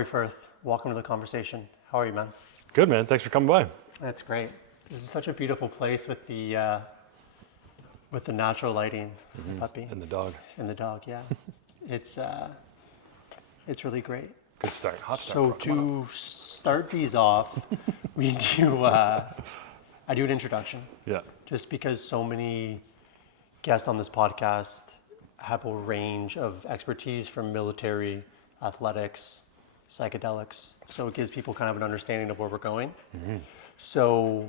Cory Firth, welcome to the conversation. How are you, man? Good, man. Thanks for coming by. That's great. This is such a beautiful place with the natural lighting, the puppy And the dog. and the dog. Yeah, it's really great. Good start. Hot start. So bro. Come on up. to start these off, we do I do an introduction, Yeah. just because so many guests on this podcast have a range of expertise from military, athletics, psychedelics. So it gives people kind of an understanding of where we're going. So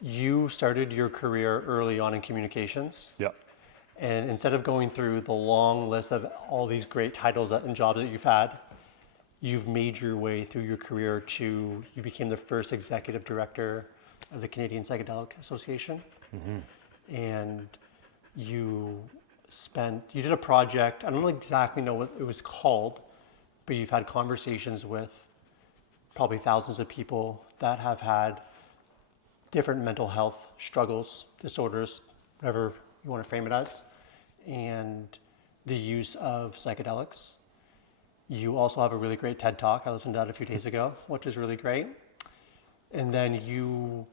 you started your career early on in communications. Yeah. And instead of going through the long list of all these great titles and jobs that you've had, you've made your way through your career to, you became the first executive director of the Canadian Psychedelic Association. And you did a project, I don't exactly know what it was called, but you've had conversations with probably thousands of people that have had different mental health struggles, disorders, whatever you want to frame it as, and the use of psychedelics. You also have a really great TED Talk. I listened to that a few days ago, which is really great. And then you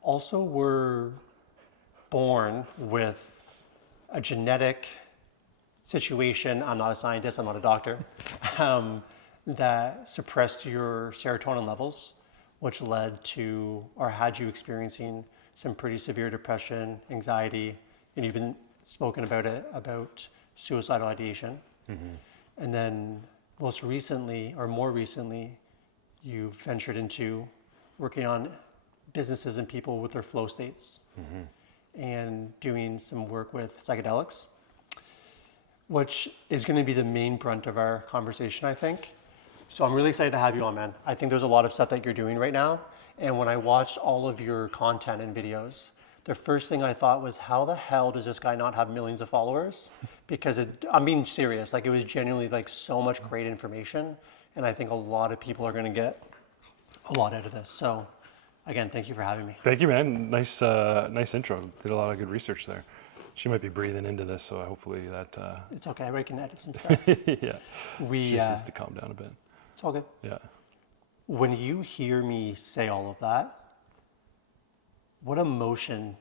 also were born with a genetic situation. I'm not a scientist, I'm not a doctor, that suppressed your serotonin levels, which led to, or had you experiencing some pretty severe depression, anxiety, and you've been spoken about it, about suicidal ideation. And then most recently, or more recently, you've ventured into working on businesses and people with their flow states and doing some work with psychedelics, which is going to be the main brunt of our conversation, I think. So I'm really excited to have you on, man. I think there's a lot of stuff that you're doing right now. And when I watched all of your content and videos, the first thing I thought was, how the hell does this guy not have millions of followers? Because I'm being serious, like it was genuinely like so much great information. And I think a lot of people are going to get a lot out of this. So again, thank you for having me. Thank you, man. Nice intro. Did a lot of good research there. She might be breathing into this, so hopefully that. It's okay, we can edit some stuff. Yeah. She just needs to calm down a bit. It's all good. Yeah. When you hear me say all of that, what emotion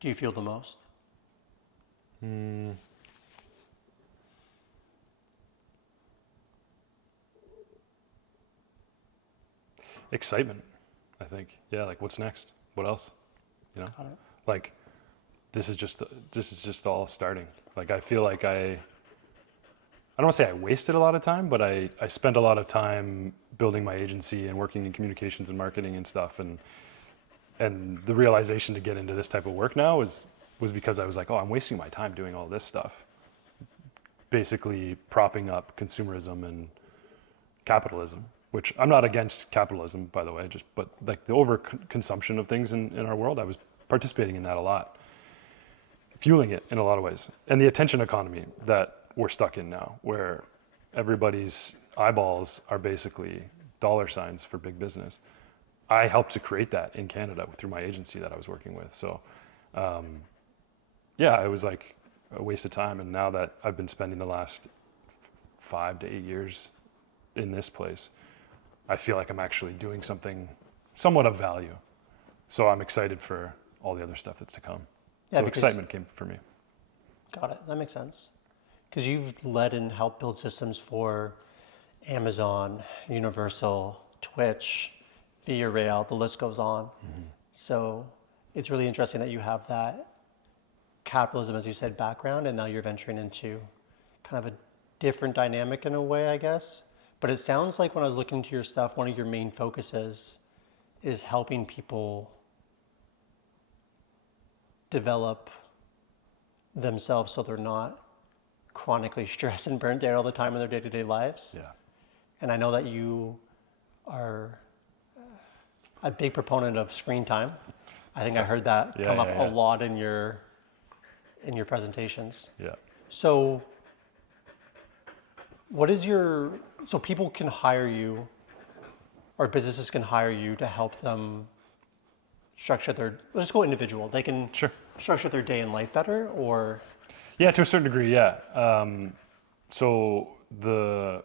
do you feel the most? Excitement, I think. Yeah, like what's next? What else? You know? Got it. Like this is just all starting. Like I feel like I don't want to say I wasted a lot of time, but I spent a lot of time building my agency and working in communications and marketing and stuff. And the realization to get into this type of work now was because I was like, oh, I'm wasting my time doing all this stuff. Basically propping up consumerism and capitalism, which I'm not against capitalism, by the way, but like the over consumption of things in our world, I was participating in that a lot, fueling it in a lot of ways. And the attention economy that we're stuck in now, where everybody's eyeballs are basically dollar signs for big business. I helped to create that in Canada through my agency that I was working with. So, yeah, it was like a waste of time. And now that I've been spending the last 5 to 8 years in this place, I feel like I'm actually doing something somewhat of value. So I'm excited for all the other stuff that's to come. Yeah, so excitement came for me. Got it. That makes sense. Because you've led and helped build systems for Amazon, Universal, Twitch, Via Rail, the list goes on. So it's really interesting that you have that capitalism, as you said, background, and now you're venturing into kind of a different dynamic in a way, I guess. But it sounds like when I was looking into your stuff, one of your main focuses is helping people develop themselves so they're not chronically stressed and burnt out all the time in their day-to-day lives. Yeah. And I know that you are a big proponent of screen time. I think I heard that come up a lot in your presentations. Yeah. So so people can hire you, or businesses can hire you to help them structure let's go individual. They can structure their day in life better, or? Yeah, to a certain degree, yeah. So the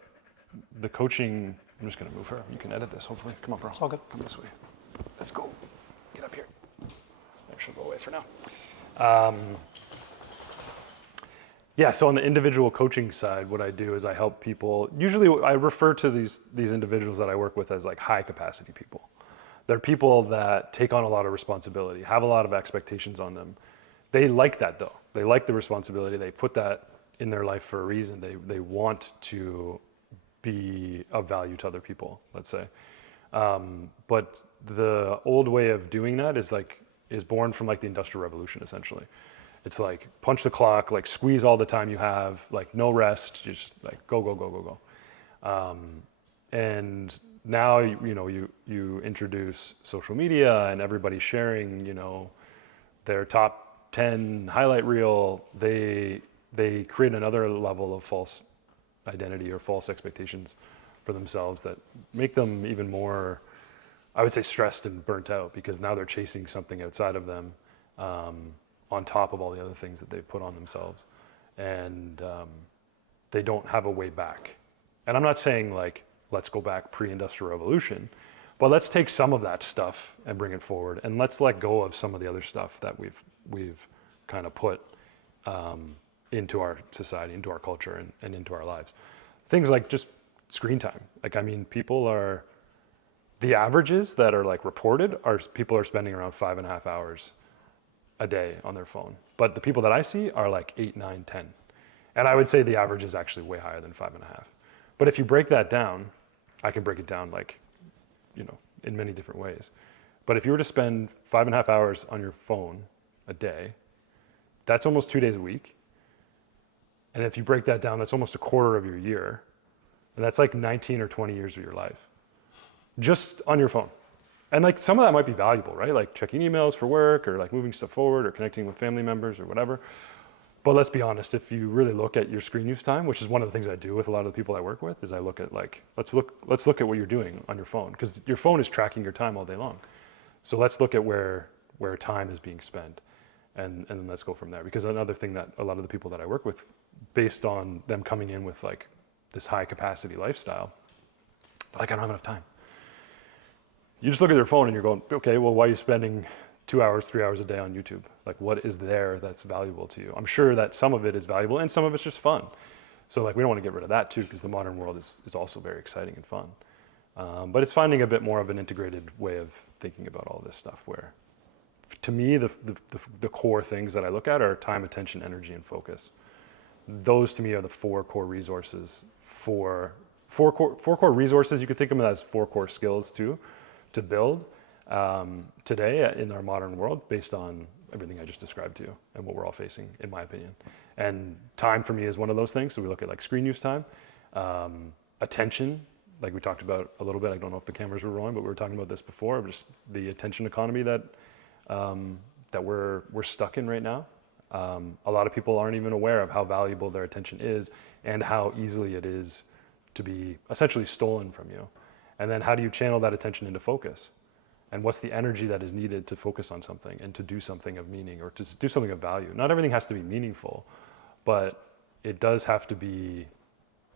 the coaching, I'm just gonna move her. You can edit this, hopefully. Come on, bro. It's all good. Come this way. Let's go. Get up here. I should go away for now. Yeah, so on the individual coaching side, what I do is I help people. Usually I refer to these individuals that I work with as like high capacity people. They're people that take on a lot of responsibility, have a lot of expectations on them. They like that though. They like the responsibility. They put that in their life for a reason. They want to be of value to other people, let's say. But the old way of doing that is born from like the Industrial Revolution, essentially. It's like punch the clock, like squeeze all the time you have, like no rest, just like go, go, go, go, go. And now, you introduce social media and everybody sharing, their top 10 highlight reel. They create another level of false identity or false expectations for themselves that make them even more, I would say, stressed and burnt out, because now they're chasing something outside of them, on top of all the other things that they've put on themselves, and they don't have a way back. And I'm not saying like, let's go back pre-industrial revolution, but let's take some of that stuff and bring it forward, and let's let go of some of the other stuff that we've kind of put into our society, into our culture, and into our lives. Things like just screen time. Like, I mean, the averages that are like reported are people are spending around 5.5 hours a day on their phone. But the people that I see are like 8, 9, 10. And I would say the average is actually way higher than 5.5. But if you break that down, I can break it down like, in many different ways. But if you were to spend 5.5 hours on your phone a day, that's almost 2 days a week. And if you break that down, that's almost a quarter of your year. And that's like 19 or 20 years of your life, just on your phone. And like some of that might be valuable, right? Like checking emails for work, or like moving stuff forward, or connecting with family members or whatever. But let's be honest, if you really look at your screen use time, which is one of the things I do with a lot of the people I work with, is I look at like, let's look at what you're doing on your phone, because your phone is tracking your time all day long. So let's look at where time is being spent, and then let's go from there. Because another thing that a lot of the people that I work with, based on them coming in with like this high capacity lifestyle, like, I don't have enough time. You just look at their phone and you're going, okay, well, why are you spending 2 hours, 3 hours a day on YouTube? Like, what is there that's valuable to you? I'm sure that some of it is valuable and some of it's just fun. So like, we don't want to get rid of that too, because the modern world is also very exciting and fun. But it's finding a bit more of an integrated way of thinking about all this stuff, where to me, the core things that I look at are time, attention, energy, and focus. Those to me are the 4 core resources. Four core resources, you could think of them as 4 core skills too, to build today in our modern world, based on everything I just described to you and what we're all facing, in my opinion. And time for me is one of those things. So we look at like screen use time, attention, like we talked about a little bit. I don't know if the cameras were rolling, but we were talking about this before, just the attention economy that we're stuck in right now. A lot of people aren't even aware of how valuable their attention is, and how easily it is to be essentially stolen from you. And then how do you channel that attention into focus? And what's the energy that is needed to focus on something and to do something of meaning, or to do something of value? Not everything has to be meaningful, but it does have to be,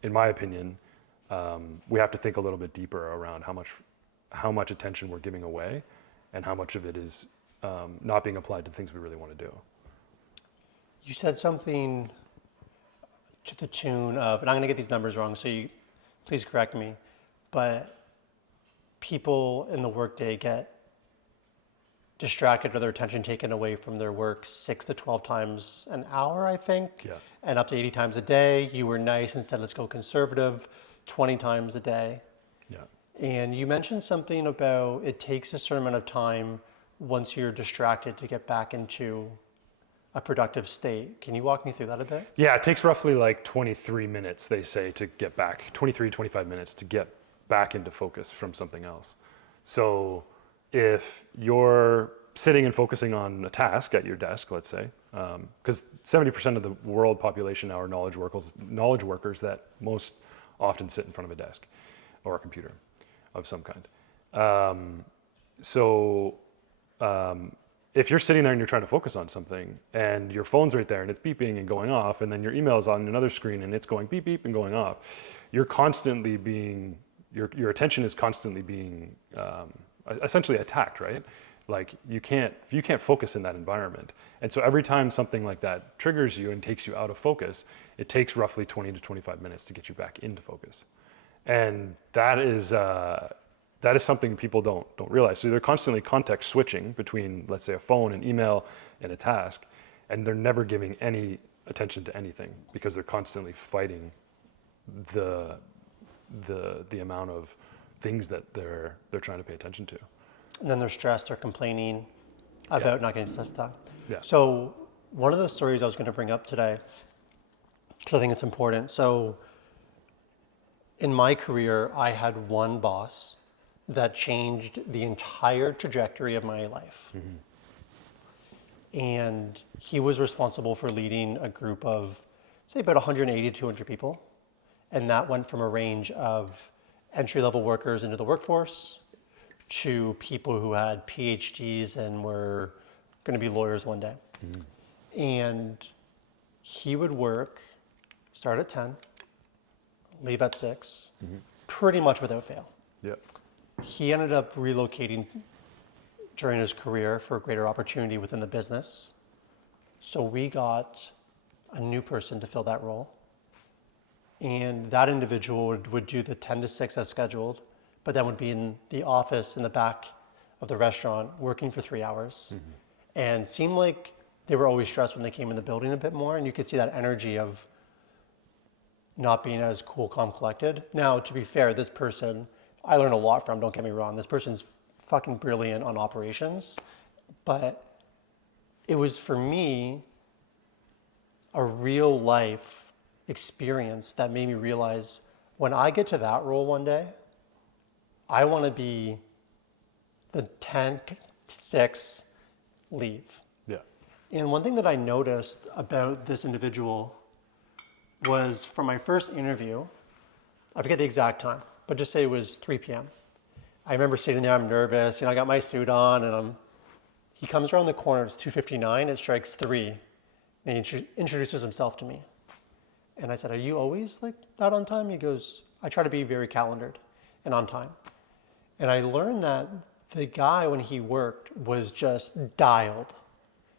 in my opinion, we have to think a little bit deeper around how much attention we're giving away, and how much of it is not being applied to things we really want to do. You said something to the tune of, and I'm going to get these numbers wrong, so you please correct me, but people in the workday get distracted or their attention taken away from their work 6 to 12 times an hour, I think, Yeah. and up to 80 times a day. You were nice and said, let's go conservative, 20 times a day. Yeah. And you mentioned something about it takes a certain amount of time once you're distracted to get back into a productive state. Can you walk me through that a bit? Yeah, it takes roughly like 23 minutes, they say, to get back, 23, 25 minutes to get back into focus from something else. So if you're sitting and focusing on a task at your desk, let's say, because 70% of the world population now are knowledge workers that most often sit in front of a desk or a computer of some kind. if you're sitting there and you're trying to focus on something and your phone's right there and it's beeping and going off, and then your email's on another screen and it's going beep beep and going off, you're constantly being your attention is constantly being essentially attacked, right? Like you can't focus in that environment. And so every time something like that triggers you and takes you out of focus, it takes roughly 20 to 25 minutes to get you back into focus. And that is something people don't realize. So they're constantly context switching between, let's say, a phone, an email, and a task, and they're never giving any attention to anything because they're constantly fighting the amount of things that they're trying to pay attention to. And then they're stressed or complaining about not getting stuff done. Yeah. So one of the stories I was going to bring up today, because I think it's important. So in my career, I had one boss that changed the entire trajectory of my life. And he was responsible for leading a group of, say, about 180 to 200 people. And that went from a range of entry-level workers into the workforce to people who had PhDs and were going to be lawyers one day. And he would work, start at 10, leave at 6, pretty much without fail. Yep. He ended up relocating during his career for a greater opportunity within the business. So we got a new person to fill that role. And that individual would do the 10 to 6 as scheduled, but then would be in the office in the back of the restaurant working for 3 hours. And seemed like they were always stressed when they came in the building a bit more. And you could see that energy of not being as cool, calm, collected. Now, to be fair, this person, I learned a lot from, don't get me wrong. This person's fucking brilliant on operations. But it was, for me, a real life experience that made me realize when I get to that role one day, I want to be the 10 to 6 leave. Yeah. And one thing that I noticed about this individual was from my first interview, I forget the exact time, but just say it was 3 p.m. I remember sitting there, I'm nervous, I got my suit on, and he comes around the corner, it's 2:59, it strikes 3, and he introduces himself to me. And I said, are you always like that on time? He goes, I try to be very calendared and on time. And I learned that the guy, when he worked, was just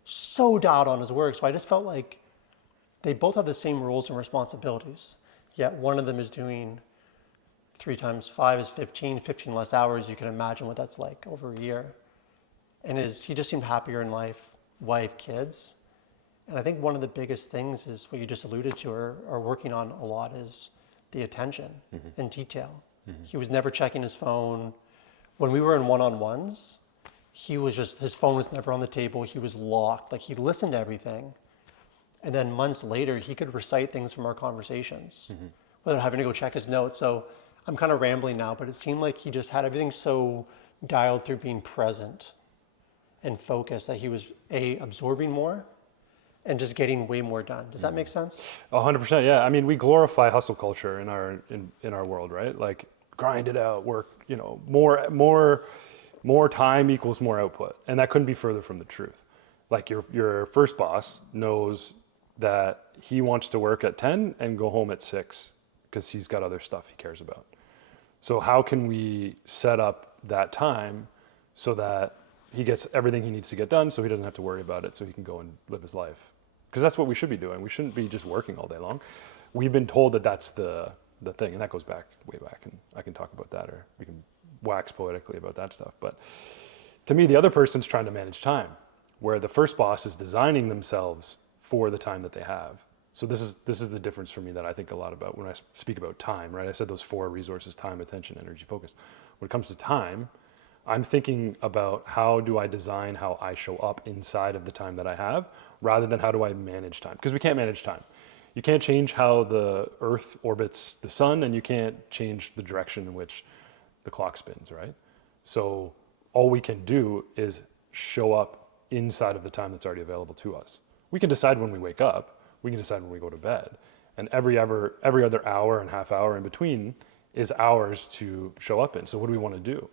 so dialed on his work. So I just felt like they both have the same roles and responsibilities, yet one of them is doing 3 times 5 is 15 less hours. You can imagine what that's like over a year. And he just seemed happier in life, wife, kids. And I think one of the biggest things is what you just alluded to or are working on a lot is the attention and detail. He was never checking his phone. When we were in one-on-ones, his phone was never on the table. He was locked. Like, he listened to everything. And then months later, he could recite things from our conversations without having to go check his notes. So I'm kind of rambling now, but it seemed like he just had everything so dialed through being present and focused that he was absorbing more and just getting way more done. Does that make sense? 100%. Yeah. I mean, we glorify hustle culture in our world, right? Like, grind it out, work. More time equals more output, and that couldn't be further from the truth. Like, your first boss knows that he wants to work at 10 and go home at 6 because he's got other stuff he cares about. So how can we set up that time so that he gets everything he needs to get done, so he doesn't have to worry about it, so he can go and live his life? Because that's what we should be doing. We shouldn't be just working all day long. We've been told that that's the thing, and that goes way back, and I can talk about that, or we can wax poetically about that stuff. But to me, the other person's trying to manage time, where the first boss is designing themselves for the time that they have. So this is the difference for me that I think a lot about when I speak about time, right? I said those 4 resources: time, attention, energy, focus. When it comes to time, I'm thinking about how do I design how I show up inside of the time that I have, rather than how do I manage time? Because we can't manage time. You can't change how the Earth orbits the sun, and you can't change the direction in which the clock spins, right? So all we can do is show up inside of the time that's already available to us. We can decide when we wake up, we can decide when we go to bed, and every other hour and half hour in between is ours to show up in. So what do we want to do?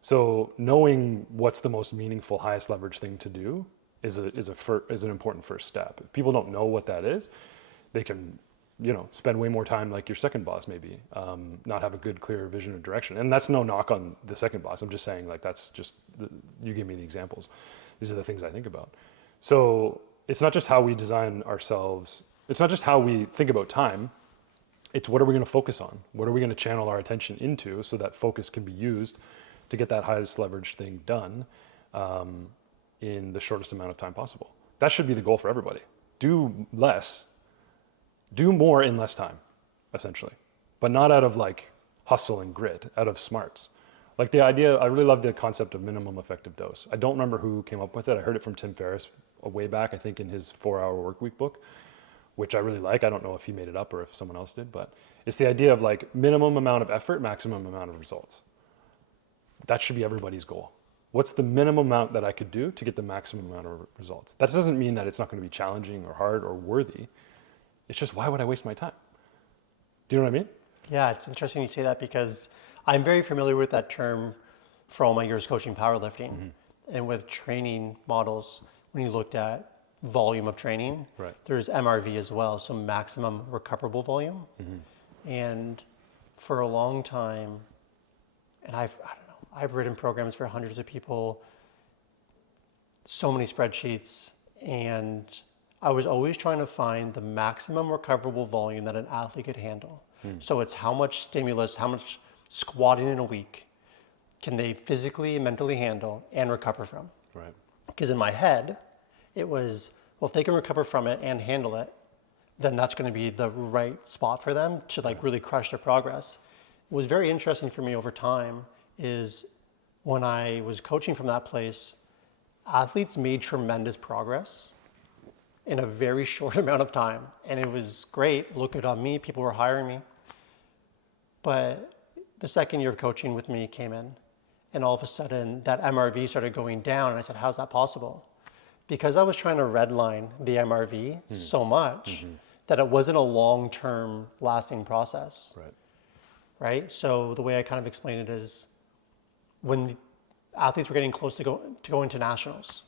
So knowing what's the most meaningful, highest leverage thing to do is an important first step. If people don't know what that is, they can, spend way more time like your second boss maybe, not have a good, clear vision or direction. And that's no knock on the second boss. I'm just saying like that's just you give me the examples. These are the things I think about. So it's not just how we design ourselves. It's not just how we think about time. It's what are we going to focus on? What are we going to channel our attention into so that focus can be used to get that highest leverage thing done in the shortest amount of time possible. That should be the goal for everybody. Do less, do more in less time, essentially, but not out of like hustle and grit, out of smarts. Like the idea, I really love the concept of minimum effective dose. I don't remember who came up with it. I heard it from Tim Ferriss a way back, I think in his 4-Hour Workweek book, which I really like. I don't know if he made it up or if someone else did, but it's the idea of like minimum amount of effort, maximum amount of results. That should be everybody's goal. What's the minimum amount that I could do to get the maximum amount of results? That doesn't mean that it's not going to be challenging or hard or worthy. It's just, why would I waste my time? Do you know what I mean? Yeah, it's interesting you say that because I'm very familiar with that term for all my years coaching powerlifting. And with training models, when you looked at volume of training, Right. there's MRV as well, so maximum recoverable volume. And for a long time, and I don't know, I've written programs for hundreds of people, so many spreadsheets, and I was always trying to find the maximum recoverable volume that an athlete could handle. So it's how much stimulus, how much squatting in a week can they physically and mentally handle and recover from. Right. Because in my head, it was, well, if they can recover from it and handle it, then that's going to be the right spot for them to like really crush their progress. What was very interesting for me over time is when I was coaching from that place, athletes made tremendous progress in a very short amount of time. And it was great. Look good on me. People were hiring me. But the second year of coaching with me came in, and all of a sudden that MRV started going down. And I said, how's that possible? Because I was trying to redline the MRV so much that it wasn't a long-term lasting process. Right. Right? So the way I kind of explain it is when athletes were getting close to going to nationals,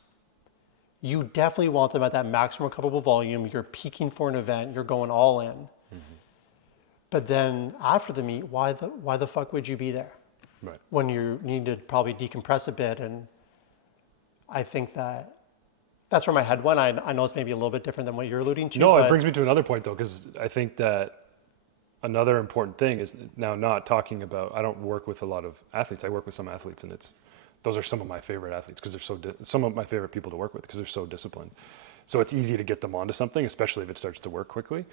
you definitely want them at that maximum recoverable volume. You're peaking for an event. You're going all in. But then after the meet, why the fuck would you be there? Right. When you need to probably decompress a bit. And I think that's where my head went. I know it's maybe a little bit different than what you're alluding to. No, it brings me to another point though, because I think that another important thing is now not talking about, I don't work with a lot of athletes. I work with some athletes, and those are some of my favorite athletes because they're some of my favorite people to work with because they're so disciplined. So it's easy to get them onto something, especially if it starts to work quickly.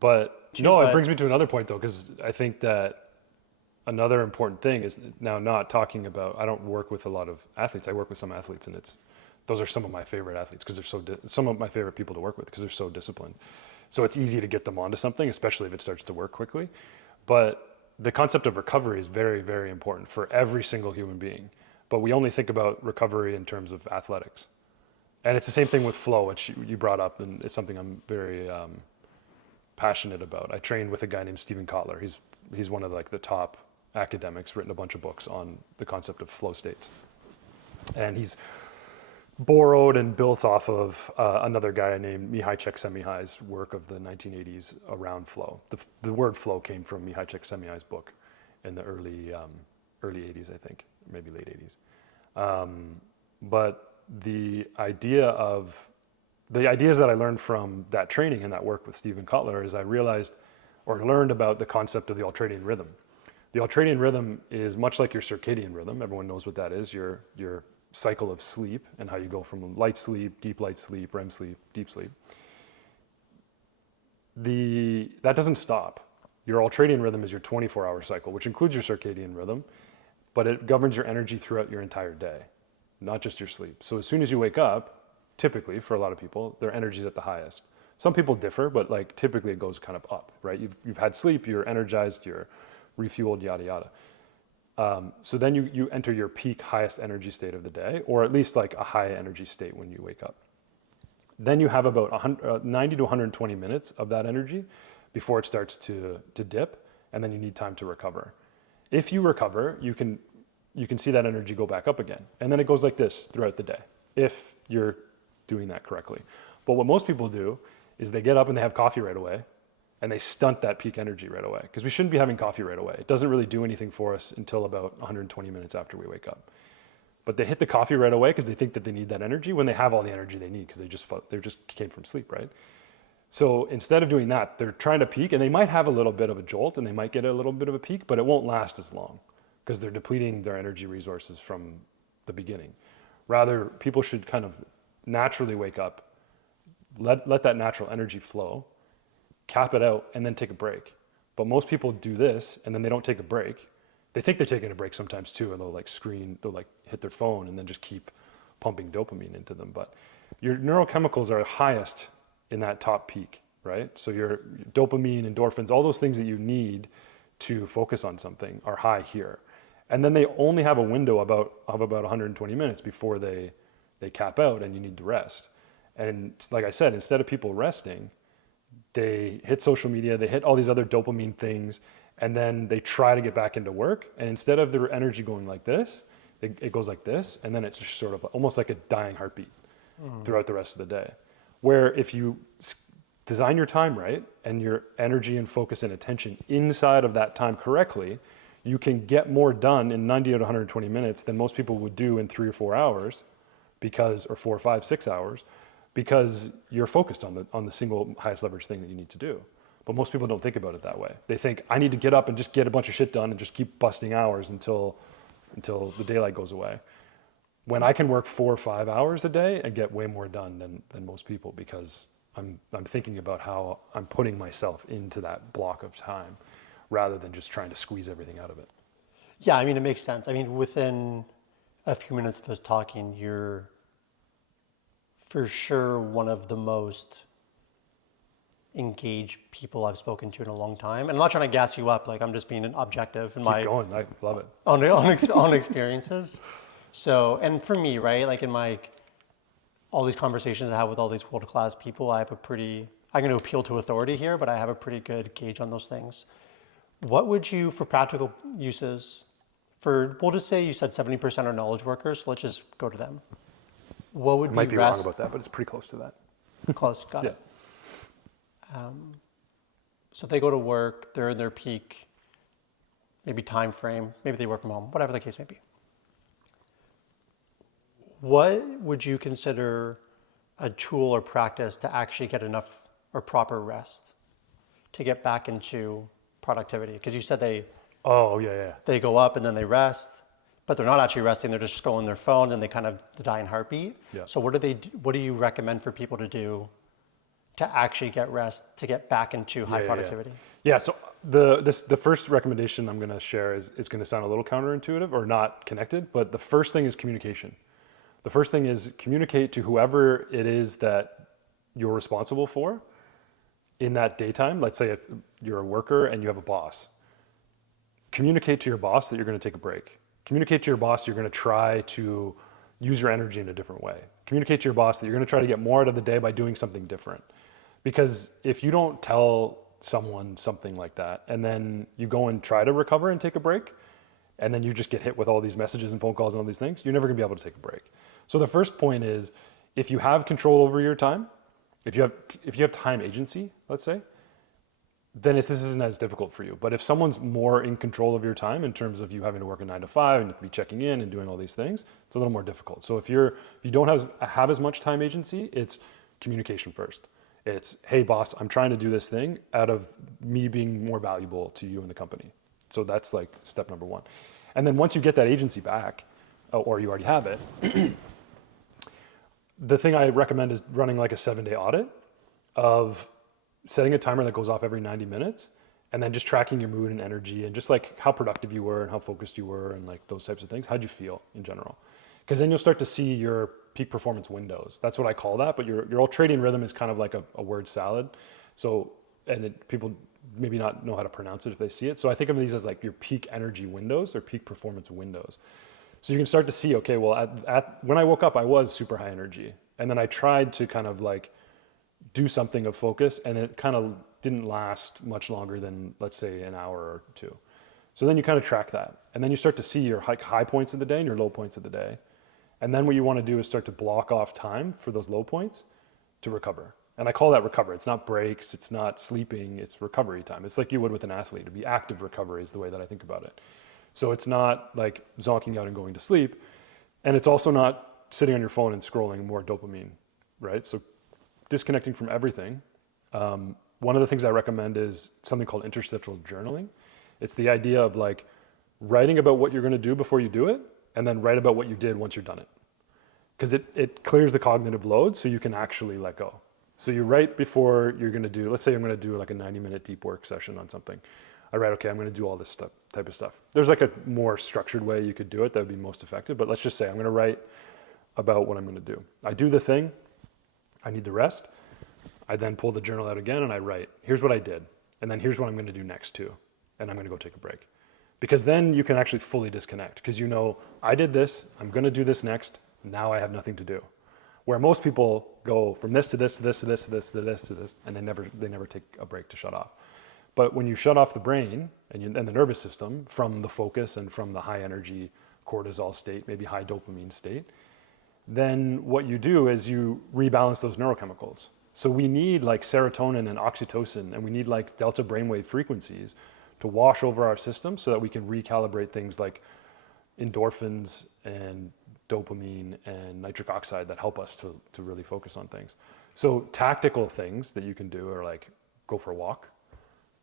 But it brings me to another point though, because I think that another important thing is now not talking about, I don't work with a lot of athletes. I work with some athletes, and those are some of my favorite athletes because they're some of my favorite people to work with because they're so disciplined. So it's easy to get them onto something, especially if it starts to work quickly. But the concept of recovery is very, very important for every single human being. But we only think about recovery in terms of athletics. And it's the same thing with flow, which you brought up, and it's something I'm very passionate about. I trained with a guy named Steven Kotler. He's one of like the top academics, written a bunch of books on the concept of flow states. And he's borrowed and built off of another guy named Mihai Csikszentmihalyi's work of the 1980s around flow. The word flow came from Mihai Csikszentmihalyi's book in the early 80s, I think, maybe late 80s. But the ideas that I learned from that training and that work with Steven Kotler is I realized or learned about the concept of the ultradian rhythm. The ultradian rhythm is much like your circadian rhythm. Everyone knows what that is. Your cycle of sleep and how you go from light sleep, deep light sleep, REM sleep, deep sleep. That doesn't stop. Your ultradian rhythm is your 24-hour cycle, which includes your circadian rhythm, but it governs your energy throughout your entire day, not just your sleep. So as soon as you wake up, typically for a lot of people, their energy is at the highest. Some people differ, but like typically it goes kind of up, right? You've had sleep, you're energized, you're refueled, yada, yada. So then you enter your peak highest energy state of the day, or at least like a high energy state when you wake up. Then you have about 90 to 120 minutes of that energy before it starts to dip, and then you need time to recover. If you recover, you can you can see that energy go back up again. And then it goes like this throughout the day, if you're doing that correctly. But what most people do is they get up and they have coffee right away, and they stunt that peak energy right away, because we shouldn't be having coffee right away. It doesn't really do anything for us until about 120 minutes after we wake up. But they hit the coffee right away because they think that they need that energy when they have all the energy they need because they just came from sleep, right? So instead of doing that, they're trying to peak, and they might have a little bit of a jolt and they might get a little bit of a peak, but it won't last as long because they're depleting their energy resources from the beginning. Rather, people should kind of naturally wake up, let that natural energy flow, cap it out, and then take a break. But most people do this and then they don't take a break. They think they're taking a break sometimes too, and they'll like hit their phone and then just keep pumping dopamine into them. But your neurochemicals are highest in that top peak, right? So your dopamine, endorphins, all those things that you need to focus on something are high here. And then they only have a window of about 120 minutes before they cap out and you need to rest. And like I said, instead of people resting, they hit social media, they hit all these other dopamine things, and then they try to get back into work. And instead of their energy going like this, it goes like this, and then it's just sort of almost like a dying heartbeat throughout the rest of the day. Where if you design your time right and your energy and focus and attention inside of that time correctly, you can get more done in 90 to 120 minutes than most people would do in 3 or 4 hours, or 4 or 5, 6 hours, because you're focused on the single highest leverage thing that you need to do. But most people don't think about it that way. They think, I need to get up and just get a bunch of shit done and just keep busting hours until the daylight goes away. When I can work 4 or 5 hours a day and get way more done than most people, because I'm thinking about how I'm putting myself into that block of time rather than just trying to squeeze everything out of it. Yeah, I mean, it makes sense. I mean, within a few minutes of us talking, you're for sure one of the most engaged people I've spoken to in a long time. And I'm not trying to gas you up, like I'm just being objective in my Keep going, I love it. own experiences. So, and for me, right, like in my all these conversations I have with all these world-class people, I'm going to appeal to authority here, but I have a pretty good gauge on those things. What would you, for practical uses, we'll just say you said 70% are knowledge workers, so let's just go to them. What would I might be rest? wrong about that, but it's pretty close to that. Close, got Yeah. it. So they go to work, they're in their peak, maybe time frame, maybe they work from home, whatever the case may be. What would you consider a tool or practice to actually get enough or proper rest to get back into productivity? Because you said they go up and then they rest, but they're not actually resting, they're just scrolling their phone and they kind of the dying heartbeat. Yeah. So what do you recommend for people to do to actually get rest, to get back into high productivity? Yeah, so the first recommendation I'm going to share is going to sound a little counterintuitive or not connected, but the first thing is communication. The first thing is communicate to whoever it is that you're responsible for in that daytime. Let's say if you're a worker and you have a boss. Communicate to your boss that you're going to take a break. Communicate to your boss you're going to try to use your energy in a different way. Communicate to your boss that you're going to try to get more out of the day by doing something different. Because if you don't tell someone something like that, and then you go and try to recover and take a break, and then you just get hit with all these messages and phone calls and all these things, you're never gonna be able to take a break. So the first point is, if you have control over your time, if you have time agency, let's say, then this isn't as difficult for you. But if someone's more in control of your time in terms of you having to work a 9 to 5 and you have to be checking in and doing all these things, it's a little more difficult. So if you don't have as much time agency, it's communication first. It's, hey boss, I'm trying to do this thing out of me being more valuable to you and the company. So that's like step number 1. And then once you get that agency back, or you already have it, the thing I recommend is running like a 7-day audit of setting a timer that goes off every 90 minutes and then just tracking your mood and energy and just like how productive you were and how focused you were and like those types of things. How'd you feel in general? Because then you'll start to see your peak performance windows. That's what I call that, but your ultradian rhythm is kind of like a word salad. So, people maybe not know how to pronounce it if they see it. So I think of these as like your peak energy windows or peak performance windows. So you can start to see, okay, well, when I woke up, I was super high energy. And then I tried to kind of like do something of focus and it kind of didn't last much longer than, let's say, an hour or 2. So then you kind of track that. And then you start to see your high points of the day and your low points of the day. And then what you want to do is start to block off time for those low points to recover. And I call that recover. It's not breaks, it's not sleeping, it's recovery time. It's like you would with an athlete. It'd be active recovery is the way that I think about it. So it's not like zonking out and going to sleep. And it's also not sitting on your phone and scrolling more dopamine, right? So disconnecting from everything. One of the things I recommend is something called interstitial journaling. It's the idea of like writing about what you're going to do before you do it, and then write about what you did once you're done it. Because it clears the cognitive load so you can actually let go. So you write before you're going to do, let's say I'm going to do like a 90-minute deep work session on something. I write, okay, I'm going to do all this stuff, type of stuff. There's like a more structured way you could do it that would be most effective, but let's just say I'm going to write about what I'm going to do. I do the thing, I need to rest. I then pull the journal out again and I write, here's what I did. And then here's what I'm going to do next too. And I'm going to go take a break. Because then you can actually fully disconnect because you know, I did this, I'm going to do this next, now I have nothing to do. Where most people go from this to this to this to this to this to this to this, and they never take a break to shut off. But when you shut off the brain and the nervous system from the focus and from the high energy cortisol state, maybe high dopamine state, then what you do is you rebalance those neurochemicals. So we need like serotonin and oxytocin, and we need like delta brainwave frequencies to wash over our system so that we can recalibrate things like endorphins and dopamine and nitric oxide that help us to really focus on things. So tactical things that you can do are like go for a walk,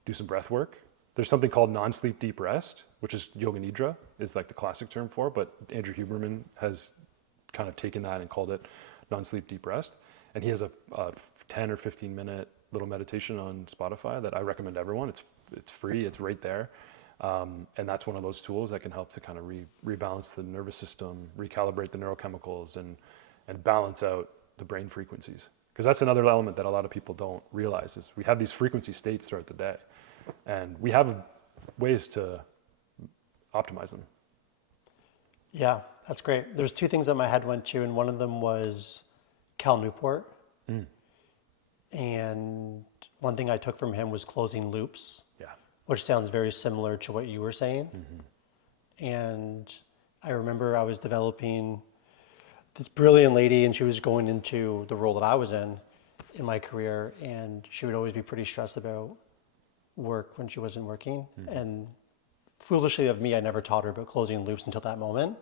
do some breath work. There's something called non-sleep deep rest, which is yoga nidra, is like the classic term for it, but Andrew Huberman has kind of taken that and called it non-sleep deep rest. And he has a 10 or 15 minute little meditation on Spotify that I recommend everyone. It's free, it's right there. And that's one of those tools that can help to kind of rebalance the nervous system, recalibrate the neurochemicals, and balance out the brain frequencies. Because that's another element that a lot of people don't realize is we have these frequency states throughout the day, and we have ways to optimize them. Yeah, that's great. There's two things that my head went to, and one of them was Cal Newport. And one thing I took from him was closing loops. Yeah. Which sounds very similar to what you were saying. And I remember I was developing this brilliant lady, and she was going into the role that I was in my career, and she would always be pretty stressed about work when she wasn't working. And foolishly of me, I never taught her about closing loops until that moment.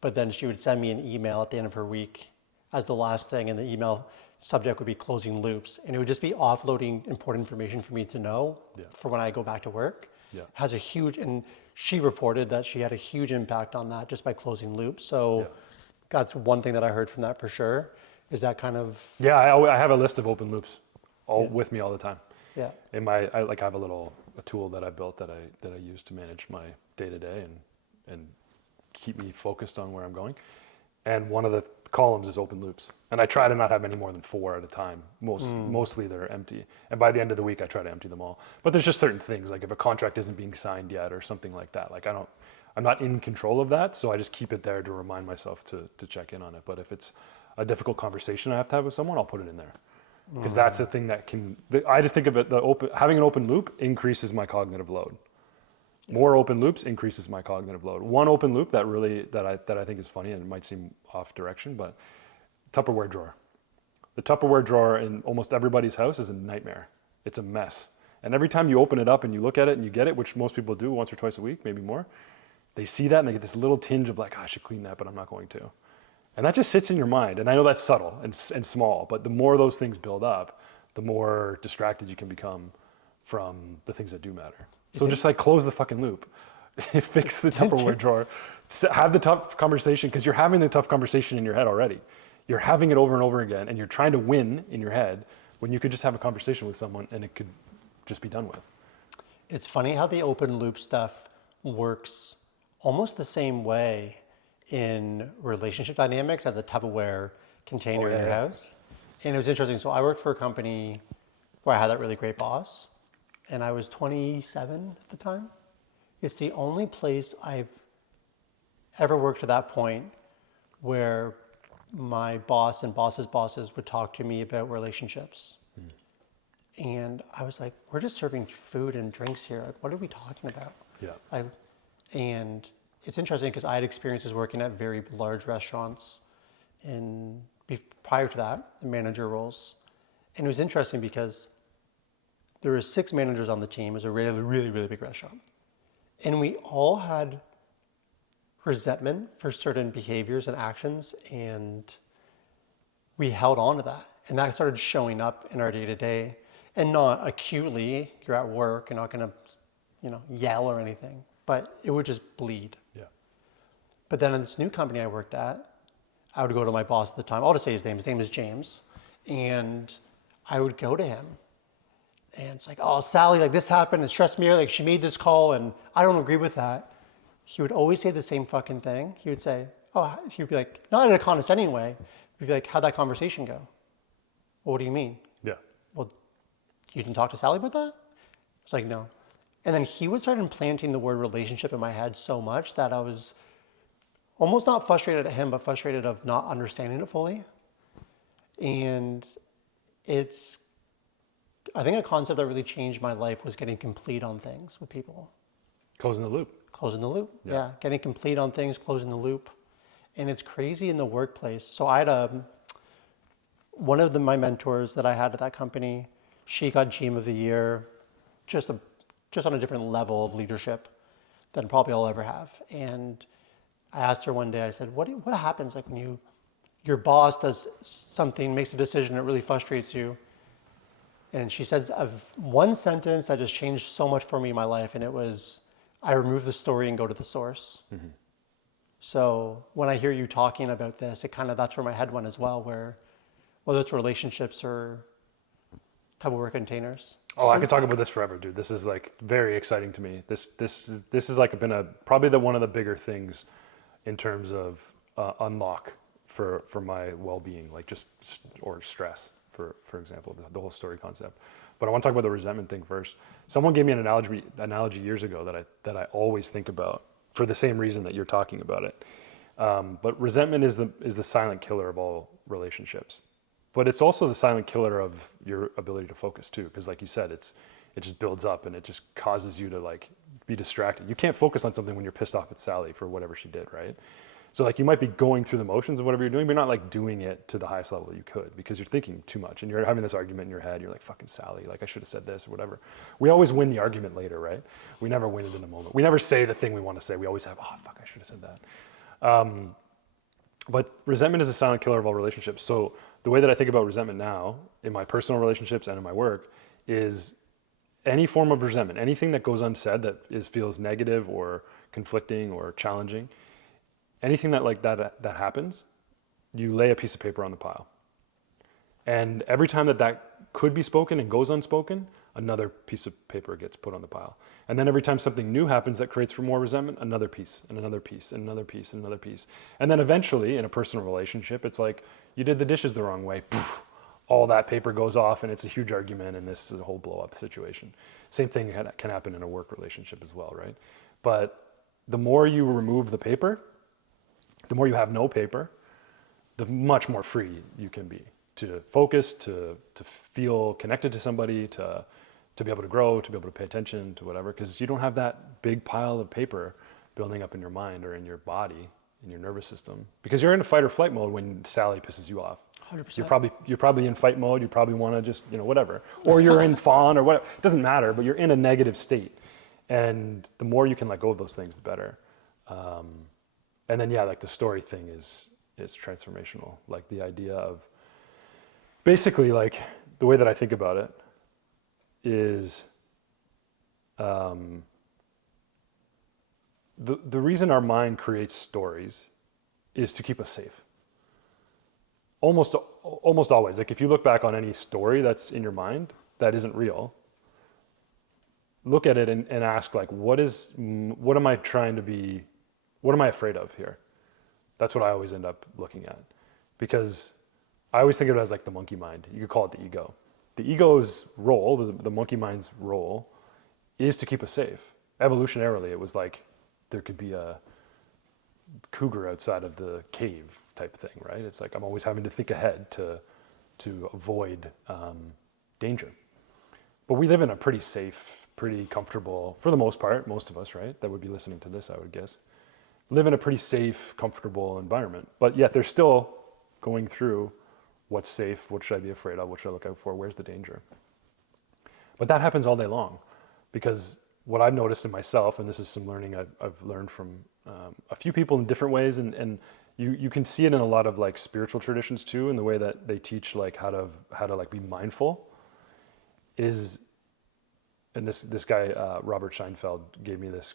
But then she would send me an email at the end of her week as the last thing, and the email subject would be closing loops, and it would just be offloading important information for me to know for when I go back to work. Has a huge, and she reported that she had a huge impact on that just by closing loops. So that's one thing that I heard from that for sure, is that kind of... Yeah, I have a list of open loops with me all the time. Yeah. In I have a tool that I built that I use to manage my day to day and keep me focused on where I'm going. And one of the columns is open loops. And I try to not have any more than 4 at a time. Mostly they're empty. And by the end of the week, I try to empty them all. But there's just certain things, like if a contract isn't being signed yet or something like that, like I'm not in control of that. So I just keep it there to remind myself to check in on it. But if it's a difficult conversation I have to have with someone, I'll put it in there. Because that's the thing that I just think of it, having an open loop increases my cognitive load. More open loops increases my cognitive load. One open loop that I think is funny, and it might seem off direction, but Tupperware drawer. The Tupperware drawer in almost everybody's house is a nightmare. It's a mess. And every time you open it up and you look at it and you get it, which most people do once or twice a week, maybe more, they see that and they get this little tinge of like, oh, I should clean that, but I'm not going to. And that just sits in your mind. And I know that's subtle and small, but the more those things build up, the more distracted you can become from the things that do matter. So just like close the fucking loop, fix the Tupperware drawer, have the tough conversation, because you're having the tough conversation in your head already. You're having it over and over again, and you're trying to win in your head when you could just have a conversation with someone and it could just be done with. It's funny how the open loop stuff works almost the same way in relationship dynamics as a Tupperware container in your house. And it was interesting. So I worked for a company where I had that really great boss, and I was 27 at the time. It's the only place I've ever worked to that point where my boss and boss's bosses would talk to me about relationships. And I was like, we're just serving food and drinks here. Like, what are we talking about? Yeah. And it's interesting because I had experiences working at very large restaurants prior to that, the manager roles. And it was interesting because there were 6 managers on the team. It was a really, really, really big restaurant. And we all had resentment for certain behaviors and actions, and we held on to that. And that started showing up in our day to day, and not acutely. You're at work, you're not going to, yell or anything, but it would just bleed. Yeah. But then in this new company I worked at, I would go to my boss at the time. I'll just say his name. His name is James. And I would go to him. And it's like, oh, Sally, like this happened. It stressed me out. Like she made this call and I don't agree with that. He would always say the same fucking thing. He would say, he would be like, not in a condescending way. He'd be like, how'd that conversation go? Well, what do you mean? Yeah. Well, you didn't talk to Sally about that? It's like, no. And then he would start implanting the word relationship in my head so much that I was almost not frustrated at him, but frustrated of not understanding it fully. And I think a concept that really changed my life was getting complete on things with people. Closing the loop. Closing the loop, yeah. Getting complete on things, closing the loop. And it's crazy in the workplace. So I had one of my mentors that I had at that company, she got GM of the Year, just on a different level of leadership than probably I'll ever have. And I asked her one day, I said, what happens like when your boss does something, makes a decision that really frustrates you? And she said one sentence that just changed so much for me in my life, and it was, I remove the story and go to the source. Mm-hmm. So when I hear you talking about this, that's where my head went as well, whether it's relationships or type of work containers. Oh, I could talk about this forever, dude. This is like very exciting to me. This is like been probably one of the bigger things in terms of unlock for my well-being, like or stress, for example, the whole story concept. But I want to talk about the resentment thing first. Someone gave me an analogy years ago that I always think about for the same reason that you're talking about it. But resentment is the silent killer of all relationships. But it's also the silent killer of your ability to focus too, because like you said, it just builds up and it just causes you to like be distracted. You can't focus on something when you're pissed off at Sally for whatever she did, right? So like you might be going through the motions of whatever you're doing, but you're not like doing it to the highest level you could because you're thinking too much and you're having this argument in your head. You're like, fucking Sally, like I should have said this or whatever. We always win the argument later, right? We never win it in the moment. We never say the thing we want to say. We always have, oh fuck, I should have said that. But resentment is a silent killer of all relationships. So the way that I think about resentment now in my personal relationships and in my work is any form of resentment, anything that goes unsaid that feels negative or conflicting or challenging, anything that happens, you lay a piece of paper on the pile. And every time that could be spoken and goes unspoken, another piece of paper gets put on the pile. And then every time something new happens that creates for more resentment, another piece and another piece and another piece and another piece. And then eventually in a personal relationship, it's like you did the dishes the wrong way. Poof, all that paper goes off and it's a huge argument and this is a whole blow up situation. Same thing can happen in a work relationship as well, right? But the more you remove the paper, the more you have no paper, the much more free you can be to focus, to feel connected to somebody, to be able to grow, to be able to pay attention to whatever, because you don't have that big pile of paper building up in your mind or in your body, in your nervous system, because you're in a fight or flight mode when Sally pisses you off. 100%. You're probably in fight mode. You probably want to just, whatever, or you're in fawn or whatever. It doesn't matter, but you're in a negative state. And the more you can let go of those things, the better. And then, like the story thing is transformational. Like the idea of basically like the way that I think about it is the reason our mind creates stories is to keep us safe. Almost always. Like if you look back on any story that's in your mind that isn't real, look at it and ask like, what am I trying to be? What am I afraid of here? That's what I always end up looking at, because I always think of it as like the monkey mind. You could call it the ego. The ego's role, the monkey mind's role, is to keep us safe. Evolutionarily, it was like there could be a cougar outside of the cave type thing, right? It's like I'm always having to think ahead to avoid danger. But we live in a pretty safe pretty comfortable, for the most part, most of us, right, that would be listening to this, I would guess, live in a pretty safe, comfortable environment. But yet they're still going through what's safe, what should I be afraid of, what should I look out for, where's the danger? But that happens all day long, because what I've noticed in myself, and this is some learning I've learned from a few people in different ways, and you can see it in a lot of like spiritual traditions too, in the way that they teach like how to like be mindful, is, and this guy Robert Scheinfeld gave me this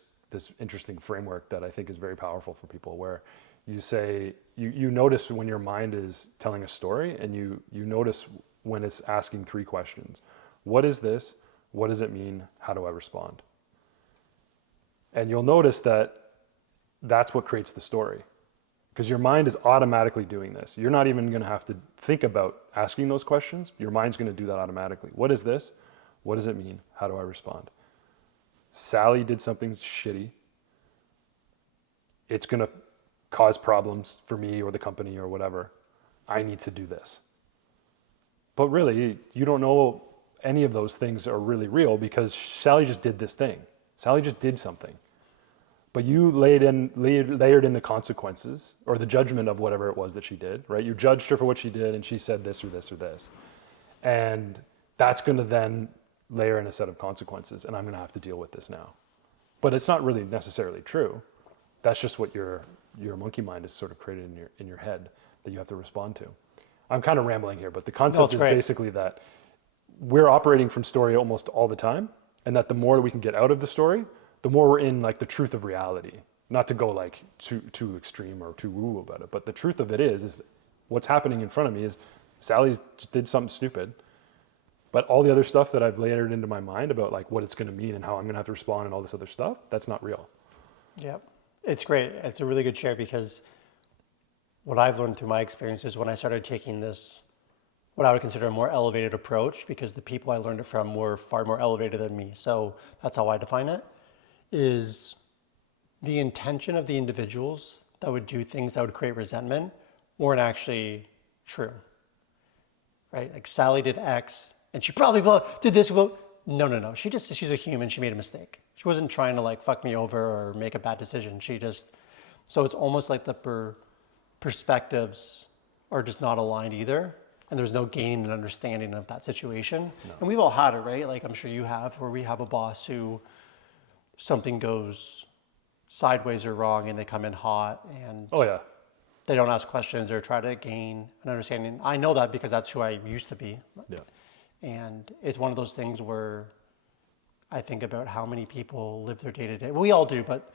interesting framework that I think is very powerful for people, where you say you notice when your mind is telling a story, and you notice when it's asking three questions. What is this? What does it mean? How do I respond? And you'll notice that that's what creates the story, because your mind is automatically doing this. You're not even going to have to think about asking those questions. Your mind's going to do that automatically. What is this? What does it mean? How do I respond? Sally did something shitty. It's going to cause problems for me or the company or whatever. I need to do this. But really, you don't know any of those things are really real, because Sally just did this thing. Sally just did something. But you layered in the consequences or the judgment of whatever it was that she did, right? You judged her for what she did, and she said this or this or this. And that's going to then layer in a set of consequences, and I'm going to have to deal with this now. But it's not really necessarily true. That's just what your monkey mind is sort of created in your head that you have to respond to. I'm kind of rambling here, but the concept is basically that we're operating from story almost all the time, and that the more we can get out of the story, the more we're in like the truth of reality. Not to go like too extreme or too woo about it, but the truth of it is what's happening in front of me is Sally did something stupid, but all the other stuff that I've layered into my mind about like what it's going to mean and how I'm going to have to respond and all this other stuff, that's not real. Yep. It's great. It's a really good share, because what I've learned through my experiences when I started taking this, what I would consider a more elevated approach, because the people I learned it from were far more elevated than me. So that's how I define it, is the intention of the individuals that would do things that would create resentment weren't actually true, right? Like Sally did X and she probably did this. Well, no. She's a human. She made a mistake. She wasn't trying to like fuck me over or make a bad decision. So it's almost like the perspectives are just not aligned either. And there's no gaining and understanding of that situation. No. And we've all had it, right? Like I'm sure you have, where we have a boss who something goes sideways or wrong and they come in hot and they don't ask questions or try to gain an understanding. I know that because that's who I used to be. Yeah. And it's one of those things where I think about how many people live their day to day. Well, we all do, but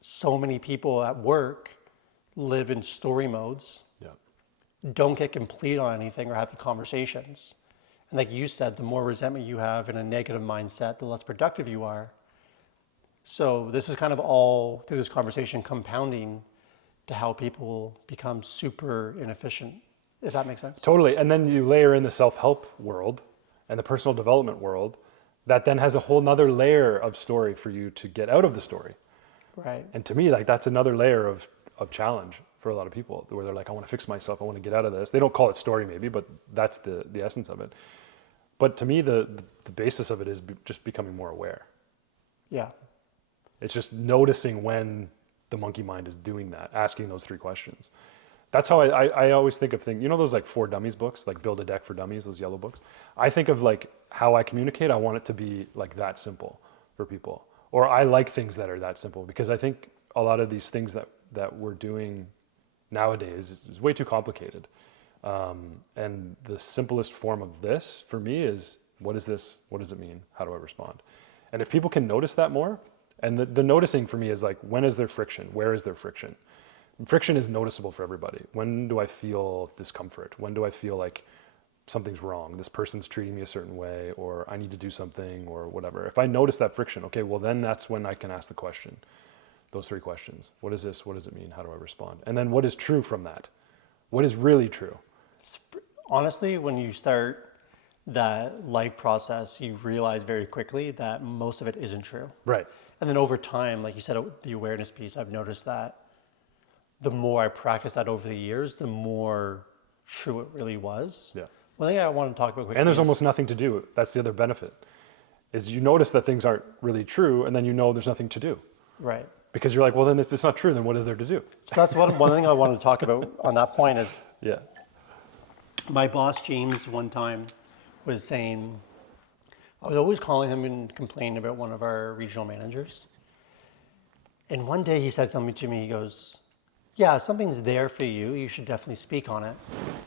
so many people at work live in story modes, don't get complete on anything or have the conversations. And like you said, the more resentment you have in a negative mindset, the less productive you are. So this is kind of all through this conversation compounding to how people become super inefficient, if that makes sense. Totally. And then you layer in the self-help world and the personal development world that then has a whole nother layer of story for you to get out of the story. Right. And to me, like that's another layer of challenge for a lot of people, where they're like, I want to fix myself. I want to get out of this. They don't call it story maybe, but that's the essence of it. But to me, the basis of it is just becoming more aware. Yeah. It's just noticing when the monkey mind is doing that, asking those three questions. That's how I always think of things. You know those like For Dummies books, like Build a Deck for Dummies, those yellow books? I think of like how I communicate, I want it to be like that simple for people. Or I like things that are that simple, because I think a lot of these things that we're doing nowadays is way too complicated. And the simplest form of this for me is, what is this? What does it mean? How do I respond? And if people can notice that more, and the noticing for me is like, when is there friction? Where is there friction? Friction is noticeable for everybody. When do I feel discomfort? When do I feel like something's wrong? This person's treating me a certain way, or I need to do something, or whatever. If I notice that friction, okay, well then that's when I can ask the question, those three questions. What is this? What does it mean? How do I respond? And then what is true from that? What is really true? Honestly, when you start that life process, you realize very quickly that most of it isn't true. Right. And then over time, like you said, the awareness piece, I've noticed that the more I practice that over the years, the more true it really was. Yeah. One thing I want to talk about quickly. And there's almost nothing to do. That's the other benefit. is you notice that things aren't really true, and then you know there's nothing to do. Right. Because you're like, well, then if it's not true, then what is there to do? So that's one thing I wanted to talk about on that point is Yeah. my boss, James, one time was saying, I was always calling him and complaining about one of our regional managers. And one day he said something to me, he goes, yeah, something's there for you, you should definitely speak on it.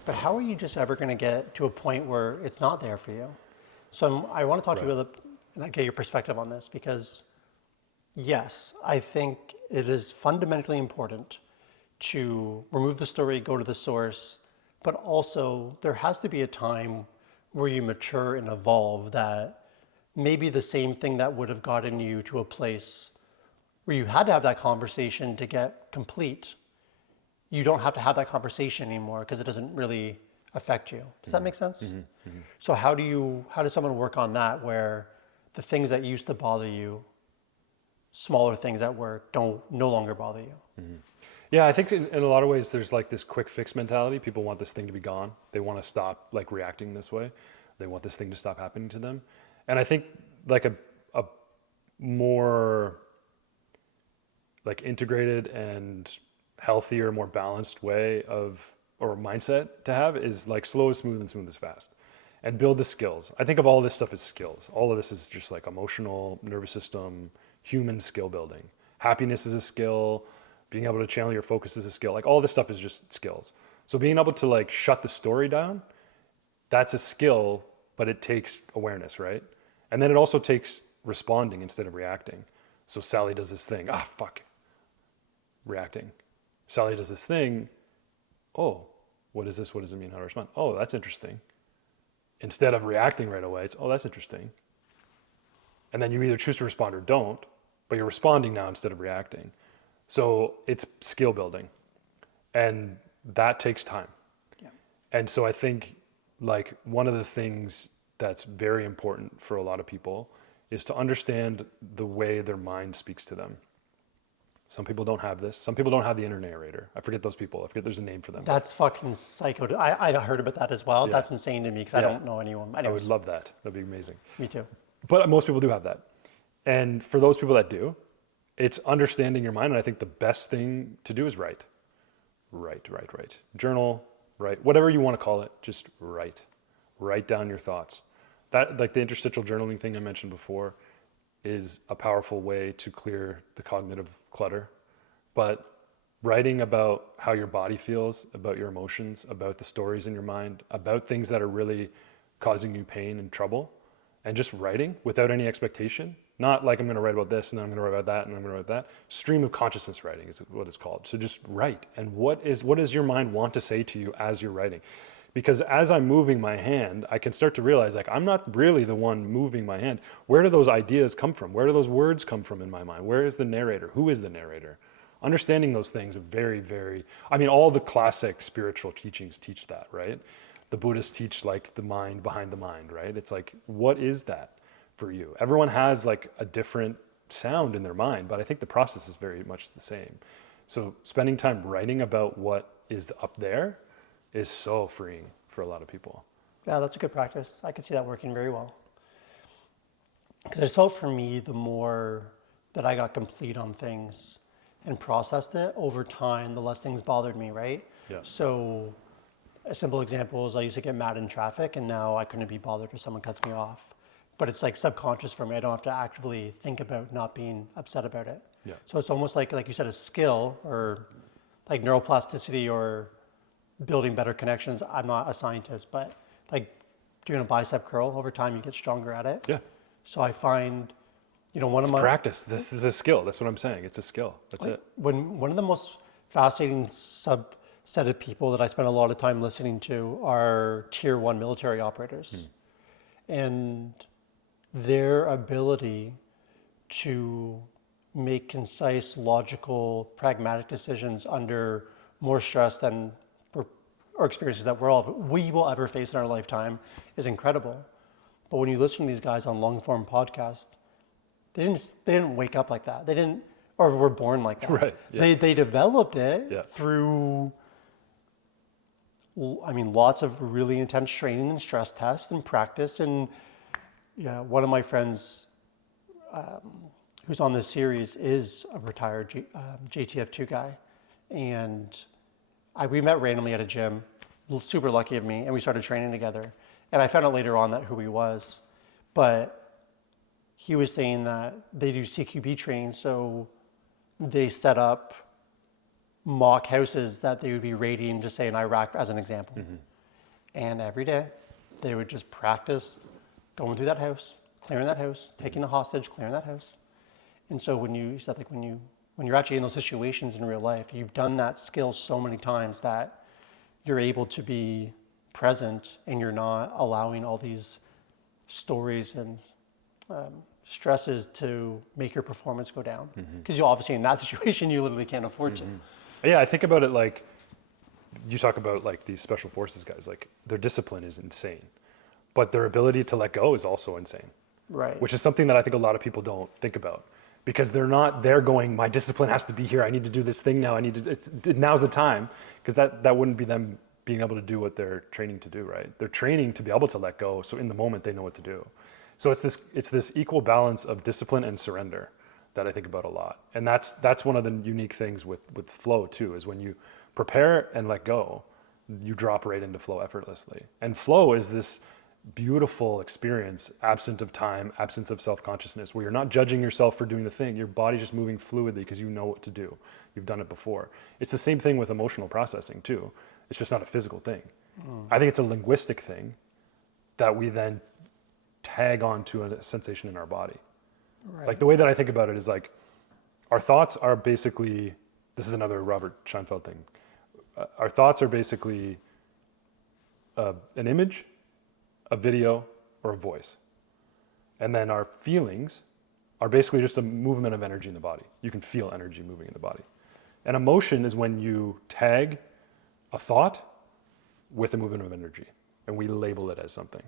But how are you just ever going to get to a point where it's not there for you? So I want to talk to you about and get your perspective on this because yes, I think it is fundamentally important to remove the story, go to the source, but also there has to be a time where you mature and evolve that maybe the same thing that would have gotten you to a place where you had to have that conversation to get complete, you don't have to have that conversation anymore because it doesn't really affect you. Does that make sense? So how does someone work on that where the things that used to bother you, smaller things at work, don't no longer bother you? Yeah, I think in a lot of ways there's like this quick fix mentality. People want this thing to be gone. They want to stop like reacting this way. They want this thing to stop happening to them. And I think like a more like integrated and healthier, more balanced way of or mindset to have is like slow is smooth and smooth is fast. And build the skills. I think of all this stuff as skills. All of this is just like emotional, nervous system, human skill building. Happiness is a skill. Being able to channel your focus is a skill. Like all this stuff is just skills. So being able to like shut the story down, that's a skill, but it takes awareness, right? And then it also takes responding instead of reacting. So Sally does this thing. Ah, fuck. Reacting. Sally does this thing. Oh, what is this? What does it mean? How to respond? Oh, that's interesting. Instead of reacting right away, it's, oh, that's interesting. And then you either choose to respond or don't, but you're responding now instead of reacting. So it's skill building. And that takes time. Yeah. And so I think like one of the things that's very important for a lot of people is to understand the way their mind speaks to them. Some people don't have this. Some people don't have the inner narrator. I forget those people. I forget there's a name for them. That's fucking psycho. I heard about that as well. Yeah. That's insane to me because I don't know anyone. I Anyways, would love that. That'd be amazing. me too. But most people do have that. And for those people that do, it's understanding your mind. And I think the best thing to do is write. Write. Journal, write. Whatever you want to call it, just write. Write down your thoughts. That, like the interstitial journaling thing I mentioned before, is a powerful way to clear the cognitive clutter. But writing about how your body feels, about your emotions, about the stories in your mind, about things that are really causing you pain and trouble, and just writing without any expectation, not like I'm going to write about this and then I'm going to write about that and I'm going to write about that. Stream of consciousness writing is what it's called. So just write. And what does your mind want to say to you as you're writing? Because as I'm moving my hand, I can start to realize like I'm not really the one moving my hand. Where do those ideas come from? Where do those words come from in my mind? Where is the narrator? Who is the narrator? Understanding those things are very, very, I mean, all the classic spiritual teachings teach that, right? The Buddhists teach like the mind behind the mind, right? It's like, what is that for you? Everyone has like a different sound in their mind, but I think the process is very much the same. So spending time writing about what is up there is so freeing for a lot of people. Yeah, that's a good practice. I can see that working very well. Because it felt for me, the more that I got complete on things and processed it over time, the less things bothered me, right? Yeah. So a simple example is I used to get mad in traffic and now I couldn't be bothered if someone cuts me off. But it's like subconscious for me. I don't have to actively think about not being upset about it. Yeah. So it's almost like you said, a skill or like neuroplasticity or building better connections. I'm not a scientist, but like doing a bicep curl over time, you get stronger at it. Yeah. So I find, one of my Practice. This is a skill. That's what I'm saying. It's a skill. That's it. one of the most fascinating subset of people that I spend a lot of time listening to are tier 1 military operators. And their ability to make concise, logical, pragmatic decisions under more stress than or experiences that we will ever face in our lifetime is incredible. But when you listen to these guys on long form podcasts, they didn't wake up like that. They didn't, or were born like that. Right. Yeah. They developed it through, lots of really intense training and stress tests and practice and, Yeah, one of my friends who's on this series is a retired JTF2 guy. And we met randomly at a gym, super lucky of me, and we started training together. And I found out later on that who he was. But he was saying that they do CQB training, so they set up mock houses that they would be raiding, just say in Iraq as an example. And every day they would just practice going through that house, clearing that house, taking the hostage, clearing that house. And so when you said, like, when you're actually in those situations in real life, you've done that skill so many times that you're able to be present and you're not allowing all these stories and stresses to make your performance go down. Because you obviously in that situation, you literally can't afford to. Yeah, I think about it like, you talk about like these special forces guys, like their discipline is insane, but their ability to let go is also insane. Right. Which is something that I think a lot of people don't think about, because they're not there going, my discipline has to be here. I need to do this thing now. Now's the time, because that wouldn't be them being able to do what they're training to do, right? They're training to be able to let go. So in the moment they know what to do. So it's this equal balance of discipline and surrender that I think about a lot. And that's one of the unique things with flow too, is when you prepare and let go, you drop right into flow effortlessly. And flow is this beautiful experience, absent of time, absent of self-consciousness, where you're not judging yourself for doing the thing. Your body's just moving fluidly because you know what to do. You've done it before. It's the same thing with emotional processing too. It's just not a physical thing. I think it's a linguistic thing that we then tag onto a sensation in our body. Right. Like the way that I think about it is like, our thoughts are basically, this is another Robert Scheinfeld thing. Our thoughts are basically an image, a video, or a voice. And then our feelings are basically just a movement of energy in the body. You can feel energy moving in the body. And emotion is when you tag a thought with a movement of energy, and we label it as something.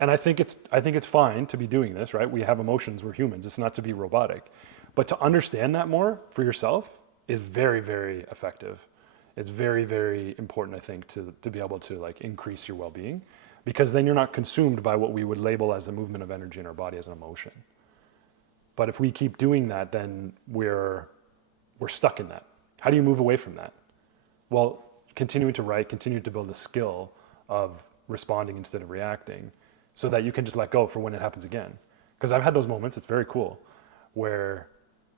And I think it's fine to be doing this, right? We have emotions, we're humans, it's not to be robotic. But to understand that more for yourself is very, very effective. It's very, very important, I think, to be able to like increase your well-being, because then you're not consumed by what we would label as a movement of energy in our body as an emotion. But if we keep doing that, then we're stuck in that. How do you move away from that? Well, continuing to write, continue to build the skill of responding instead of reacting, so that you can just let go for when it happens again. Because I've had those moments, it's very cool, where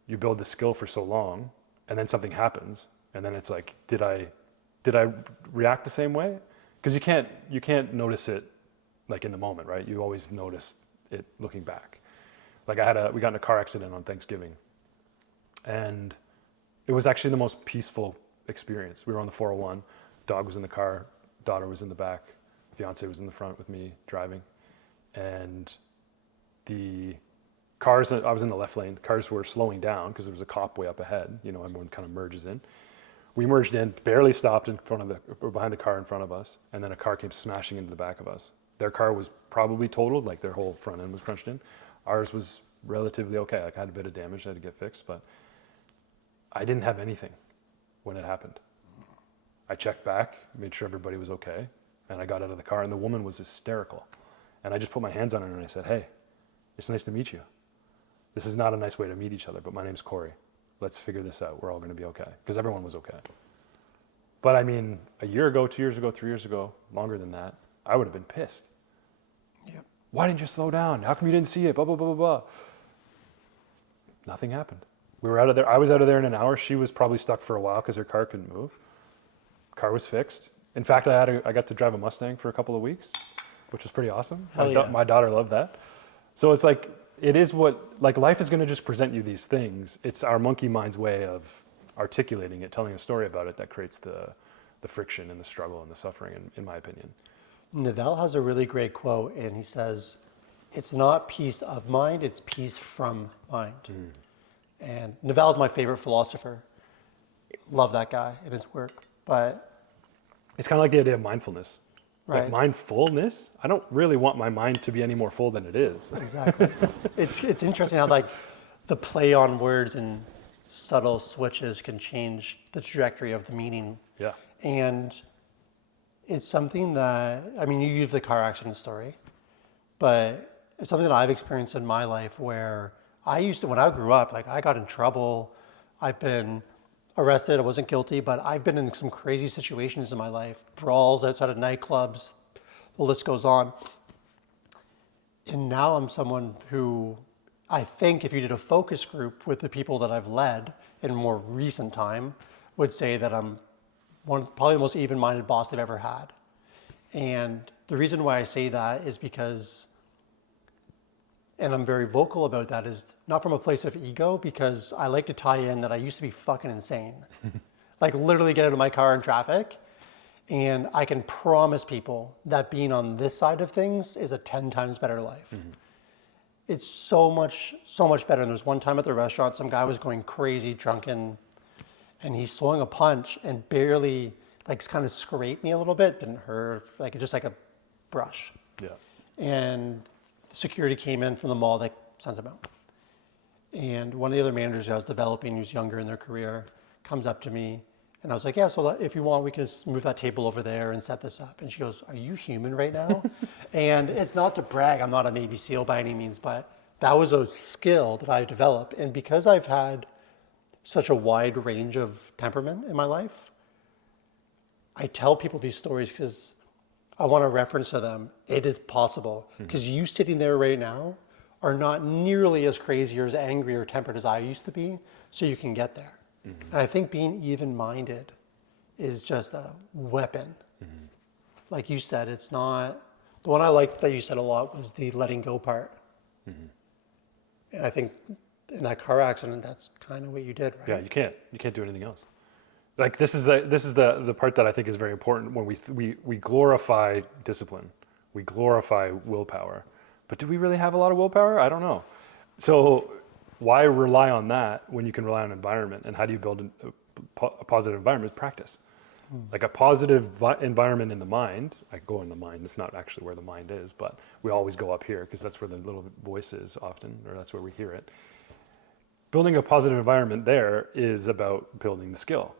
you build the skill for so long and then something happens and then it's like, did I react the same way? Because you can't notice it like in the moment, right? You always notice it looking back. Like we got in a car accident on Thanksgiving, and it was actually the most peaceful experience. We were on the 401, dog was in the car, daughter was in the back, fiance was in the front with me driving. And the cars, I was in the left lane, the cars were slowing down because there was a cop way up ahead. You know, everyone kind of merges in. We merged in, barely stopped in front of or behind the car in front of us, and then a car came smashing into the back of us. Their car was probably totaled, like their whole front end was crunched in. Ours was relatively okay. Like I had a bit of damage that had to get fixed, but I didn't have anything when it happened. I checked back, made sure everybody was okay, and I got out of the car, and the woman was hysterical. And I just put my hands on her and I said, hey, it's nice to meet you. This is not a nice way to meet each other, but my name's Cory. Let's figure this out. We're all going to be okay. Because everyone was okay. But I mean, a year ago, 2 years ago, 3 years ago, longer than that, I would have been pissed. Yep. Why didn't you slow down? How come you didn't see it? Blah, blah, blah, blah, blah. Nothing happened. We were out of there. I was out of there in an hour. She was probably stuck for a while because her car couldn't move. Car was fixed. In fact, I got to drive a Mustang for a couple of weeks, which was pretty awesome. My daughter loved that. So it's like, it is like life is going to just present you these things. It's our monkey mind's way of articulating it, telling a story about it that creates the friction and the struggle and the suffering, in my opinion. Naval has a really great quote, and he says, it's not peace of mind, it's peace from mind. And Naval's my favorite philosopher. Love that guy and his work. But it's kind of like the idea of mindfulness. Right. Like mindfulness, I don't really want my mind to be any more full than it is. Exactly. It's interesting how like the play on words and subtle switches can change the trajectory of the meaning. Yeah. And it's something that, I mean, you use the car accident story, but It's something that I've experienced in my life where I used to, when I grew up, like I got in trouble. I've been arrested. I wasn't guilty, but I've been in some crazy situations in my life, brawls outside of nightclubs, the list goes on. And now I'm someone who I think if you did a focus group with the people that I've led in more recent time, would say that I'm probably the most even-minded boss they've ever had. And the reason why I say that is because, and I'm very vocal about that, is not from a place of ego, because I like to tie in that I used to be fucking insane. Like literally get out of my car in traffic. And I can promise people that being on this side of things is a 10 times better life. Mm-hmm. It's so much better. And there's one time at the restaurant, some guy was going crazy, drunken, and he swung a punch and barely, like, kind of scraped me a little bit. Didn't hurt, like just like a brush. Yeah. And security came in from the mall, they sent him out. And one of the other managers I was developing, who's younger in their career, comes up to me. And I was like, yeah, so if you want, we can just move that table over there and set this up. And she goes, are you human right now? And it's not to brag, I'm not a Navy SEAL by any means, but that was a skill that I've developed. And because I've had such a wide range of temperament in my life, I tell people these stories because I want to reference to them. It is possible. Because you sitting there right now are not nearly as crazy or as angry or tempered as I used to be, so you can get there. And I think being even-minded is just a weapon. Like you said, it's not, the one I liked that you said a lot was the letting go part. And I think in that car accident, that's kind of what you did, right? Yeah, you can't do anything else. Like this is the part that I think is very important when we glorify discipline, we glorify willpower, but do we really have a lot of willpower? I don't know. So why rely on that when you can rely on environment? And how do you build a positive environment? Is practice. Like a positive environment in the mind. I go in the mind. It's not actually where the mind is, but we always go up here because that's where the little voice is often, or that's where we hear it. Building a positive environment there is about building the skill.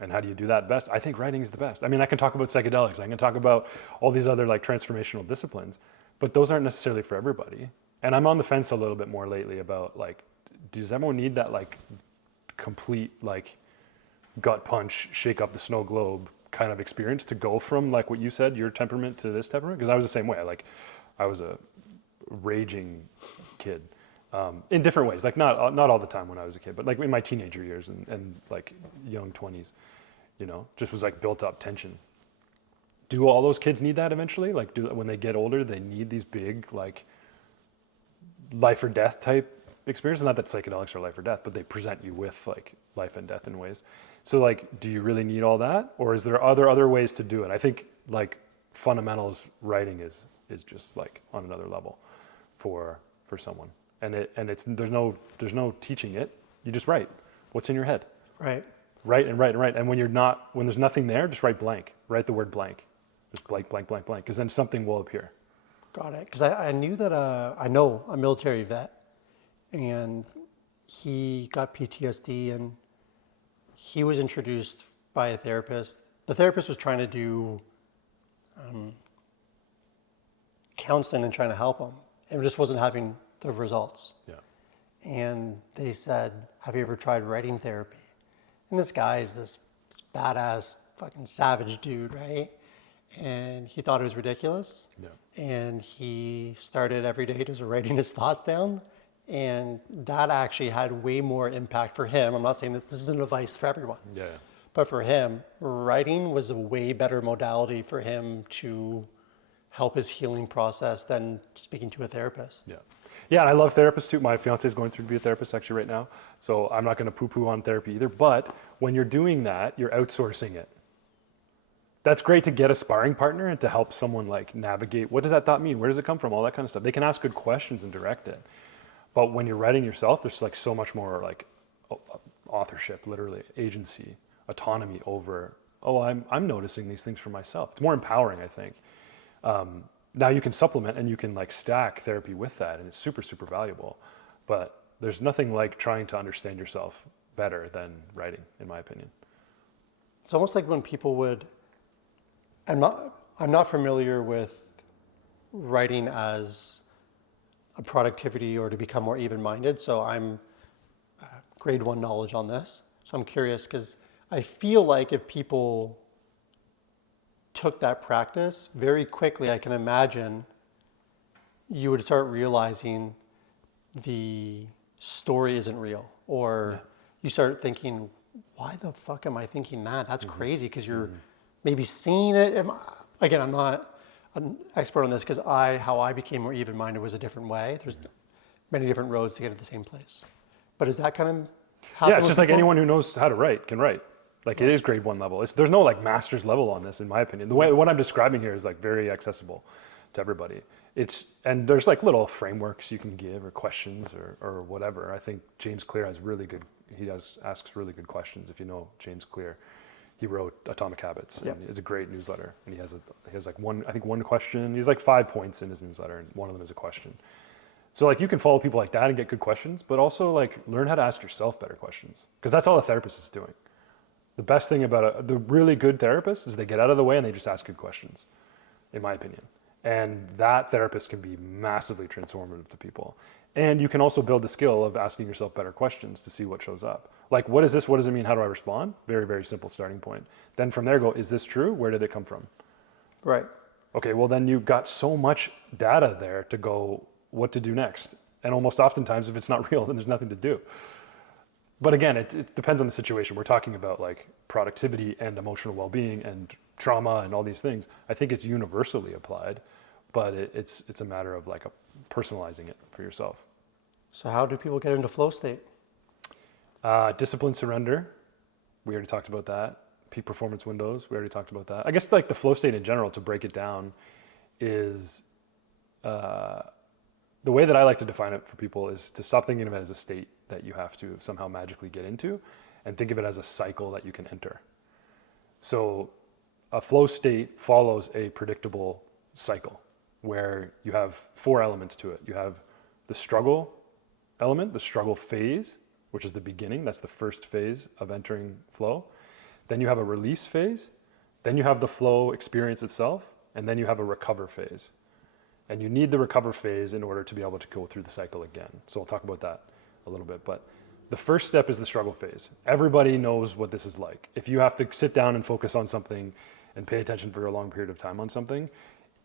And how do you do that best? I think writing is the best. I mean, I can talk about psychedelics. I can talk about all these other like transformational disciplines, but those aren't necessarily for everybody. And I'm on the fence a little bit more lately about like, does everyone need that like complete like gut punch, shake up the snow globe kind of experience to go from like what you said, your temperament to this temperament? Because I was the same way. I was a raging kid in different ways. Like not all the time when I was a kid, but like in my teenager years and like young 20s, you know, just was like built up tension. Do all those kids need that eventually? Like when they get older, they need these big like life or death type experiences? Not that psychedelics are life or death, but they present you with like life and death in ways. So like, do you really need all that? Or is there other ways to do it? I think like fundamentals writing is just like on another level for someone. And it's there's no teaching it. You just write. What's in your head? Right. Write and write and write. And when there's nothing there, just write blank. Write the word blank. Just blank, blank, blank, blank. Because then something will appear. Got it. Because I knew that I know a military vet, and he got PTSD, and he was introduced by a therapist. The therapist was trying to do counseling and trying to help him, and just wasn't having the results. Yeah. And they said, have you ever tried writing therapy? And this guy is this badass fucking savage dude, right? And he thought it was ridiculous. Yeah. And he started every day just writing his thoughts down. And that actually had way more impact for him. I'm not saying that this is an advice for everyone. Yeah. But for him, writing was a way better modality for him to help his healing process than speaking to a therapist. Yeah. Yeah, and I love therapists too. My fiance is going through to be a therapist actually right now. So I'm not going to poo-poo on therapy either. But when you're doing that, you're outsourcing it. That's great to get a sparring partner and to help someone like navigate. What does that thought mean? Where does it come from? All that kind of stuff. They can ask good questions and direct it. But when you're writing yourself, there's like so much more like authorship, literally agency, autonomy over, I'm noticing these things for myself. It's more empowering, I think. Now you can supplement and you can like stack therapy with that, and it's super, super valuable. But there's nothing like trying to understand yourself better than writing, in my opinion. It's almost like when people would, I'm not familiar with writing as a productivity or to become more even-minded. So I'm grade 1 knowledge on this. So I'm curious because I feel like if people took that practice very quickly, I can imagine you would start realizing the story isn't real, or you start thinking, why the fuck am I thinking that? That's crazy, because you're maybe seeing it. Again, I'm not an expert on this because how I became more even-minded was a different way. There's many different roads to get to the same place. But is that kind of happen Yeah, it's with just like people? anyone who knows how to write can write. Like it is grade 1 level. There's no like master's level on this, in my opinion. The way what I'm describing here is like very accessible to everybody. And there's like little frameworks you can give or questions or whatever. I think James Clear asks really good questions. If you know James Clear, he wrote Atomic Habits. And it's a great newsletter. And he has like one question. He's like 5 points in his newsletter, and one of them is a question. So like you can follow people like that and get good questions, but also like learn how to ask yourself better questions, because that's all a therapist is doing. The best thing about the really good therapist is they get out of the way and they just ask good questions, in my opinion. And that therapist can be massively transformative to people. And you can also build the skill of asking yourself better questions to see what shows up. Like, what is this? What does it mean? How do I respond? Very, very simple starting point. Then from there go, is this true? Where did it come from? Right. Okay, well then you've got so much data there to go what to do next. And almost oftentimes, if it's not real, then there's nothing to do. But again, it depends on the situation. We're talking about like productivity and emotional well-being and trauma and all these things. I think it's universally applied, but it's a matter of like personalizing it for yourself. So how do people get into flow state? Discipline, surrender. We already talked about that. Peak performance windows. We already talked about that. I guess like the flow state in general, to break it down, is the way that I like to define it for people is to stop thinking of it as a state that you have to somehow magically get into, and think of it as a cycle that you can enter. So a flow state follows a predictable cycle where you have 4 elements to it. You have the struggle element, the struggle phase, which is the beginning. That's the first phase of entering flow. Then you have a release phase. Then you have the flow experience itself. And then you have a recover phase. And you need the recover phase in order to be able to go through the cycle again. So I'll talk about that a little bit. But the first step is the struggle phase. Everybody knows what this is like. If you have to sit down and focus on something and pay attention for a long period of time on something,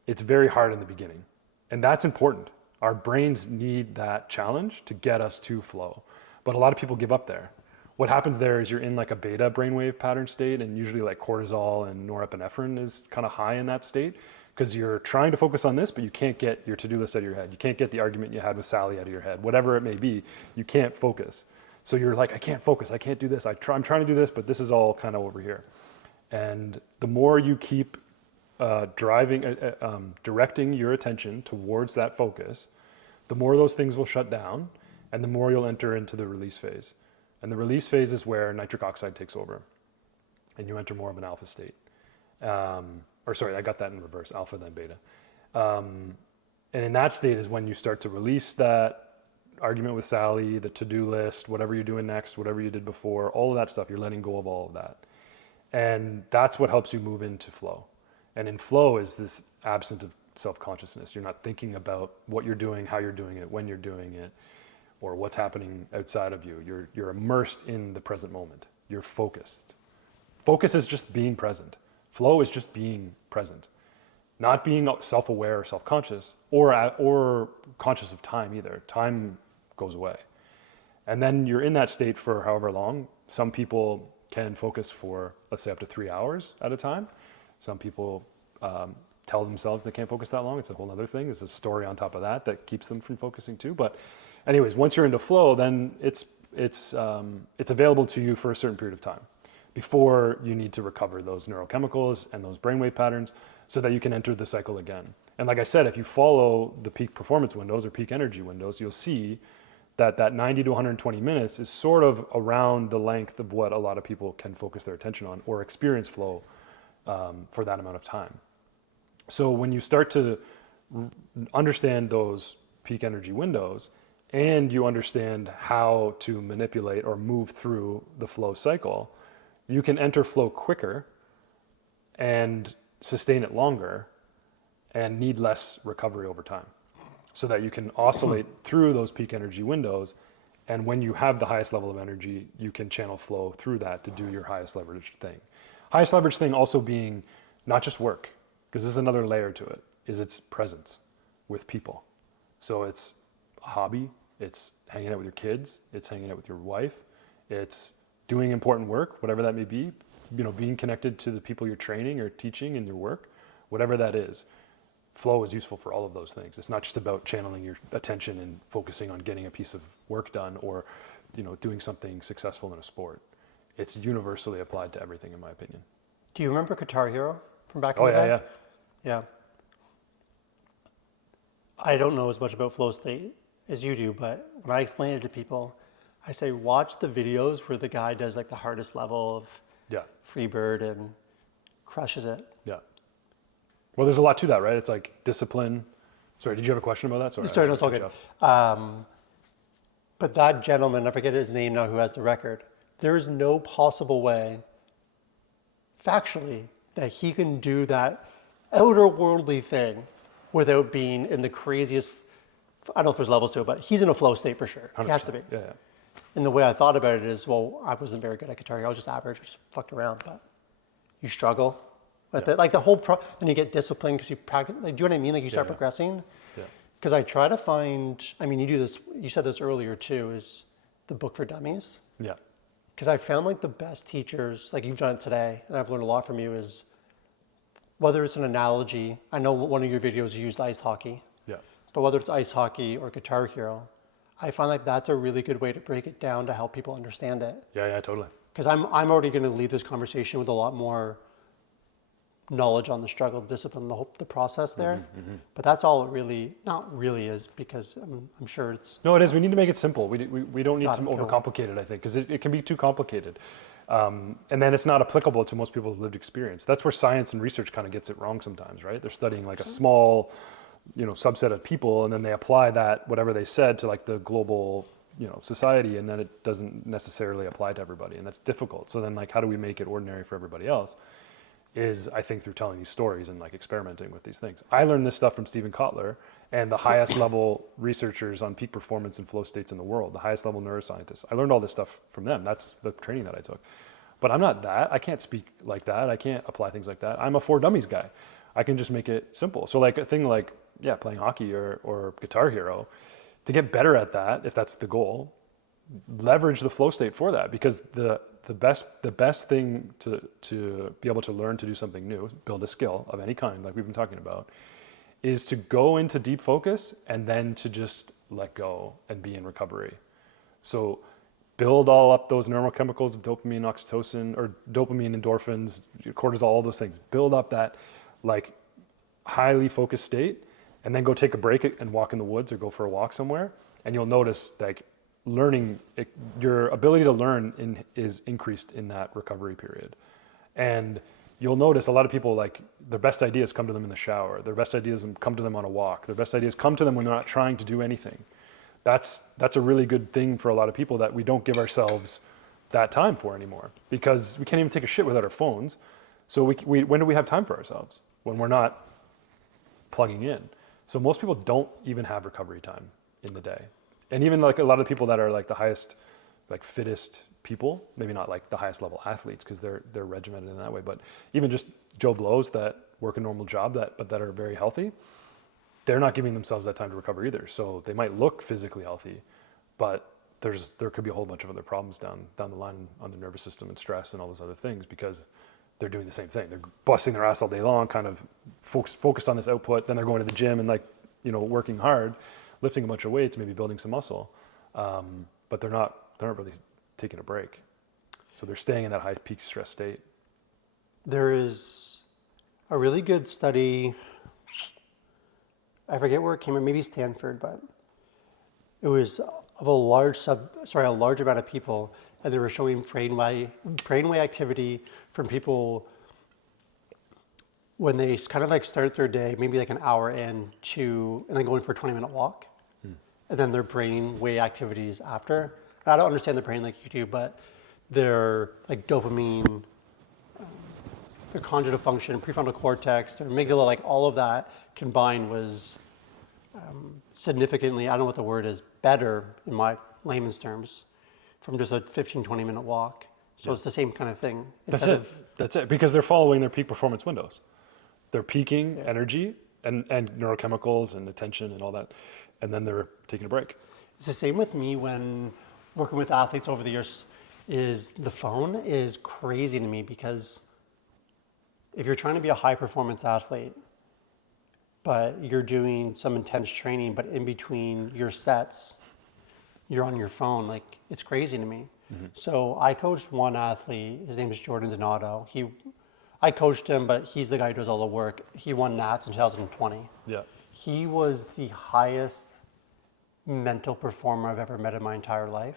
it's very hard in the beginning. And that's important. Our brains need that challenge to get us to flow. But a lot of people give up there. What happens there is you're in like a beta brainwave pattern state, and usually like cortisol and norepinephrine is kind of high in that state, because you're trying to focus on this, but you can't get your to-do list out of your head. You can't get the argument you had with Sally out of your head. Whatever it may be, you can't focus. So you're like, I can't focus. I can't do this. I'm trying to do this, but this is all kind of over here. And the more you keep directing your attention towards that focus, the more those things will shut down, and the more you'll enter into the release phase. And the release phase is where nitric oxide takes over, and you enter more of an alpha state. Or sorry, I got that in reverse, alpha then beta. And in that state is when you start to release that argument with Sally, the to-do list, whatever you're doing next, whatever you did before, all of that stuff, you're letting go of all of that. And that's what helps you move into flow. And in flow is this absence of self-consciousness. You're not thinking about what you're doing, how you're doing it, when you're doing it, or what's happening outside of you. You're immersed in the present moment. You're focused. Focus is just being present. Flow is just being present. Not being self-aware or self-conscious, or conscious of time either. Time goes away. And then you're in that state for however long. Some people can focus for, let's say, up to 3 hours at a time. Some people tell themselves they can't focus that long. It's a whole other thing. There's a story on top of that keeps them from focusing too. But anyways, once you're into flow, then it's available to you for a certain period of time before you need to recover those neurochemicals and those brainwave patterns so that you can enter the cycle again. And like I said, if you follow the peak performance windows or peak energy windows, you'll see that 90 to 120 minutes is sort of around the length of what a lot of people can focus their attention on or experience flow for that amount of time. So when you start to understand those peak energy windows, and you understand how to manipulate or move through the flow cycle, you can enter flow quicker and sustain it longer and need less recovery over time. so that you can oscillate through those peak energy windows. And when you have the highest level of energy, you can channel flow through that to do your highest leverage thing. Highest leverage thing also being not just work, because there's another layer to it, is its presence with people. So it's a hobby, it's hanging out with your kids, it's hanging out with your wife, it's doing important work, whatever that may be, being connected to the people you're training or teaching in your work, whatever that is. Flow is useful for all of those things. It's not just about channeling your attention and focusing on getting a piece of work done or, doing something successful in a sport. It's universally applied to everything, in my opinion. Do you remember Guitar Hero from back in Oh the day? yeah. Yeah. I don't know as much about flow state as you do, but when I explain it to people, I say, watch the videos where the guy does like the hardest level of Yeah. Freebird and crushes it. Yeah. Well, there's a lot to that, right? It's like discipline. Sorry, did you have a question about that? Sorry, no, it's all good. But that gentleman, I forget his name now, who has the record, there's no possible way, factually, that he can do that outer worldly thing without being in the craziest, I don't know if there's levels to it, but he's in a flow state for sure. He has to be. Yeah. And the way I thought about it is, well, I wasn't very good at guitar. I was just average. I just fucked around. But you struggle with it. Like the whole, then you get disciplined because you practice. Like, do you know what I mean? Like you start progressing. Yeah. Because I try to find, you do this, you said this earlier too, is the book for dummies. Yeah. Because I found like the best teachers, like you've done it today, and I've learned a lot from you, is whether it's an analogy. I know one of your videos you used ice hockey. Yeah. But whether it's ice hockey or Guitar Hero, I find like that's a really good way to break it down to help people understand it. Yeah, totally. Because I'm already going to leave this conversation with a lot more knowledge on the struggle, the discipline, the process there. But that's all it really, not really is, because I'm sure it's... No, it is. We need to make it simple. We don't need to Cool. overcomplicate it, I think, because it can be too complicated. And then it's not applicable to most people's lived experience. That's where science and research kind of gets it wrong sometimes, right? They're studying like a small, subset of people, and then they apply that, whatever they said, to like the global, society, and then it doesn't necessarily apply to everybody, and that's difficult. So then, like, how do we make it ordinary for everybody else? Is, I think, through telling these stories and like experimenting with these things. I learned this stuff from Stephen Kotler and the highest level researchers on peak performance and flow states in the world, the highest level neuroscientists. I learned all this stuff from them. That's the training that I took. But I'm not that. I can't speak like that. I can't apply things like that. I'm a for dummies guy. I can just make it simple. So like a thing like, playing hockey or Guitar Hero, to get better at that, if that's the goal, leverage the flow state for that, because the best thing to be able to learn to do something new, build a skill of any kind, like we've been talking about, is to go into deep focus and then to just let go and be in recovery. So build all up those neurochemicals of dopamine, oxytocin, or dopamine, endorphins, cortisol, all those things. Build up that like highly focused state, and then go take a break and walk in the woods or go for a walk somewhere, and you'll notice like your ability to learn is increased in that recovery period. And you'll notice a lot of people, like, their best ideas come to them in the shower. Their best ideas come to them on a walk. Their best ideas come to them when they're not trying to do anything. That's a really good thing for a lot of people that we don't give ourselves that time for anymore, because we can't even take a shit without our phones. So when do we have time for ourselves? When we're not plugging in. So most people don't even have recovery time in the day. And even like a lot of people that are like the highest, like fittest people, maybe not like the highest level athletes because they're regimented in that way, but even just Joe Blows that work a normal job but that are very healthy, they're not giving themselves that time to recover either. So they might look physically healthy, but there could be a whole bunch of other problems down the line on the nervous system and stress and all those other things, because they're doing the same thing. They're busting their ass all day long, kind of focused on this output. Then they're going to the gym and working hard, lifting a bunch of weights, maybe building some muscle, but they're not really taking a break. So they're staying in that high peak stress state. There is a really good study, I forget where it came from, maybe Stanford, but it was of a large amount of people, and they were showing brainwave activity from people when they kind of like start their day, maybe like an hour in and then going for a 20-minute walk, and then their brainwave activities after. And I don't understand the brain like you do, but their like dopamine, their conjugative function, prefrontal cortex, their amygdala, like all of that combined was significantly, I don't know what the word is, better in my layman's terms from just a 15, 20-minute walk. So it's the same kind of thing. That's it. Because they're following their peak performance windows. They're peaking energy and neurochemicals and attention and all that. And then they're taking a break. It's the same with me when working with athletes over the years. Is the phone is crazy to me, because if you're trying to be a high performance athlete, but you're doing some intense training, but in between your sets, you're on your phone, like, it's crazy to me. So I coached one athlete, his name is Jordan Donato. I coached him, but he's the guy who does all the work. He won Nats in 2020. Yeah. He was the highest mental performer I've ever met in my entire life.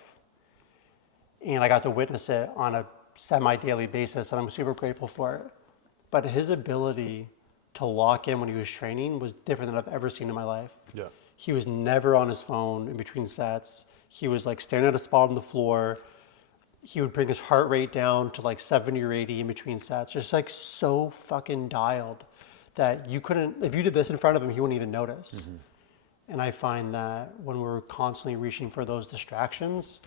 And I got to witness it on a semi-daily basis, and I'm super grateful for it. But his ability to lock in when he was training was different than I've ever seen in my life. Yeah. He was never on his phone in between sets. He was like staring at a spot on the floor. He would bring his heart rate down to like 70 or 80 in between sets, just like so fucking dialed that you couldn't, if you did this in front of him, he wouldn't even notice. And I find that when we're constantly reaching for those distractions,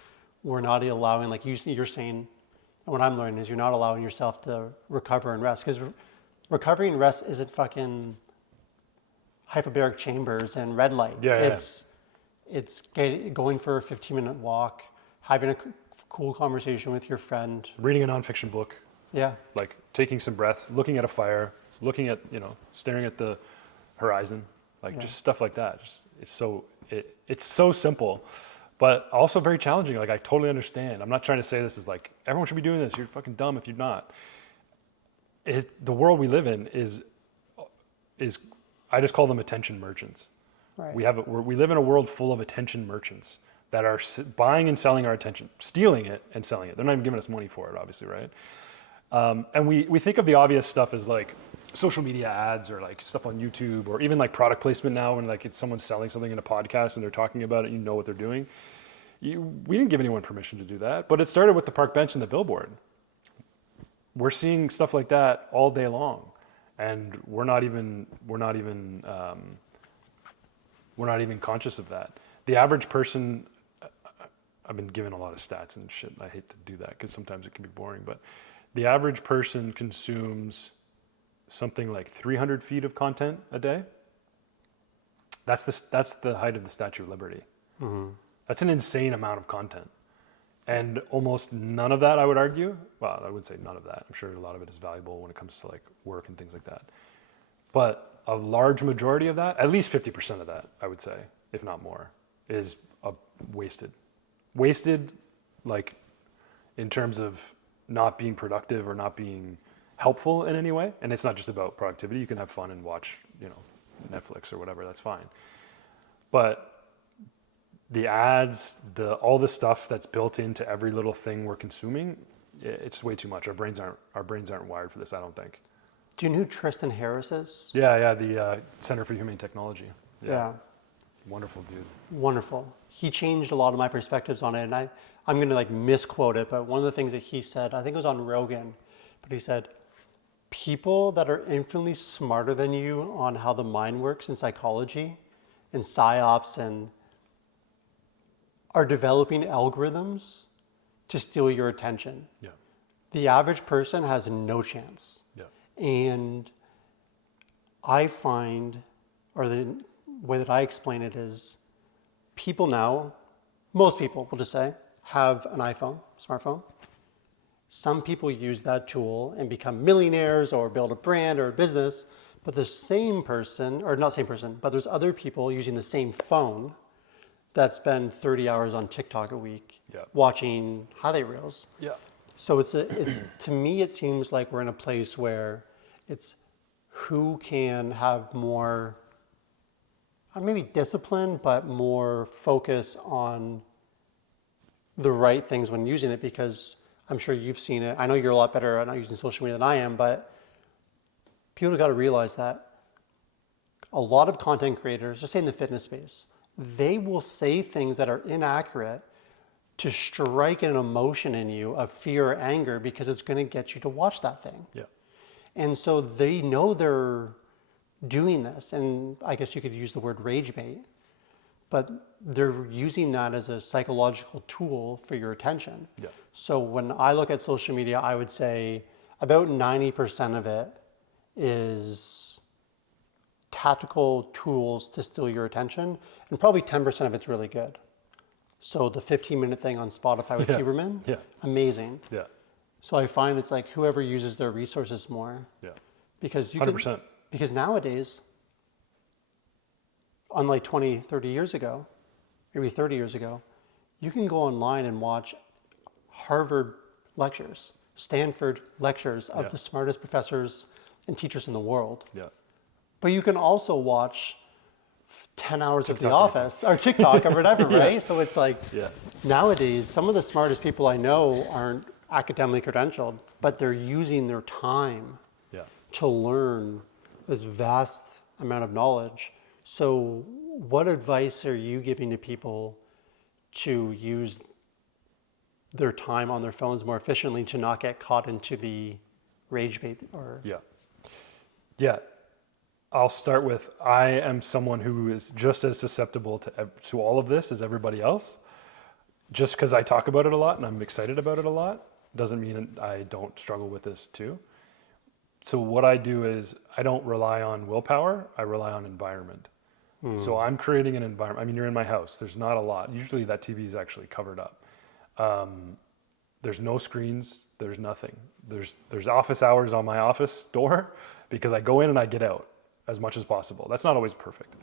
we're not allowing, like you're saying, and what I'm learning is you're not allowing yourself to recover and rest, because recovery and rest isn't fucking hyperbaric chambers and red light. It's going for a 15-minute walk, having a cool conversation with your friend. Reading a nonfiction book. Yeah. Like taking some breaths, looking at a fire, looking at, staring at the horizon, like just stuff like that. It's so simple, but also very challenging. Like, I totally understand. I'm not trying to say this is like, everyone should be doing this. You're fucking dumb if you're not. The world we live in is I just call them attention merchants. Right. We live in a world full of attention merchants that are buying and selling our attention, stealing it and selling it. They're not even giving us money for it, obviously, right? And we think of the obvious stuff as like social media ads or like stuff on YouTube, or even like product placement now, when like it's someone selling something in a podcast and they're talking about it, you know what they're doing. We didn't give anyone permission to do that, but it started with the park bench and the billboard. We're seeing stuff like that all day long, and we're not even conscious of that. The average person, I've been given a lot of stats and shit. I hate to do that because sometimes it can be boring, but the average person consumes something like 300 feet of content a day. That's the height of the Statue of Liberty. That's an insane amount of content. And almost none of that, I would argue, well, I would say none of that. I'm sure a lot of it is valuable when it comes to like work and things like that. But a large majority of that, at least 50% of that, I would say, if not more, is wasted. Wasted, like, in terms of not being productive or not being helpful in any way. And it's not just about productivity. You can have fun and watch, Netflix or whatever, that's fine. But the ads, all the stuff that's built into every little thing we're consuming, it's way too much. Our brains aren't wired for this, I don't think. Do you know who Tristan Harris is? Yeah, the Center for Humane Technology. Yeah. Wonderful dude. Wonderful. He changed a lot of my perspectives on it, and I'm going to like misquote it, but one of the things that he said, I think it was on Rogan, but he said, people that are infinitely smarter than you on how the mind works in psychology and psyops and are developing algorithms to steal your attention. Yeah. The average person has no chance. Yeah. And I find, or the way that I explain it is, people now, most people, we'll just say, have an iPhone, smartphone. Some people use that tool and become millionaires or build a brand or a business, but the same person, or not same person, but there's other people using the same phone that spend 30 hours on TikTok a week watching highlight reels. Yeah. So it's to me, it seems like we're in a place where it's who can have more, maybe discipline, but more focus on the right things when using it, because I'm sure you've seen it. I know you're a lot better at not using social media than I am, but people have got to realize that a lot of content creators, just say in the fitness space, they will say things that are inaccurate to strike an emotion in you of fear or anger, because it's going to get you to watch that thing. Yeah. And so they know they're doing this, and I guess you could use the word rage bait. but they're using that as a psychological tool for your attention. Yeah. So when I look at social media, I would say about 90% of it is tactical tools to steal your attention, and probably 10% of it's really good. So the 15-minute thing on Spotify with Yeah. Huberman, Yeah. amazing. Yeah. So I find it's like whoever uses their resources more, Yeah. because you 100%. can, because nowadays, unlike 20, 30 years ago, maybe 30 years ago, you can go online and watch Harvard lectures, Stanford lectures of Yeah. the smartest professors and teachers in the world. Yeah. But you can also watch 10 hours of The TikTok dancing. Office or TikTok or whatever, Yeah. right? So it's like, Yeah. nowadays, some of the smartest people I know aren't academically credentialed, but they're using their time Yeah. to learn this vast amount of knowledge. So what advice are you giving to people to use their time on their phones more efficiently to not get caught into the rage bait or Yeah. Yeah. I'll start with, I am someone who is just as susceptible to all of this as everybody else. Just because I talk about it a lot and I'm excited about it a lot doesn't mean I don't struggle with this too. So what I do is I don't rely on willpower, I rely on environment. So I'm creating an environment. I mean, you're in my house. There's not a lot. Usually that TV is actually covered up. There's no screens. There's nothing. There's office hours on my office door because I go in and I get out as much as possible. That's not always perfect.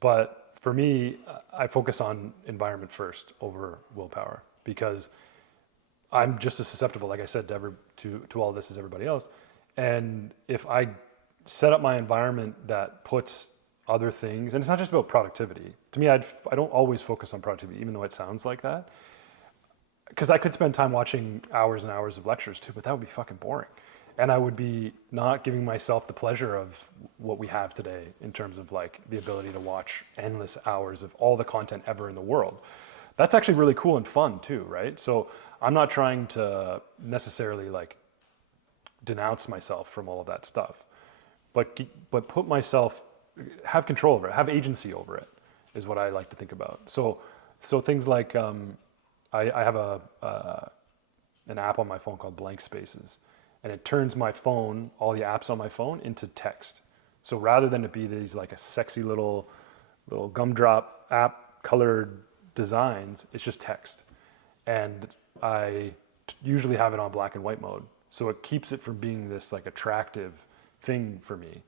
But for me, I focus on environment first over willpower because I'm just as susceptible, like I said, to all this as everybody else. And if I set up my environment that puts other things, and it's not just about productivity. To me, I don't always focus on productivity, even though it sounds like that. Because I could spend time watching hours and hours of lectures too, but that would be fucking boring. And I would be not giving myself the pleasure of what we have today in terms of like the ability to watch endless hours of all the content ever in the world. That's actually really cool and fun too, right? So I'm not trying to necessarily like denounce myself from all of that stuff, but put myself, have control over it, have agency over it, is what I like to think about. So things like I have an app on my phone called Blank Spaces, and it turns my phone, all the apps on my phone, into text. So rather than it be these like a sexy little gumdrop app colored designs, it's just text. And I usually have it on black and white mode, so it keeps it from being this like attractive thing for me.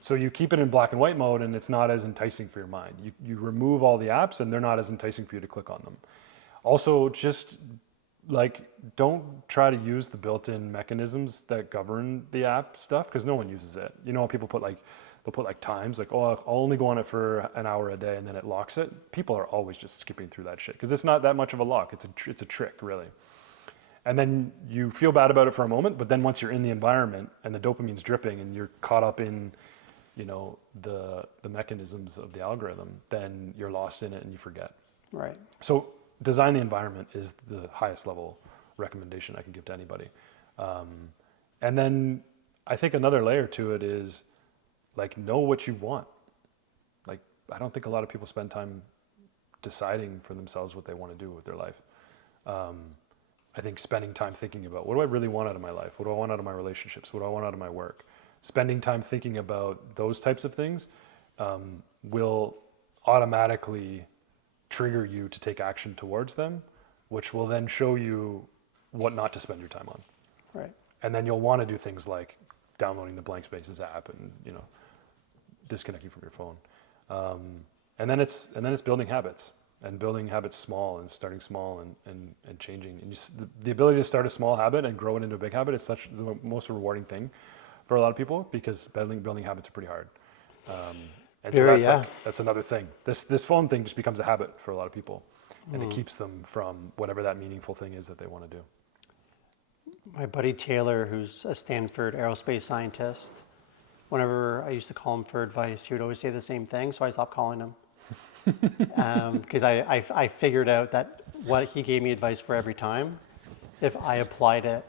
So you keep it in black and white mode and it's not as enticing for your mind. You remove all the apps and they're not as enticing for you to click on them. Also, just like don't try to use the built-in mechanisms that govern the app stuff because no one uses it. You know, people they'll put like times, like, oh, I'll only go on it for an hour a day and then it locks it. People are always just skipping through that shit because it's not that much of a lock. It's a trick, really. And then you feel bad about it for a moment, but then once you're in the environment and the dopamine's dripping and you're caught up in, you know, the mechanisms of the algorithm, then you're lost in it and you forget. right. So design the environment is the highest level recommendation I can give to anybody. And then I think another layer to it is like, know what you want. Like, I don't think a lot of people spend time deciding for themselves what they want to do with their life. I think spending time thinking about, what do I really want out of my life? What do I want out of my relationships? What do I want out of my work? Spending time thinking about those types of things will automatically trigger you to take action towards them, which will then show you what not to spend your time on. Right. And then you'll want to do things like downloading the Blank Spaces app and, you know, disconnecting from your phone. And then it's building habits. And building habits small and starting small and changing. And the ability to start a small habit and grow it into a big habit is such the most rewarding thing for a lot of people because building habits are pretty hard. And Very, so yeah. that's another thing. This phone thing just becomes a habit for a lot of people. And it keeps them from whatever that meaningful thing is that they want to do. My buddy Taylor, who's a Stanford aerospace scientist, whenever I used to call him for advice, he would always say the same thing, so I stopped calling him. Because I figured out that what he gave me advice for every time, if I applied it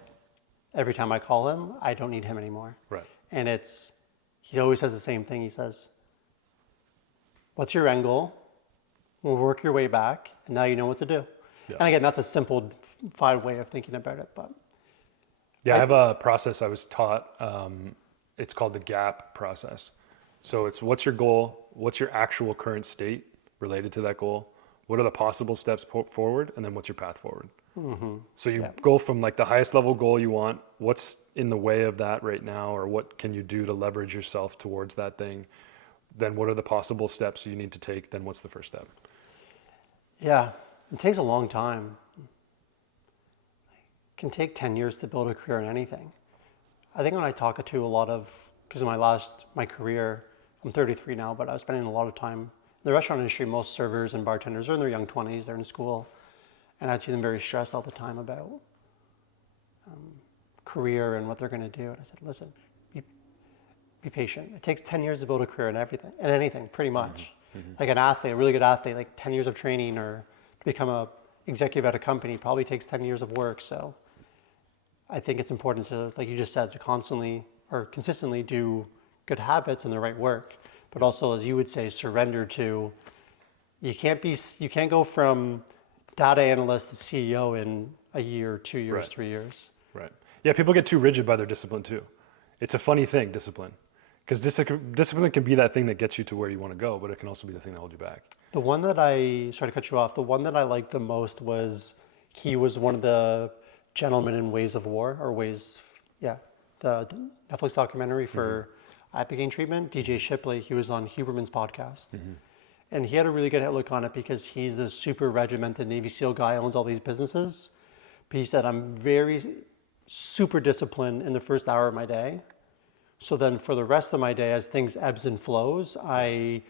every time I call him, I don't need him anymore. Right. And he always says the same thing. He says, what's your end goal? We'll work your way back, and now you know what to do. Yeah. And again, that's a simplified way of thinking about it, but Yeah, I have a process I was taught. It's called the GAP process. So it's what's your goal? What's your actual current state related to that goal? What are the possible steps forward? And then what's your path forward? So you Yeah. go from like the highest level goal you want. What's in the way of that right now? Or what can you do to leverage yourself towards that thing? Then what are the possible steps you need to take? Then what's the first step? Yeah, it takes a long time. It can take 10 years to build a career in anything. I think when I talk to a lot of, because in my career, I'm 33 now, but I was spending a lot of time in the restaurant industry. Most servers and bartenders are in their young 20s, they're in school, and I'd see them very stressed all the time about career and what they're going to do. And I said, listen, be patient. It takes 10 years to build a career in everything, in anything, pretty much. Like an athlete, a really good athlete, like 10 years of training or to become a executive at a company probably takes 10 years of work. So I think it's important to, like you just said, to constantly or consistently do good habits and the right work, but also, as you would say, surrender to, you can't go from data analyst to CEO in a year, 2 years, Right. 3 years. Right. Yeah, people get too rigid by their discipline too. It's a funny thing, discipline. Because discipline can be that thing that gets you to where you want to go, but it can also be the thing that holds you back. The one that sorry to cut you off, the one that I liked the most was, he was one of the gentlemen in Ways of War, or Ways, yeah, the Netflix documentary for Ibogaine treatment, DJ Shipley. He was on Huberman's podcast. And he had a really good outlook on it because he's this super regimented Navy SEAL guy, owns all these businesses. But he said, I'm very super disciplined in the first hour of my day. So then for the rest of my day, as things ebbs and flows, I'm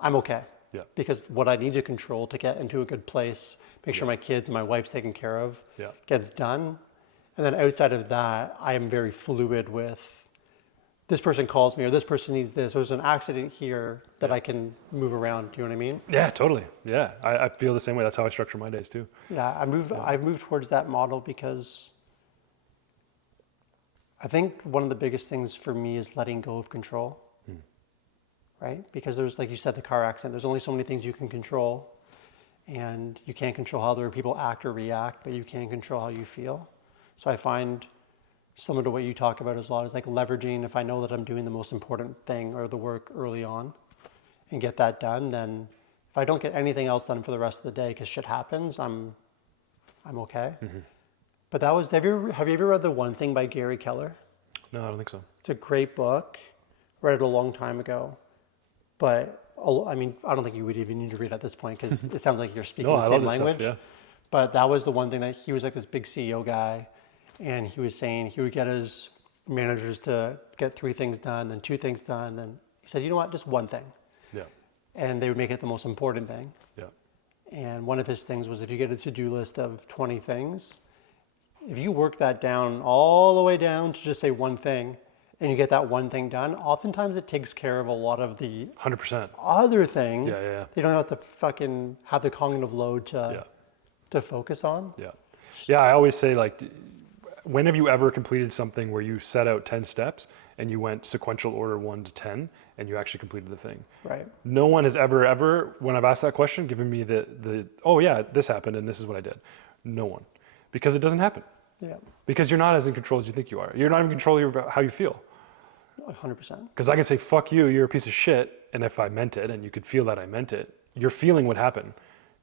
okay. Yeah. Because what I need to control to get into a good place, make sure my kids and my wife's taken care of, gets done. And then outside of that, I am very fluid with, this person calls me, or this person needs this, or there's an accident here that I can move around. Do you know what I mean? Yeah, totally. Yeah, I feel the same way. That's how I structure my days too. Yeah, I've moved towards that model because I think one of the biggest things for me is letting go of control, right? Because there's, like you said, the car accident, there's only so many things you can control, and you can't control how other people act or react, but you can control how you feel. So I find similar to what you talk about as a lot is like leveraging, if I know that I'm doing the most important thing or the work early on and get that done, then if I don't get anything else done for the rest of the day because shit happens, I'm okay. But that was, have you ever read The One Thing by Gary Keller? No, I don't think so. It's a great book. Read it a long time ago. But I mean, I don't think you would even need to read it at this point because it sounds like you're speaking No, the I same love this language. stuff, yeah. But that was the one thing that he was like this big CEO guy. And he was saying he would get his managers to get 3 things done, then 2 things done. And he said, you know what, just one thing. Yeah, And they would make it the most important thing. yeah, And one of his things was, if you get a to-do list of 20 things, if you work that down all the way down to just say one thing, and you get that one thing done, oftentimes it takes care of a lot of the 100%. other things. Yeah. You don't have to fucking have the cognitive load Yeah, to focus on. yeah. Yeah, I always say, like, when have you ever completed something where you set out 10 steps and you went sequential order 1 to 10 and you actually completed the thing? Right. No one has ever, when I've asked that question, given me the oh yeah, this happened and this is what I did. No one. Because it doesn't happen. Yeah. Because you're not as in control as you think you are. You're not in control of how you feel. 100%. Because I can say, fuck you, you're a piece of shit, and if I meant it, and you could feel that I meant it, your feeling would happen.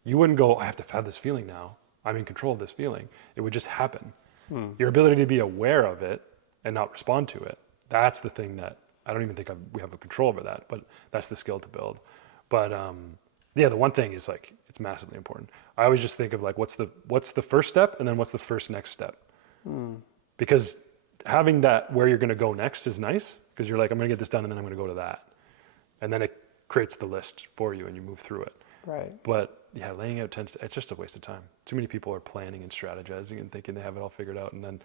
You wouldn't go, I have to have this feeling now. I'm in control of this feeling. It would just happen. Your ability to be aware of it and not respond to it, that's the thing that I don't even think we have a control over that, but that's the skill to build. But yeah, the one thing is, like, it's massively important. I always just think of, like, what's the first step, and then what's the first next step? Because having that where you're going to go next is nice, because you're like, I'm going to get this done and then I'm going to go to that. And then it creates the list for you and you move through it. Right. But yeah, laying out it's just a waste of time. Too many people are planning and strategizing and thinking they have it all figured out, and then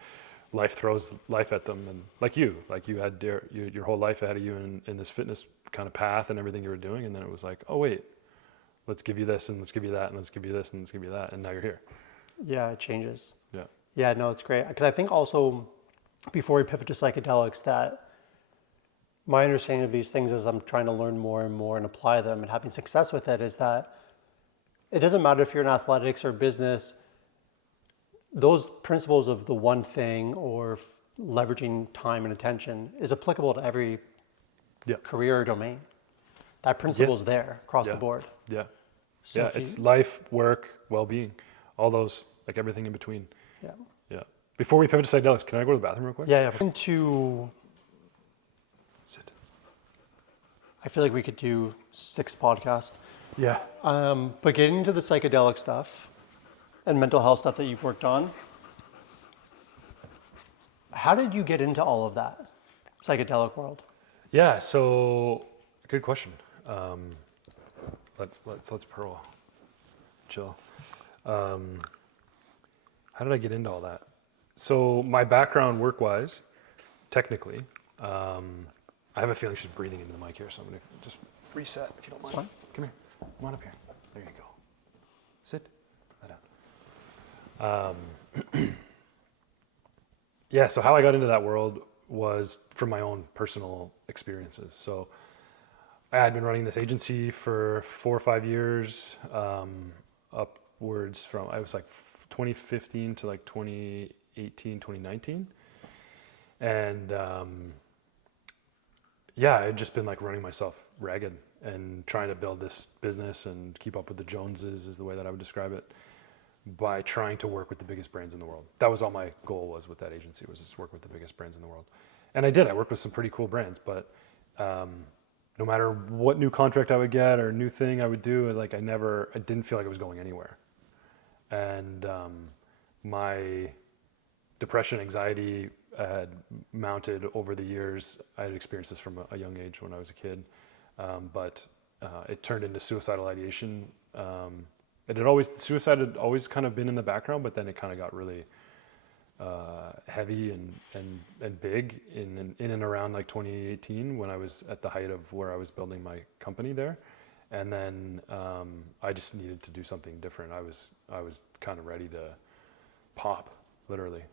life throws life at them. And like you had your whole life ahead of you in this fitness kind of path and everything you were doing. And then it was like, oh wait, let's give you this and let's give you that and let's give you this and let's give you that. And now you're here. Yeah, it changes. Yeah. Yeah, no, it's great. Because I think also, before we pivot to psychedelics, that my understanding of these things as I'm trying to learn more and more and apply them and having success with it is that it doesn't matter if you're in athletics or business, those principles of the one thing or leveraging time and attention is applicable to every Yeah. career or domain. That Yeah. principle is there across the Yeah. board. Yeah. So Yeah. if It's you, life, work, well-being, all those, like everything in between. yeah, Yeah. Before we pivot to psychedelics, can I go to the bathroom real quick? yeah, yeah. Into, Sit. I feel like we could do 6 podcasts. Yeah. But getting into the psychedelic stuff and mental health stuff that you've worked on, how did you get into all of that psychedelic world? Yeah. So, good question. Let's pearl, chill. How did I get into all that? So my background work-wise, technically, I have a feeling she's breathing into the mic here, so I'm gonna just reset if you don't mind. Fine. Come here. Come on up here. There you go. Sit. Lie down. Yeah. So how I got into that world was from my own personal experiences. So I had been running this agency for 4 or 5 years, upwards from, I was like 2015 to like 2018, 2019. And yeah, I had just been like running myself ragged and trying to build this business and keep up with the Joneses is the way that I would describe it, by trying to work with the biggest brands in the world. That was all my goal was with that agency, was just work with the biggest brands in the world. And I did, I worked with some pretty cool brands, but no matter what new contract I would get or new thing I would do, like I didn't feel like I was going anywhere. And my depression, anxiety had mounted over the years. I had experienced this from a young age when I was a kid, but it turned into suicidal ideation. Suicide had always kind of been in the background, but then it kind of got really heavy and big in and around like 2018 when I was at the height of where I was building my company there. And then I just needed to do something different. I was kind of ready to pop, literally.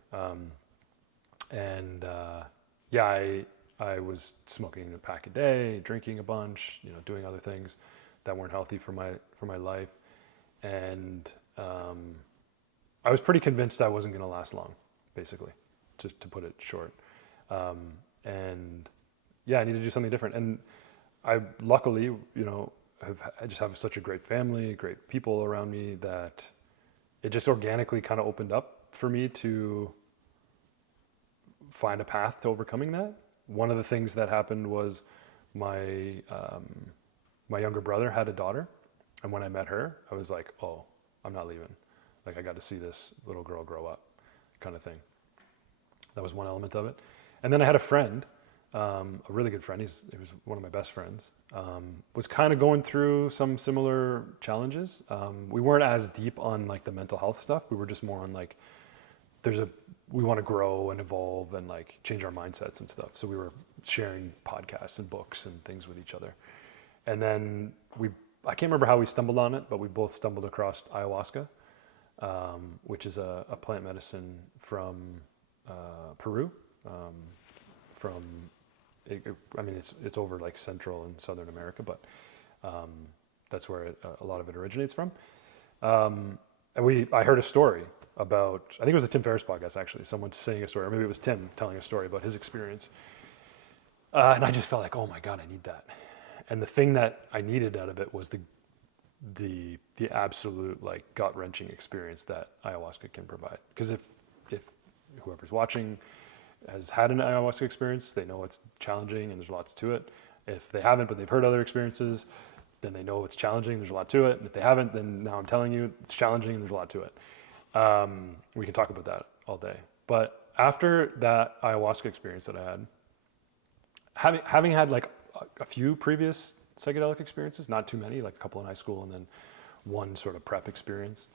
Yeah, I was smoking a pack a day, drinking a bunch, doing other things that weren't healthy for my life. And I was pretty convinced I wasn't going to last long, basically, to put it short. And yeah, I needed to do something different. And I luckily, I just have such a great family, great people around me, that it just organically kind of opened up for me to find a path to overcoming that. One of the things that happened was my younger brother had a daughter, and when I met her, I was like, oh, I'm not leaving. Like, I got to see this little girl grow up, kind of thing. That was one element of it. And then I had a friend, a really good friend. He was one of my best friends. Was kind of going through some similar challenges. We weren't as deep on like the mental health stuff. We were just more on like, we want to grow and evolve and like change our mindsets and stuff. So we were sharing podcasts and books and things with each other. And then I can't remember how we stumbled on it, but we both stumbled across ayahuasca, which is a plant medicine from Peru. It's over like Central and Southern America, but that's where a lot of it originates from. And I heard a story about, I think it was a Tim Ferriss podcast actually, someone saying a story, or maybe it was Tim telling a story about his experience. And I just felt like, oh my God, I need that. And the thing that I needed out of it was the absolute like gut wrenching experience that ayahuasca can provide. Because if whoever's watching has had an ayahuasca experience, they know it's challenging and there's lots to it. If they haven't, but they've heard other experiences, then they know it's challenging, there's a lot to it. And if they haven't, then now I'm telling you it's challenging and there's a lot to it. We can talk about that all day. But after that ayahuasca experience that I had, having had like a few previous psychedelic experiences, not too many, like a couple in high school and then one sort of prep experience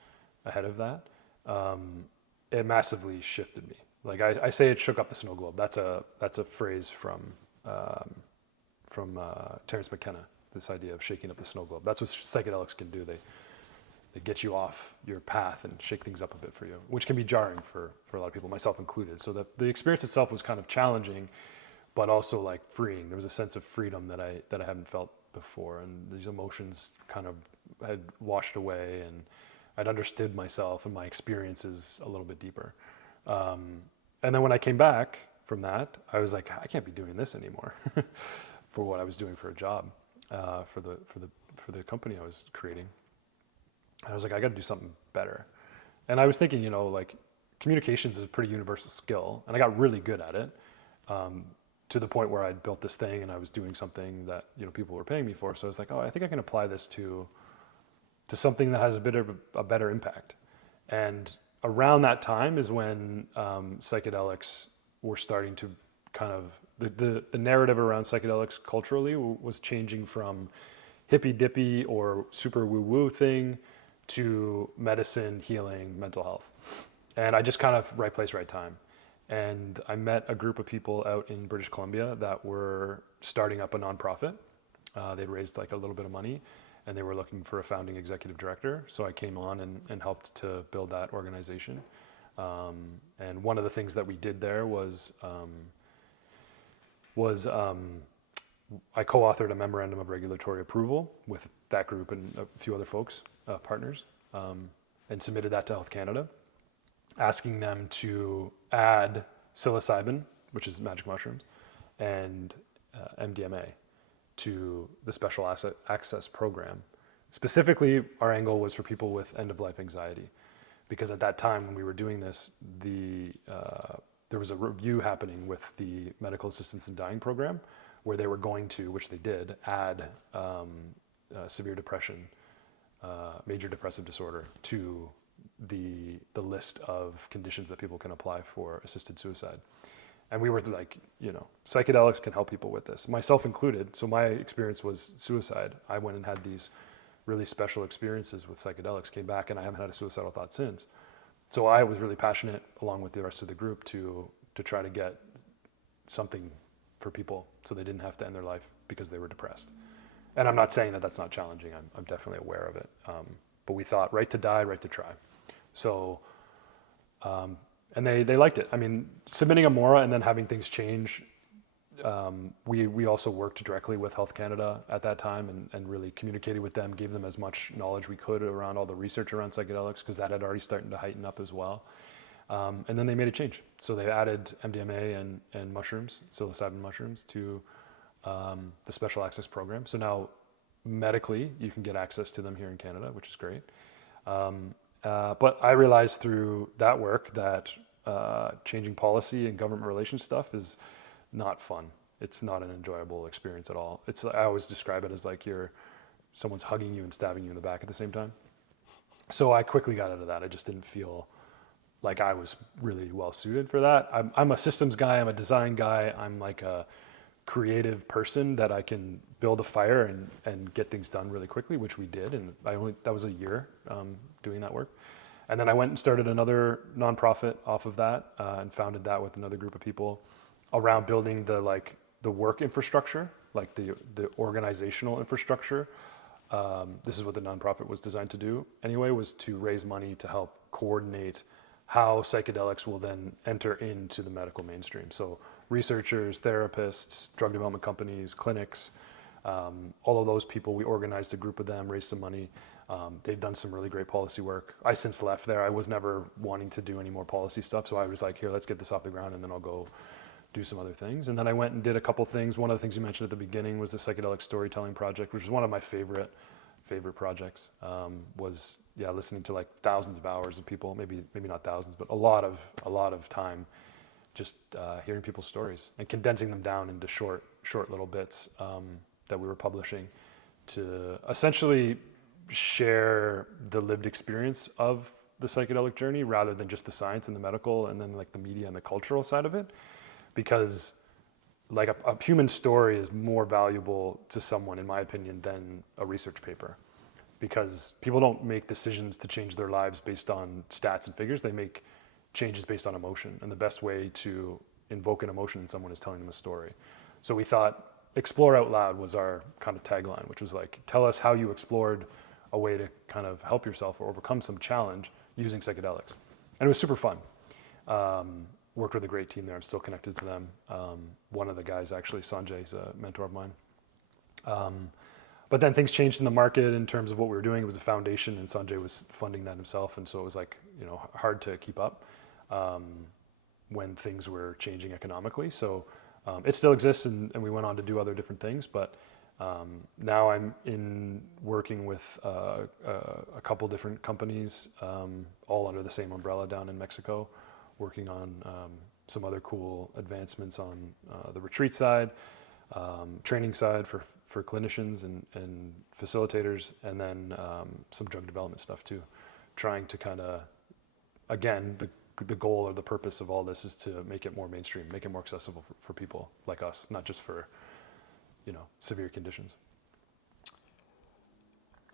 ahead of that, it massively shifted me. Like I say, it shook up the snow globe. That's a phrase from Terence McKenna. This idea of shaking up the snow globe. That's what psychedelics can do. They get you off your path and shake things up a bit for you, which can be jarring for a lot of people, myself included. So the experience itself was kind of challenging, but also like freeing. There was a sense of freedom that I hadn't felt before, and these emotions kind of had washed away, and I'd understood myself and my experiences a little bit deeper. And then when I came back from that, I was like, I can't be doing this anymore for what I was doing for a job, for the company I was creating. And I was like, I got to do something better. And I was thinking, like communications is a pretty universal skill, and I got really good at it, to the point where I'd built this thing and I was doing something that people were paying me for. So I was like, oh, I think I can apply this to something that has a bit of a better impact. And around that time is when psychedelics were starting to kind of the narrative around psychedelics culturally was changing from hippy dippy or super woo woo thing to medicine, healing, mental health. And I just kind of right place, right time. And I met a group of people out in British Columbia that were starting up a nonprofit. They'd raised like a little bit of money, and they were looking for a founding executive director. So I came on and helped to build that organization. And one of the things that we did there was I co-authored a memorandum of regulatory approval with that group and a few other folks, partners, and submitted that to Health Canada, asking them to add psilocybin, which is magic mushrooms, and MDMA to the special access program. Specifically, our angle was for people with end-of-life anxiety, because at that time when we were doing this, there was a review happening with the Medical Assistance in Dying program, where they were going to, which they did, add severe depression, major depressive disorder to the list of conditions that people can apply for assisted suicide. And we were like, psychedelics can help people with this, myself included. So my experience was suicide. I went and had these really special experiences with psychedelics, came back, and I haven't had a suicidal thought since. So I was really passionate, along with the rest of the group, to try to get something for people so they didn't have to end their life because they were depressed. And I'm not saying that that's not challenging. I'm definitely aware of it. But we thought, right to die, right to try. So, and they liked it. I mean, submitting a MORA and then having things change. We also worked directly with Health Canada at that time and really communicated with them, gave them as much knowledge we could around all the research around psychedelics, because that had already started to heighten up as well. And then they made a change. So they added MDMA and mushrooms, psilocybin mushrooms, to the special access program. So now medically you can get access to them here in Canada, which is great. But I realized through that work that changing policy and government relations stuff is not fun. It's not an enjoyable experience at all. I always describe it as like someone's hugging you and stabbing you in the back at the same time. So I quickly got out of that. I just didn't feel like I was really well suited for that. I'm a systems guy. I'm a design guy. I'm like a creative person that I can build a fire and get things done really quickly, which we did. And that was a year doing that work. And then I went and started another nonprofit off of that and founded that with another group of people around building the work infrastructure, like the organizational infrastructure. This is what the nonprofit was designed to do anyway, was to raise money to help coordinate how psychedelics will then enter into the medical mainstream. So researchers, therapists, drug development companies, clinics, all of those people, we organized a group of them, raised some money. They've done some really great policy work. I since left there. I was never wanting to do any more policy stuff. So I was like, here, let's get this off the ground and then I'll go do some other things. And then I went and did a couple things. One of the things you mentioned at the beginning was the Psychedelic Storytelling Project, which is one of my favorite projects. Was listening to like thousands of hours of people, maybe not thousands, but a lot of time, just hearing people's stories and condensing them down into short little bits that we were publishing to essentially share the lived experience of the psychedelic journey rather than just the science and the medical and then like the media and the cultural side of it. Because like a human story is more valuable to someone, in my opinion, than a research paper. Because people don't make decisions to change their lives based on stats and figures. They make changes based on emotion. And the best way to invoke an emotion in someone is telling them a story. So we thought explore out loud was our kind of tagline, which was like, tell us how you explored a way to kind of help yourself or overcome some challenge using psychedelics. And it was super fun. Worked with a great team there. I'm still connected to them. One of the guys, actually, Sanjay, is a mentor of mine. But then things changed in the market in terms of what we were doing. It was a foundation, and Sanjay was funding that himself, and so it was like, hard to keep up when things were changing economically. So it still exists, and we went on to do other different things. But now I'm working with a couple different companies, all under the same umbrella down in Mexico, working on some other cool advancements on the retreat side, training side for clinicians and facilitators, and then some drug development stuff too. Trying to kind of, again, the goal or the purpose of all this is to make it more mainstream, make it more accessible for people like us, not just for, severe conditions.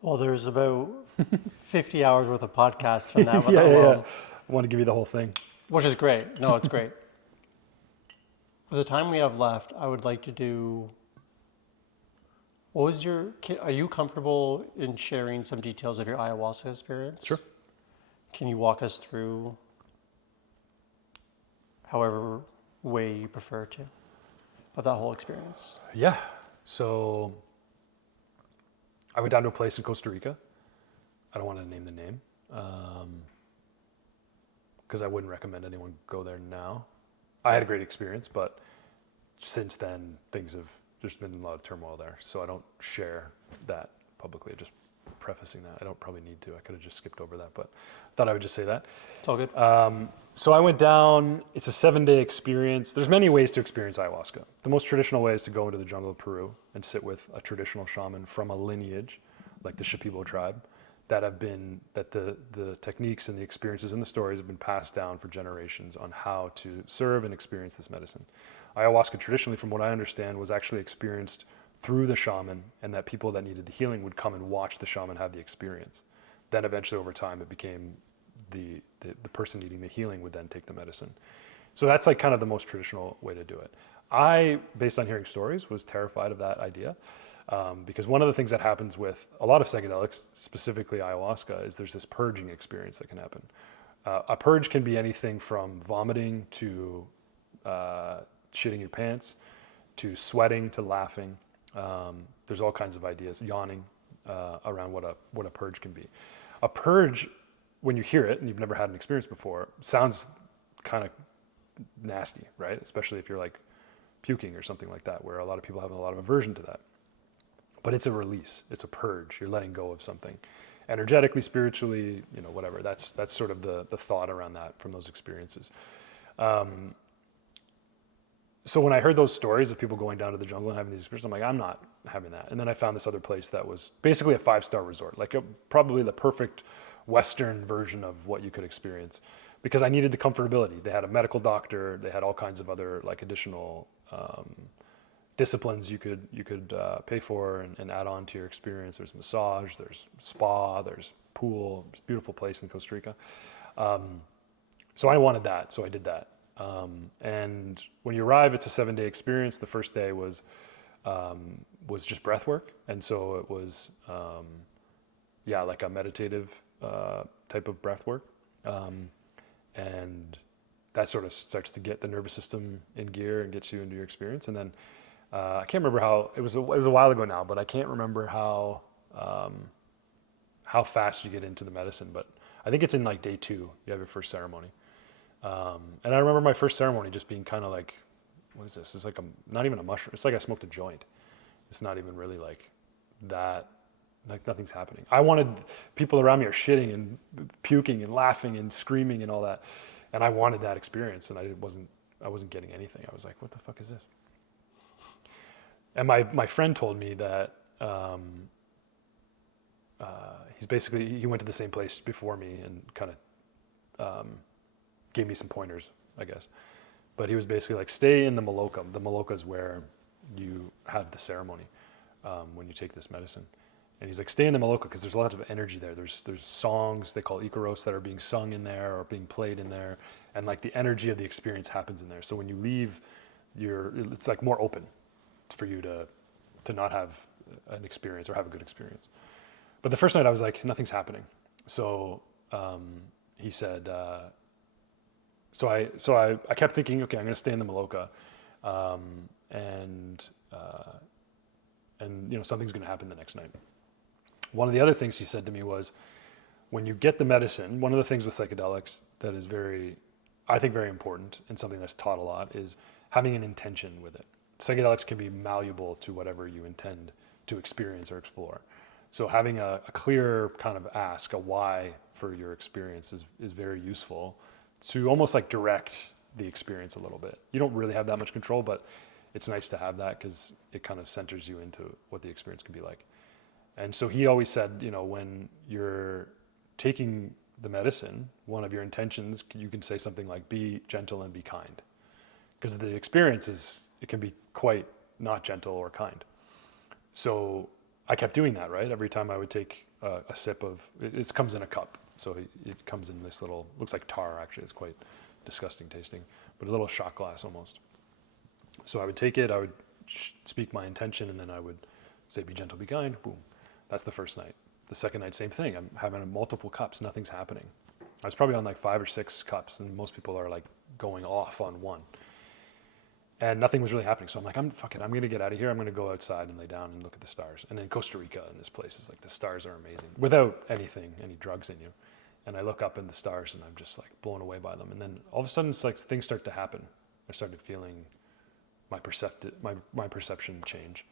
Well, there's about 50 hours worth of podcasts from that one yeah. alone, I want to give you the whole thing. which is great. No, it's great. For the time we have left, I would like to do, are you comfortable in sharing some details of your ayahuasca experience? Sure. Can you walk us through however way you prefer to, of that whole experience? Yeah. So I went down to a place in Costa Rica. I don't want to name the name because I wouldn't recommend anyone go there now. I had a great experience, but since then there's been a lot of turmoil there. So I don't share that publicly. Just prefacing that. I don't probably need to. I could have just skipped over that, but I thought I would just say that. It's all good. So I went down. It's a 7-day experience. There's many ways to experience ayahuasca. The most traditional way is to go into the jungle of Peru and sit with a traditional shaman from a lineage, like the Shipibo tribe, that the techniques and the experiences and the stories have been passed down for generations on how to serve and experience this medicine. Ayahuasca traditionally, from what I understand, was actually experienced through the shaman, and that people that needed the healing would come and watch the shaman have the experience. Then eventually over time it became the person needing the healing would then take the medicine. So that's like kind of the most traditional way to do it. I, based on hearing stories, was terrified of that idea because one of the things that happens with a lot of psychedelics, specifically ayahuasca, is there's this purging experience that can happen. A purge can be anything from vomiting to shitting your pants to sweating to laughing. There's all kinds of ideas, yawning around what a purge can be. A purge, when you hear it and you've never had an experience before, sounds kind of nasty, right? Especially if you're like puking or something like that, where a lot of people have a lot of aversion to that. But it's a release, it's a purge. You're letting go of something, energetically, spiritually, whatever. That's sort of the thought around that from those experiences. So when I heard those stories of people going down to the jungle and having these experiences, I'm like, I'm not having that. And then I found this other place that was basically a 5-star resort, like probably the perfect Western version of what you could experience, because I needed the comfortability. They had a medical doctor. They had all kinds of other like additional disciplines you could pay for and add on to your experience. There's massage, there's spa, there's pool. It's a beautiful place in Costa Rica. So I wanted that, so I did that. And when you arrive, it's a 7-day experience. The first day was just breath work. And so it was, like a meditative type of breath work. And that sort of starts to get the nervous system in gear and gets you into your experience. And then I can't remember how, it was a while ago now, but I can't remember how fast you get into the medicine. But I think it's in like day 2, you have your first ceremony. And I remember my first ceremony just being kind of like, what is this? It's like not even a mushroom. It's like I smoked a joint. It's not even really like that, like nothing's happening. I wanted, people around me are shitting and puking and laughing and screaming and all that. And I wanted that experience, and I wasn't getting anything. I was like, what the fuck is this? And my friend told me that he went to the same place before me and kind of gave me some pointers, I guess. But he was basically like, stay in the Maloka. The Maloka is where you have the ceremony when you take this medicine. And he's like, stay in the Maloka because there's a lot of energy there. There's songs they call Ikaros that are being sung in there or being played in there. And like the energy of the experience happens in there. So when you leave, it's like more open for you to not have an experience or have a good experience. But the first night I was like, nothing's happening. So he said, so I kept thinking, okay, I'm going to stay in the Maloka. And and something's going to happen the next night. One of the other things he said to me was, when you get the medicine, one of the things with psychedelics that is I think very important, and something that's taught a lot, is having an intention with it. Psychedelics can be malleable to whatever you intend to experience or explore. So having a clear kind of ask, a why for your experience is very useful to almost like direct the experience a little bit. You don't really have that much control, but it's nice to have that because it kind of centers you into what the experience can be like. And so he always said, when you're taking the medicine, one of your intentions, you can say something like, be gentle and be kind. Because the experience it can be quite not gentle or kind. So I kept doing that, right? Every time I would take a sip of, it comes in a cup. So it comes in this little, looks like tar actually, it's quite disgusting tasting, but a little shot glass almost. So I would take it, I would speak my intention, and then I would say, be gentle, be kind, boom. That's the first night. The second night, same thing. I'm having multiple cups, nothing's happening. I was probably on like 5 or 6 cups, and most people are like going off on one. And nothing was really happening. So I'm like, fuck it, I'm gonna get out of here. I'm gonna go outside and lay down and look at the stars. And in Costa Rica, in this place, is like the stars are amazing without any drugs in you. And I look up in the stars and I'm just like blown away by them. And then all of a sudden, it's like things start to happen. I started feeling my perception change.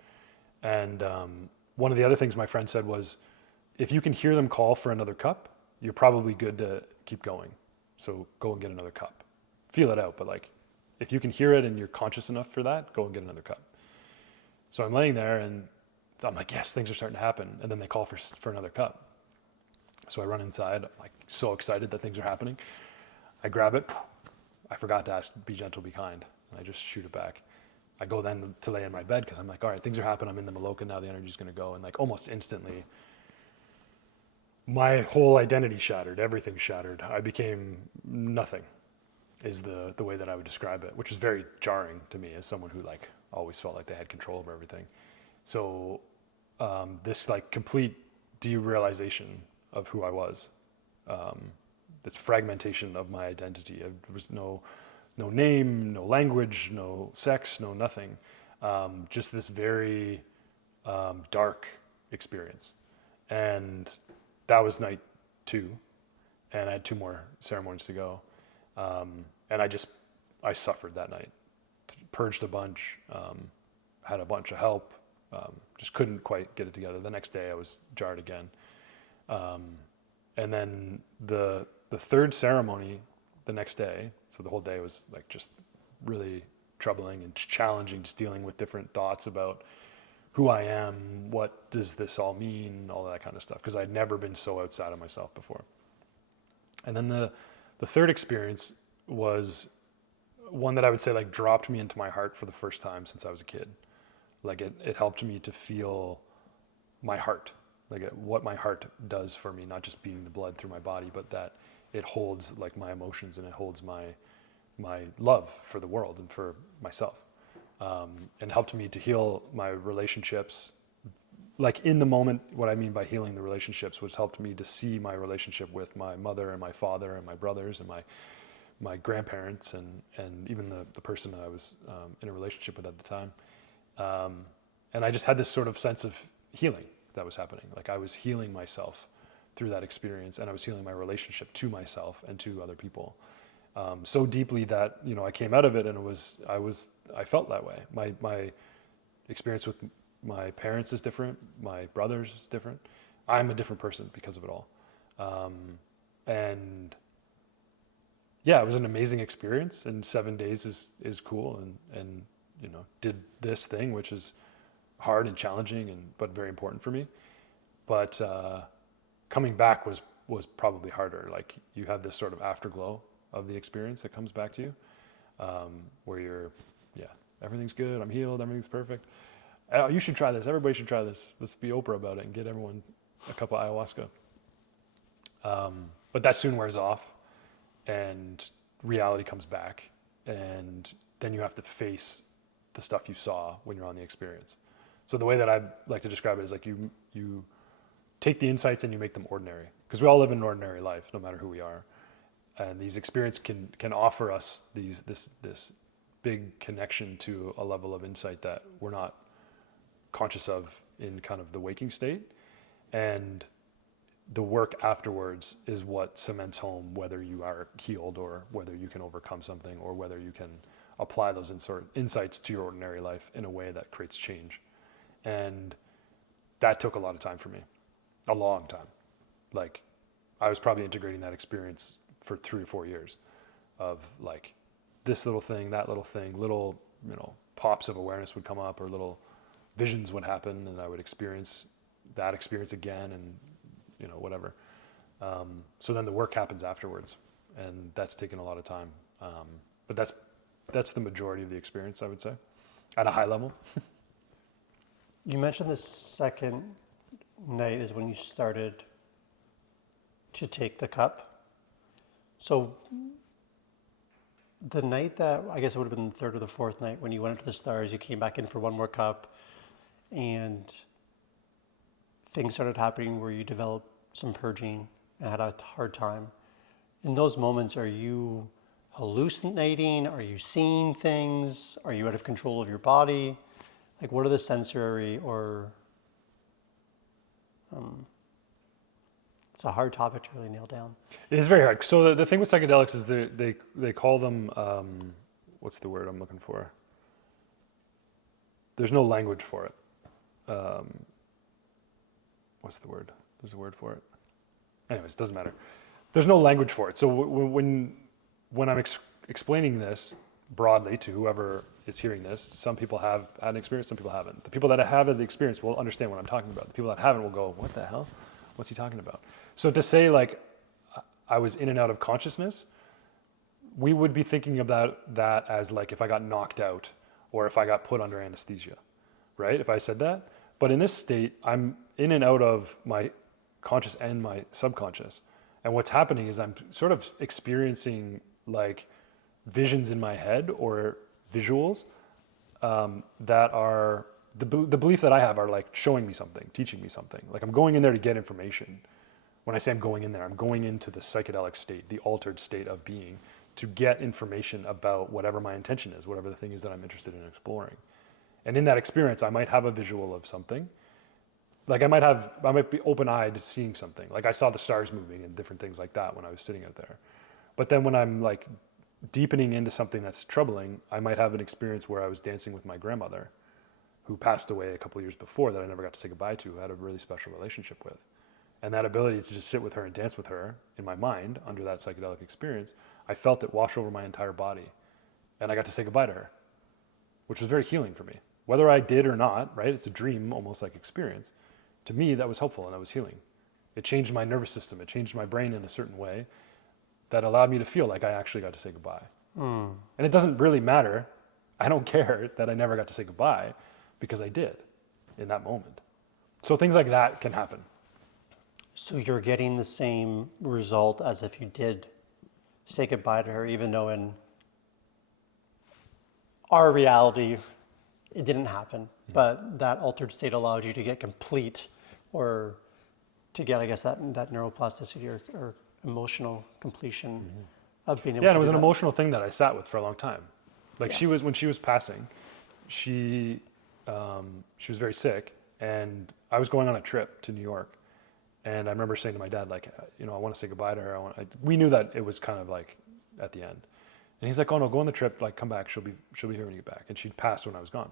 And one of the other things my friend said was, if you can hear them call for another cup, you're probably good to keep going. So go and get another cup. Feel it out, but like, if you can hear it and you're conscious enough for that, go and get another cup. So I'm laying there and I'm like, yes, things are starting to happen. And then they call for another cup. So I run inside, I'm like so excited that things are happening. I grab it. I forgot to ask, be gentle, be kind. And I just shoot it back. I go then to lay in my bed because I'm like, all right, things are happening. I'm in the Maloka now. The energy's going to go. And like almost instantly, my whole identity shattered. Everything shattered. I became nothing, is the way that I would describe it, which is very jarring to me as someone who like always felt like they had control over everything. So this like complete derealization of who I was, this fragmentation of my identity. There was no name, no language, no sex, no nothing. Just this very dark experience. And that was night 2, and I had 2 more ceremonies to go. And I suffered that night, purged a bunch, had a bunch of help, just couldn't quite get it together. The next day I was jarred again. And then the third ceremony the next day, so the whole day was like just really troubling and challenging, just dealing with different thoughts about who I am, what does this all mean, all that kind of stuff, because I'd never been so outside of myself before. And then the third experience was one that I would say like dropped me into my heart for the first time since I was a kid. Like it helped me to feel my heart, like what my heart does for me, not just beating the blood through my body, but that it holds like my emotions and it holds my love for the world and for myself, and helped me to heal my relationships. Like in the moment, what I mean by healing the relationships was helped me to see my relationship with my mother and my father and my brothers and my grandparents and even the person that I was in a relationship with at the time. And I just had this sort of sense of healing that was happening. Like I was healing myself through that experience, and I was healing my relationship to myself and to other people so deeply that I came out of it and I felt that way. My experience with my parents is different. My brothers is different. I'm a different person because of it all. And yeah, it was an amazing experience, and 7 days is cool, and did this thing, which is hard and challenging but very important for me. But coming back was probably harder. Like you have this sort of afterglow of the experience that comes back to you, where everything's good, I'm healed, everything's perfect. You should try this. Everybody should try this. Let's be Oprah about it and get everyone a cup of ayahuasca. But that soon wears off, and reality comes back, and then you have to face the stuff you saw when you're on the experience. So the way that I like to describe it is like you take the insights and you make them ordinary, because we all live an ordinary life, no matter who we are. And these experiences can offer us this big connection to a level of insight that we're not conscious of in kind of the waking state. And the work afterwards is what cements home whether you are healed or whether you can overcome something or whether you can apply those insights to your ordinary life in a way that creates change. And that took a lot of time for me, a long time. Like, I was probably integrating that experience for 3 or 4 years of like this little thing, that little thing, little, pops of awareness would come up or little visions would happen, and I would experience that experience again, and whatever. So then the work happens afterwards, and that's taken a lot of time. But that's the majority of the experience, I would say, at a high level. You mentioned the second night is when you started to take the cup. So the night that, I guess it would have been the third or the fourth night, when you went into the stars, you came back in for one more cup, and things started happening where you developed some purging and had a hard time. In those moments, are you hallucinating? Are you seeing things? Are you out of control of your body? Like, what are the sensory or... it's a hard topic to really nail down. It is very hard. So the thing with psychedelics is they call them, what's the word I'm looking for? There's no language for it. What's the word? There's a word for it. Anyways, it doesn't matter. There's no language for it. So when I'm explaining this broadly to whoever is hearing this, some people have had an experience, some people haven't. The people that have had the experience will understand what I'm talking about. The people that haven't will go, what the hell? What's he talking about? So to say like I was in and out of consciousness, we would be thinking about that as like if I got knocked out or if I got put under anesthesia, right? If I said that. But in this state, I'm in and out of my conscious and my subconscious. And what's happening is I'm sort of experiencing like visions in my head or visuals that are, the belief that I have are like showing me something, teaching me something. Like I'm going in there to get information. When I say I'm going in there, I'm going into the psychedelic state, the altered state of being, to get information about whatever my intention is, whatever the thing is that I'm interested in exploring. And in that experience, I might have a visual of something. Like I might be open-eyed seeing something. Like I saw the stars moving and different things like that when I was sitting out there. But then when I'm like deepening into something that's troubling, I might have an experience where I was dancing with my grandmother, who passed away a couple of years before, that I never got to say goodbye to, who I had a really special relationship with. And that ability to just sit with her and dance with her in my mind under that psychedelic experience, I felt it wash over my entire body. And I got to say goodbye to her, which was very healing for me. Whether I did or not, right? It's a dream, almost like experience. To me, that was helpful and that was healing. It changed my nervous system. It changed my brain in a certain way that allowed me to feel like I actually got to say goodbye. And it doesn't really matter. I don't care that I never got to say goodbye because I did in that moment. So things like that can happen. So you're getting the same result as if you did say goodbye to her, even though in our reality, it didn't happen. But that altered state allowed you to get complete, or to get, I guess, that neuroplasticity or emotional completion of being able to Yeah, and it was do an that. emotional thing that I sat with for a long time. Like when she was passing, she was very sick, and I was going on a trip to New York, and I remember saying to my dad, like, I want to say goodbye to her. We knew that it was kind of like at the end, and he's like, oh no, go on the trip, like come back, she'll be here when you get back. And she'd passed when I was gone.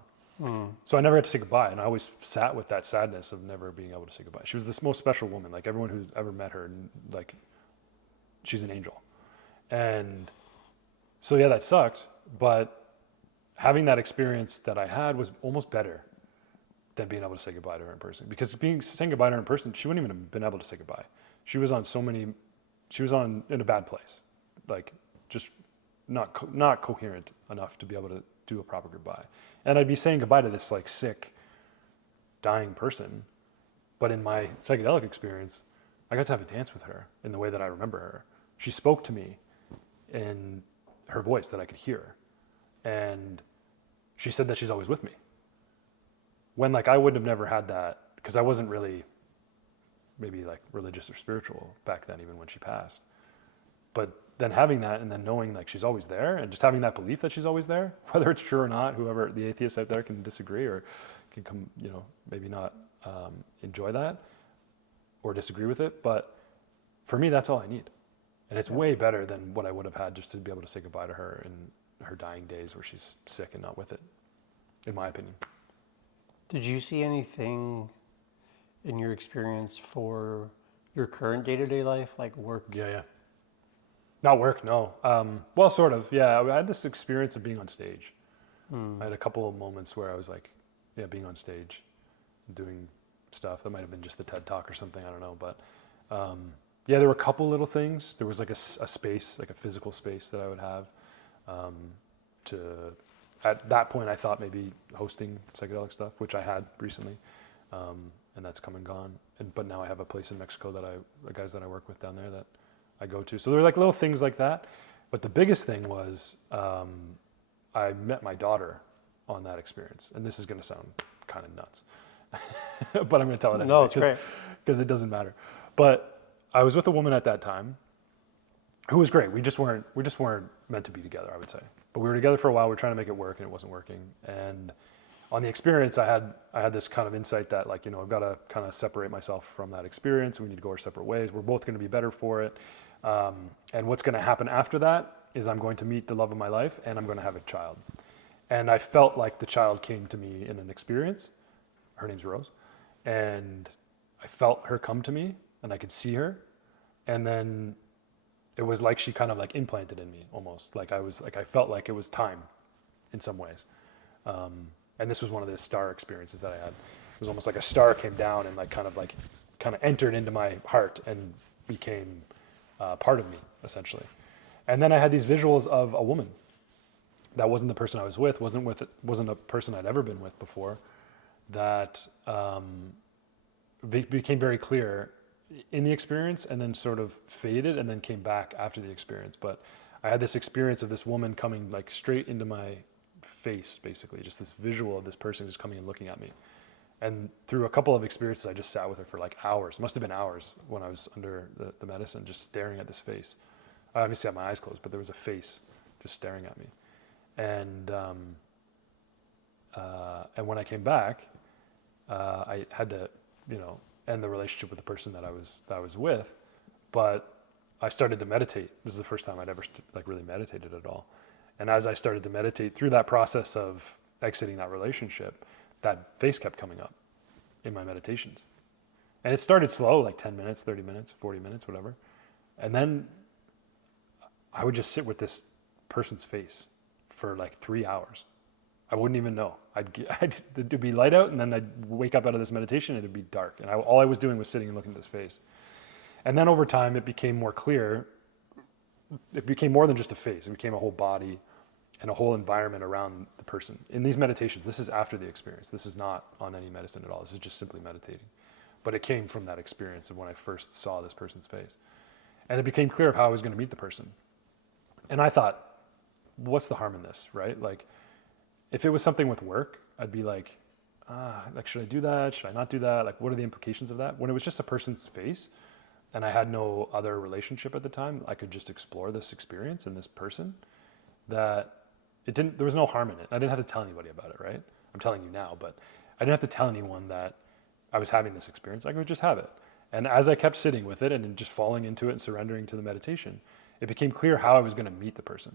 So I never got to say goodbye, and I always sat with that sadness of never being able to say goodbye. She was the most special woman. Like everyone who's ever met her, like she's an angel. And so yeah, that sucked, but having that experience that I had was almost better than being able to say goodbye to her in person. Because saying goodbye to her in person, she wouldn't even have been able to say goodbye. She was in a bad place, like just not coherent enough to be able to do a proper goodbye. And I'd be saying goodbye to this like sick, dying person, but in my psychedelic experience, I got to have a dance with her in the way that I remember her. She spoke to me in her voice that I could hear, and she said that she's always with me. When like I would have never had that, because I wasn't really maybe like religious or spiritual back then, even when she passed. But then having that and then knowing like she's always there and just having that belief that she's always there, whether it's true or not, whoever the atheists out there can disagree or can come, you know, maybe not enjoy that or disagree with it. But for me, that's all I need. And it's way better than what I would have had just to be able to say goodbye to her in her dying days where she's sick and not with it, in my opinion. Did you see anything in your experience for your current day-to-day life, like work? Yeah. Not work, no. Well, sort of, yeah. I had this experience of being on stage. I had a couple of moments where I was like, yeah, being on stage, doing stuff. That might have been just the TED Talk or something, I don't know. But yeah, there were a couple little things. There was like a space, like a physical space that I would have at that point I thought maybe hosting psychedelic stuff, which I had recently, and that's come and gone. But now I have a place in Mexico the guys that I work with down there that I go to. So there were like little things like that. But the biggest thing was I met my daughter on that experience. And this is going to sound kind of nuts, but I'm going to tell it anyway. No, it's great. Because it doesn't matter. But I was with a woman at that time who was great. We just weren't meant to be together, I would say. But we were together for a while. We were trying to make it work, and it wasn't working. And on the experience, I had this kind of insight that, like, you know, I've got to kind of separate myself from that experience. We need to go our separate ways. We're both going to be better for it. And what's going to happen after that is I'm going to meet the love of my life, and I'm going to have a child. And I felt like the child came to me in an experience. Her name's Rose, and I felt her come to me, and I could see her, and then it was like she kind of like implanted in me almost. Like I felt like it was time in some ways. And this was one of the star experiences that I had. It was almost like a star came down and kind of entered into my heart and became part of me, essentially. And then I had these visuals of a woman that wasn't the person I was with, wasn't a person I'd ever been with before, that became very clear in the experience and then sort of faded and then came back after the experience. But I had this experience of this woman coming like straight into my face, basically, just this visual of this person just coming and looking at me. And through a couple of experiences, I just sat with her for like hours. It must have been hours when I was under the medicine, just staring at this face. I obviously had my eyes closed, but there was a face just staring at me. And when I came back, I had to, you know, end the relationship with the person that I was with. But I started to meditate. This is the first time I'd ever really meditated at all. And as I started to meditate through that process of exiting that relationship, that face kept coming up in my meditations. And it started slow, like 10 minutes, 30 minutes, 40 minutes, whatever. And then I would just sit with this person's face for like 3 hours. I wouldn't even know. It'd be light out, and then I'd wake up out of this meditation, and it'd be dark. And all I was doing was sitting and looking at this face. And then over time, it became more clear. It became more than just a face. It became a whole body and a whole environment around the person. In these meditations, this is after the experience. This is not on any medicine at all. This is just simply meditating. But it came from that experience of when I first saw this person's face. And it became clear of how I was going to meet the person. And I thought, what's the harm in this, right? Like, if it was something with work, I'd be like, should I do that? Should I not do that? Like, what are the implications of that? When it was just a person's face and I had no other relationship at the time, I could just explore this experience and this person, that there was no harm in it. I didn't have to tell anybody about it, right? I'm telling you now, but I didn't have to tell anyone that I was having this experience. I could just have it. And as I kept sitting with it and just falling into it and surrendering to the meditation, it became clear how I was going to meet the person.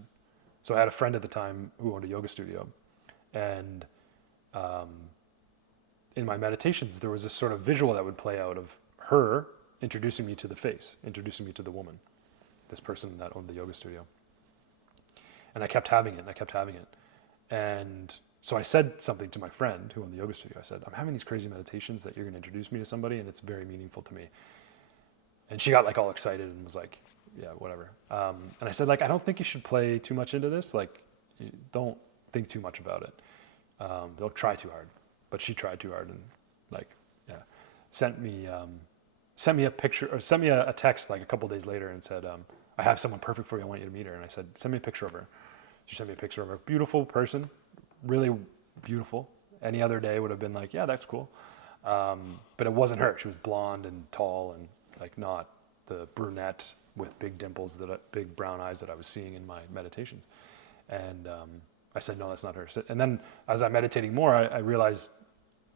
So I had a friend at the time who owned a yoga studio. And in my meditations, there was this sort of visual that would play out of her introducing me to the face, introducing me to the woman, this person that owned the yoga studio. And I kept having it. And so I said something to my friend who owned the yoga studio. I said, I'm having these crazy meditations that you're going to introduce me to somebody, and it's very meaningful to me. And she got like all excited and was like, yeah, whatever. And I said, like, I don't think you should play too much into this. Like, don't think too much about it. Don't try too hard. But she tried too hard and sent me a picture, or sent me a text like a couple days later and said, I have someone perfect for you. I want you to meet her. And I said, send me a picture of her. She sent me a picture of her. Beautiful person, really beautiful. Any other day would have been like, yeah, that's cool. But it wasn't her. She was blonde and tall and like not the brunette with big dimples, big brown eyes that I was seeing in my meditations. And I said, no, that's not her. And then as I'm meditating more, I realized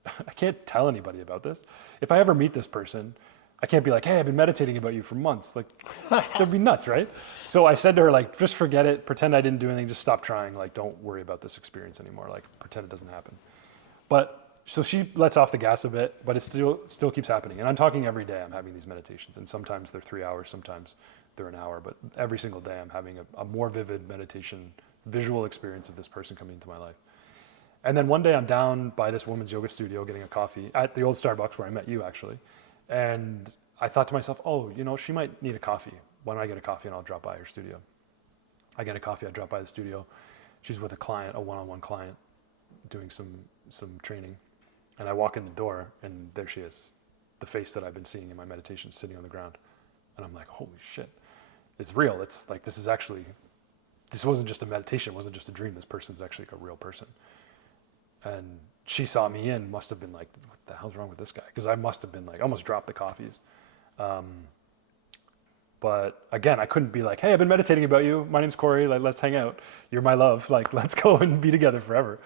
I can't tell anybody about this. If I ever meet this person, I can't be like, hey, I've been meditating about you for months. Like, that'd be nuts, right? So I said to her, like, just forget it. Pretend I didn't do anything. Just stop trying. Like, don't worry about this experience anymore. Like, pretend it doesn't happen. But so she lets off the gas a bit, but it still keeps happening. And I'm talking every day. I'm having these meditations, and sometimes they're 3 hours, sometimes they're an hour. But every single day, I'm having a more vivid meditation, visual experience of this person coming into my life. And then one day, I'm down by this woman's yoga studio getting a coffee at the old Starbucks where I met you, actually. And I thought to myself, oh, you know, she might need a coffee. Why don't I get a coffee and I'll drop by her studio? I get a coffee, I drop by the studio. She's with a client, a one-on-one client, doing some training. And I walk in the door and there she is, the face that I've been seeing in my meditation sitting on the ground. And I'm like, holy shit, it's real. It's like, this wasn't just a meditation, it wasn't just a dream. This person's actually like a real person. And she saw me in, must have been like, what the hell's wrong with this guy? Because I must have been like, almost dropped the coffees. But again, I couldn't be like, hey, I've been meditating about you. My name's Cory. Like, let's hang out. You're my love. Like, let's go and be together forever.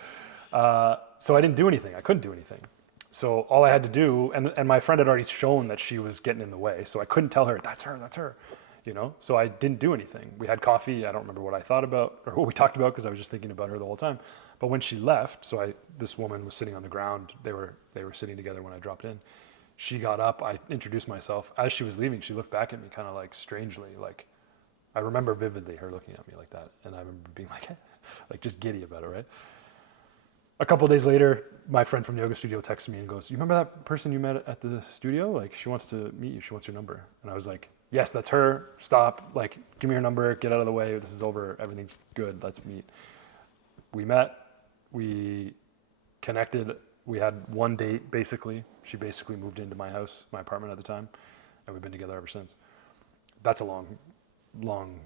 So I didn't do anything. I couldn't do anything. So all I had to do, and my friend had already shown that she was getting in the way. So I couldn't tell her, that's her, you know? So I didn't do anything. We had coffee. I don't remember what I thought about or what we talked about because I was just thinking about her the whole time. But when she left, this woman was sitting on the ground. They were sitting together when I dropped in. She got up. I introduced myself. As she was leaving, she looked back at me kind of like strangely. Like, I remember vividly her looking at me like that. And I remember being like, like just giddy about it, right? A couple of days later, my friend from the yoga studio texted me and goes, you remember that person you met at the studio? Like, she wants to meet you. She wants your number. And I was like, yes, that's her. Stop. Like, give me your number. Get out of the way. This is over. Everything's good. Let's meet. We met. We connected. We had one date, basically. She basically moved into my house, my apartment at the time, and we've been together ever since. That's a long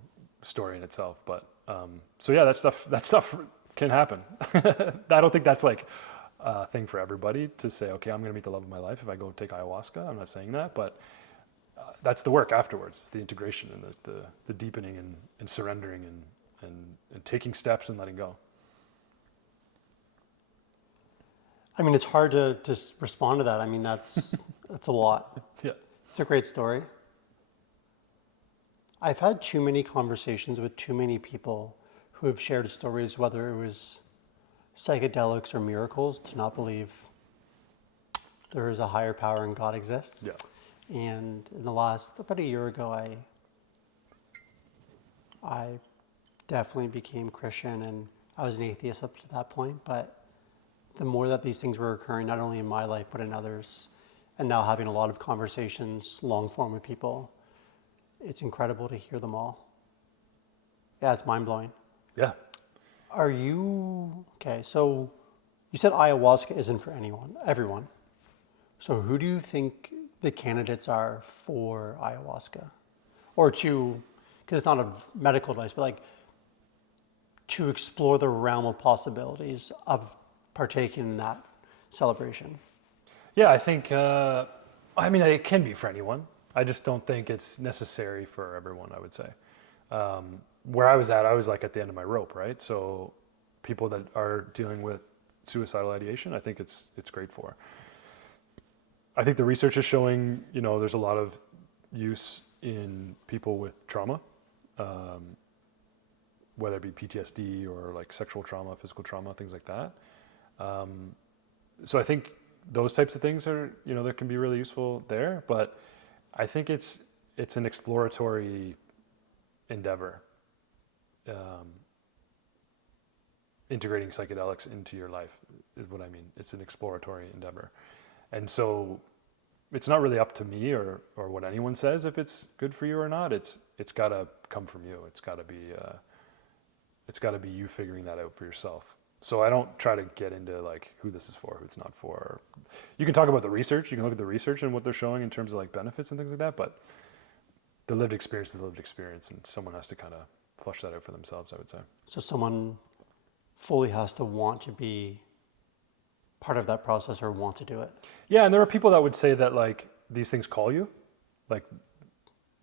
story in itself. But so yeah, that stuff can happen. I don't think that's like a thing for everybody to say, okay, I'm going to meet the love of my life if I go take ayahuasca. I'm not saying that, but that's the work afterwards, the integration and the deepening and surrendering and taking steps and letting go. I mean, it's hard to respond to that. I mean, that's a lot. Yeah. It's a great story. I've had too many conversations with too many people who have shared stories, whether it was psychedelics or miracles, to not believe there is a higher power and God exists. Yeah. And in the last, about a year ago, I definitely became Christian, and I was an atheist up to that point. But the more that these things were occurring, not only in my life, but in others, and now having a lot of conversations, long form with people, it's incredible to hear them all. Yeah, it's mind blowing. Yeah. Are you, okay, so you said ayahuasca isn't for everyone. So who do you think the candidates are for ayahuasca? Or because it's not a medical advice, but like to explore the realm of possibilities of partaking in that celebration? Yeah, I think, I mean, it can be for anyone. I just don't think it's necessary for everyone, I would say. Where I was like at the end of my rope, right? So people that are dealing with suicidal ideation, I think it's great for. I think the research is showing, there's a lot of use in people with trauma, whether it be PTSD or like sexual trauma, physical trauma, things like that. So I think those types of things are, that can be really useful there, but I think it's an exploratory endeavor, integrating psychedelics into your life is what I mean. It's an exploratory endeavor. And so it's not really up to me or what anyone says if it's good for you or not. It's got to come from you. It's got to be you figuring that out for yourself. So I don't try to get into like who this is for, who it's not for. You can talk about the research. You can look at the research and what they're showing in terms of like benefits and things like that. But the lived experience is the lived experience, and someone has to kind of flush that out for themselves, I would say. So someone fully has to want to be part of that process or want to do it. Yeah, and there are people that would say that like these things call you. Like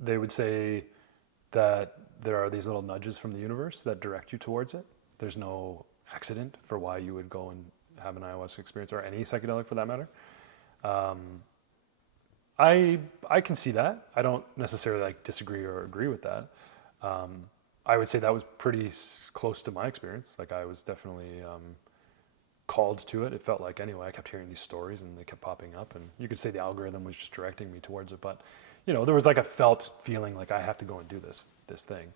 they would say, that there are these little nudges from the universe that direct you towards it. There's no accident for why you would go and have an ayahuasca experience, or any psychedelic for that matter. I can see that. I don't necessarily like disagree or agree with that. I would say that was pretty close to my experience. Like I was definitely called to it. It felt like anyway. I kept hearing these stories and they kept popping up, and you could say the algorithm was just directing me towards it. But you know, there was like a felt feeling like I have to go and do this thing.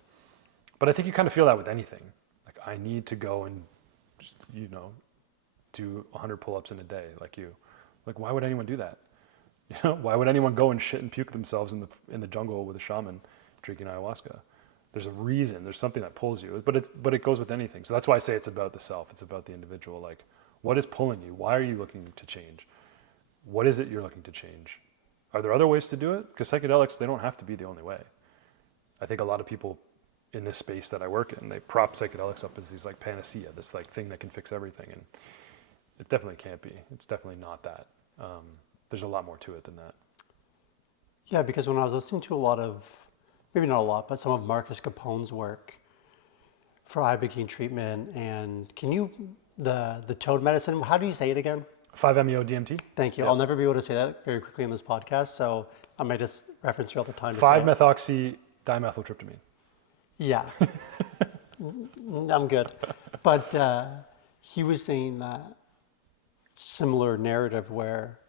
But I think you kind of feel that with anything. Like I need to go and you know do 100 pull-ups in a day, like you. Like why would anyone do that? You know, why would anyone go and shit and puke themselves in the jungle with a shaman drinking ayahuasca? There's a reason. There's something that pulls you. But it goes with anything. So that's why I say it's about the self. It's about the individual. Like, what is pulling you? Why are you looking to change? What is it you're looking to change? Are there other ways to do it? Because psychedelics, they don't have to be the only way. I think a lot of people in this space that I work in, they prop psychedelics up as these like panacea, this like thing that can fix everything, and it definitely can't be. It's definitely not that. There's a lot more to it than that. Yeah, because when I was listening to a lot of, maybe not a lot, but some of Marcus Capone's work for ibogaine treatment, and the toad medicine, how do you say it again? 5-MeO DMT. Thank you. Yeah. I'll never be able to say that very quickly in this podcast, so I might just reference you all the time to say it. 5-methoxy dimethyltryptamine. Yeah, I'm good. But he was saying that similar narrative where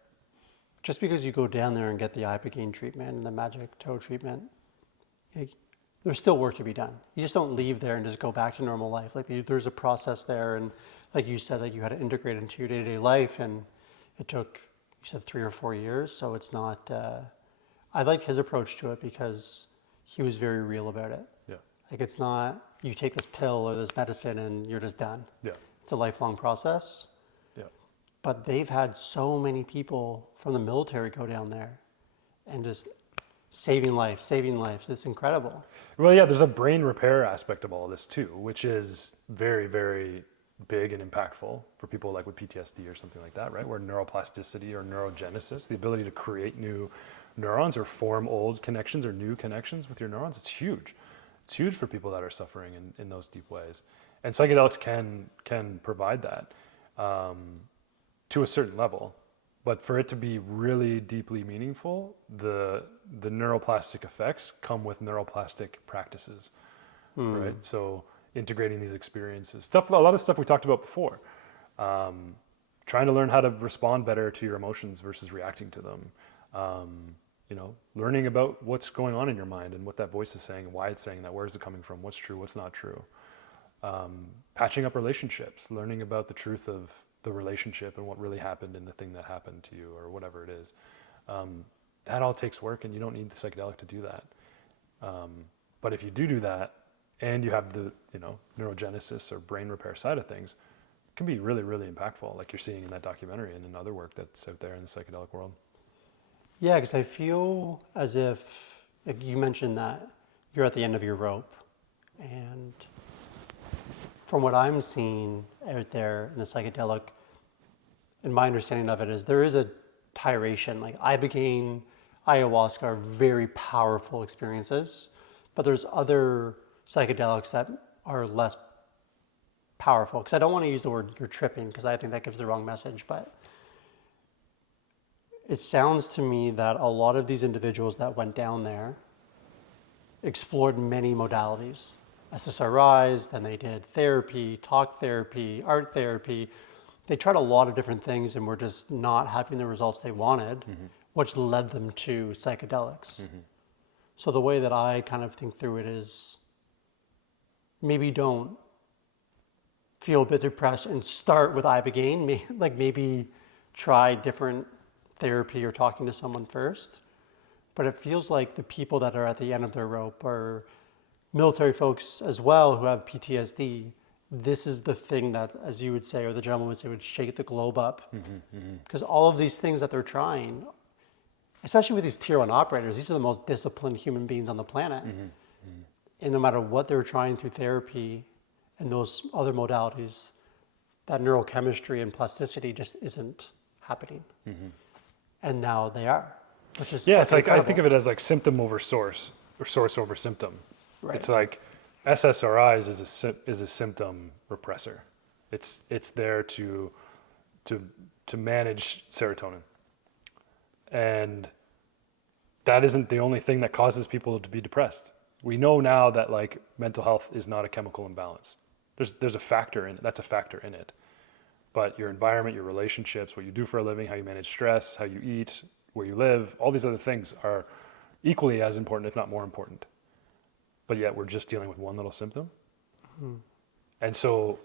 just because you go down there and get the ibogaine treatment and the magic toe treatment, there's still work to be done. You just don't leave there and just go back to normal life. Like there's a process there, and like you said, like you had to integrate it into your day-to-day life, and it took, you said 3 or 4 years. So it's not. I like his approach to it because he was very real about it. Yeah. Like it's not you take this pill or this medicine and you're just done. Yeah. It's a lifelong process. Yeah. But they've had so many people from the military go down there and just saving lives. It's incredible. Well, yeah, there's a brain repair aspect of all this too, which is very, very big and impactful for people like with PTSD or something like that, right? Where neuroplasticity or neurogenesis, the ability to create new neurons or form old connections or new connections with your neurons, it's huge. It's huge for people that are suffering in those deep ways. And psychedelics can provide that to a certain level. But for it to be really deeply meaningful, the neuroplastic effects come with neuroplastic practices, right? So integrating these experiences, a lot of stuff we talked about before, trying to learn how to respond better to your emotions versus reacting to them, you know, learning about what's going on in your mind and what that voice is saying, why it's saying that, where is it coming from, what's true, what's not true, patching up relationships, learning about the truth of the relationship and what really happened in the thing that happened to you or whatever it is. That all takes work, and you don't need the psychedelic to do that. But if you do that, and you have the neurogenesis or brain repair side of things, it can be really, really impactful, like you're seeing in that documentary and in other work that's out there in the psychedelic world. Yeah, because I feel as if, like you mentioned that you're at the end of your rope, and from what I'm seeing out there in the psychedelic, and my understanding of it is there is a tiration. Like ibogaine, ayahuasca are very powerful experiences, but there's other psychedelics that are less powerful. Because I don't want to use the word you're tripping, because I think that gives the wrong message, but it sounds to me that a lot of these individuals that went down there explored many modalities. SSRIs, then they did therapy, talk therapy, art therapy. They tried a lot of different things and were just not having the results they wanted, which led them to psychedelics. So the way that I kind of think through it is maybe don't feel a bit depressed and start with ibogaine. Like maybe try different therapy or talking to someone first. But it feels like the people that are at the end of their rope are military folks as well who have PTSD. This is the thing that, as you would say, or the gentleman would say, would shake the globe up. Because all of these things that they're trying, especially with these tier 1 operators, these are the most disciplined human beings on the planet. And no matter what they're trying through therapy and those other modalities, that neurochemistry and plasticity just isn't happening. And now they are, which is Yeah, it's like, incredible. I think of it as like symptom over source, or source over symptom. Right. It's like SSRIs is a symptom repressor. It's there to to manage serotonin, and that isn't the only thing that causes people to be depressed. We know now that like mental health is not a chemical imbalance. There's a factor in it. That's a factor in it. But your environment, your relationships, what you do for a living, how you manage stress, how you eat, where you live, all these other things are equally as important, if not more important. But yet we're just dealing with one little symptom. And so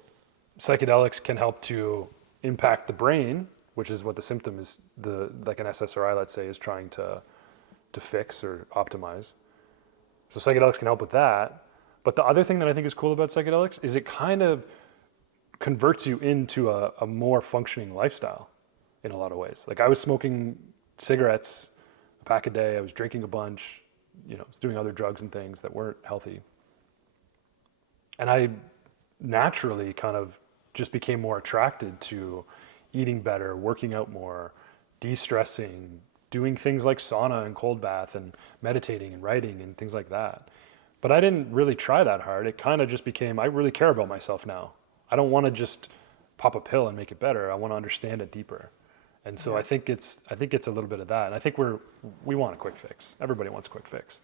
psychedelics can help to impact the brain, which is what the symptom is, like an SSRI, let's say, is trying to fix or optimize. So psychedelics can help with that. But the other thing that I think is cool about psychedelics is it kind of converts you into a more functioning lifestyle in a lot of ways. Like I was smoking cigarettes, a pack a day. I was drinking a bunch, was doing other drugs and things that weren't healthy. And I naturally kind of just became more attracted to eating better, working out more, de-stressing, doing things like sauna and cold bath and meditating and writing and things like that. But I didn't really try that hard. It kind of just became, I really care about myself now. I don't want to just pop a pill and make it better. I want to understand it deeper. And so I think it's a little bit of that. And I think we want a quick fix. Everybody wants a quick fix.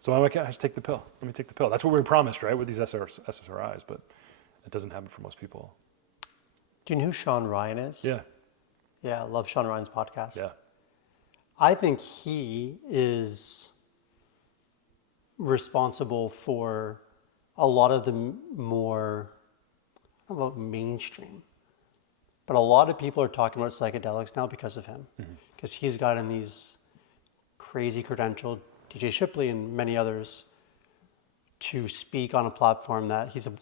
So I'm like, I just take the pill. Let me take the pill. That's what we were promised, right, with these SSRIs, but it doesn't happen for most people. Do you know who Sean Ryan is? Yeah. Yeah, I love Sean Ryan's podcast. Yeah. I think he is responsible for a lot of the more, I don't know about mainstream, but a lot of people are talking about psychedelics now because of him. Because he's gotten these crazy credentialed, DJ Shipley and many others, to speak on a platform that he's a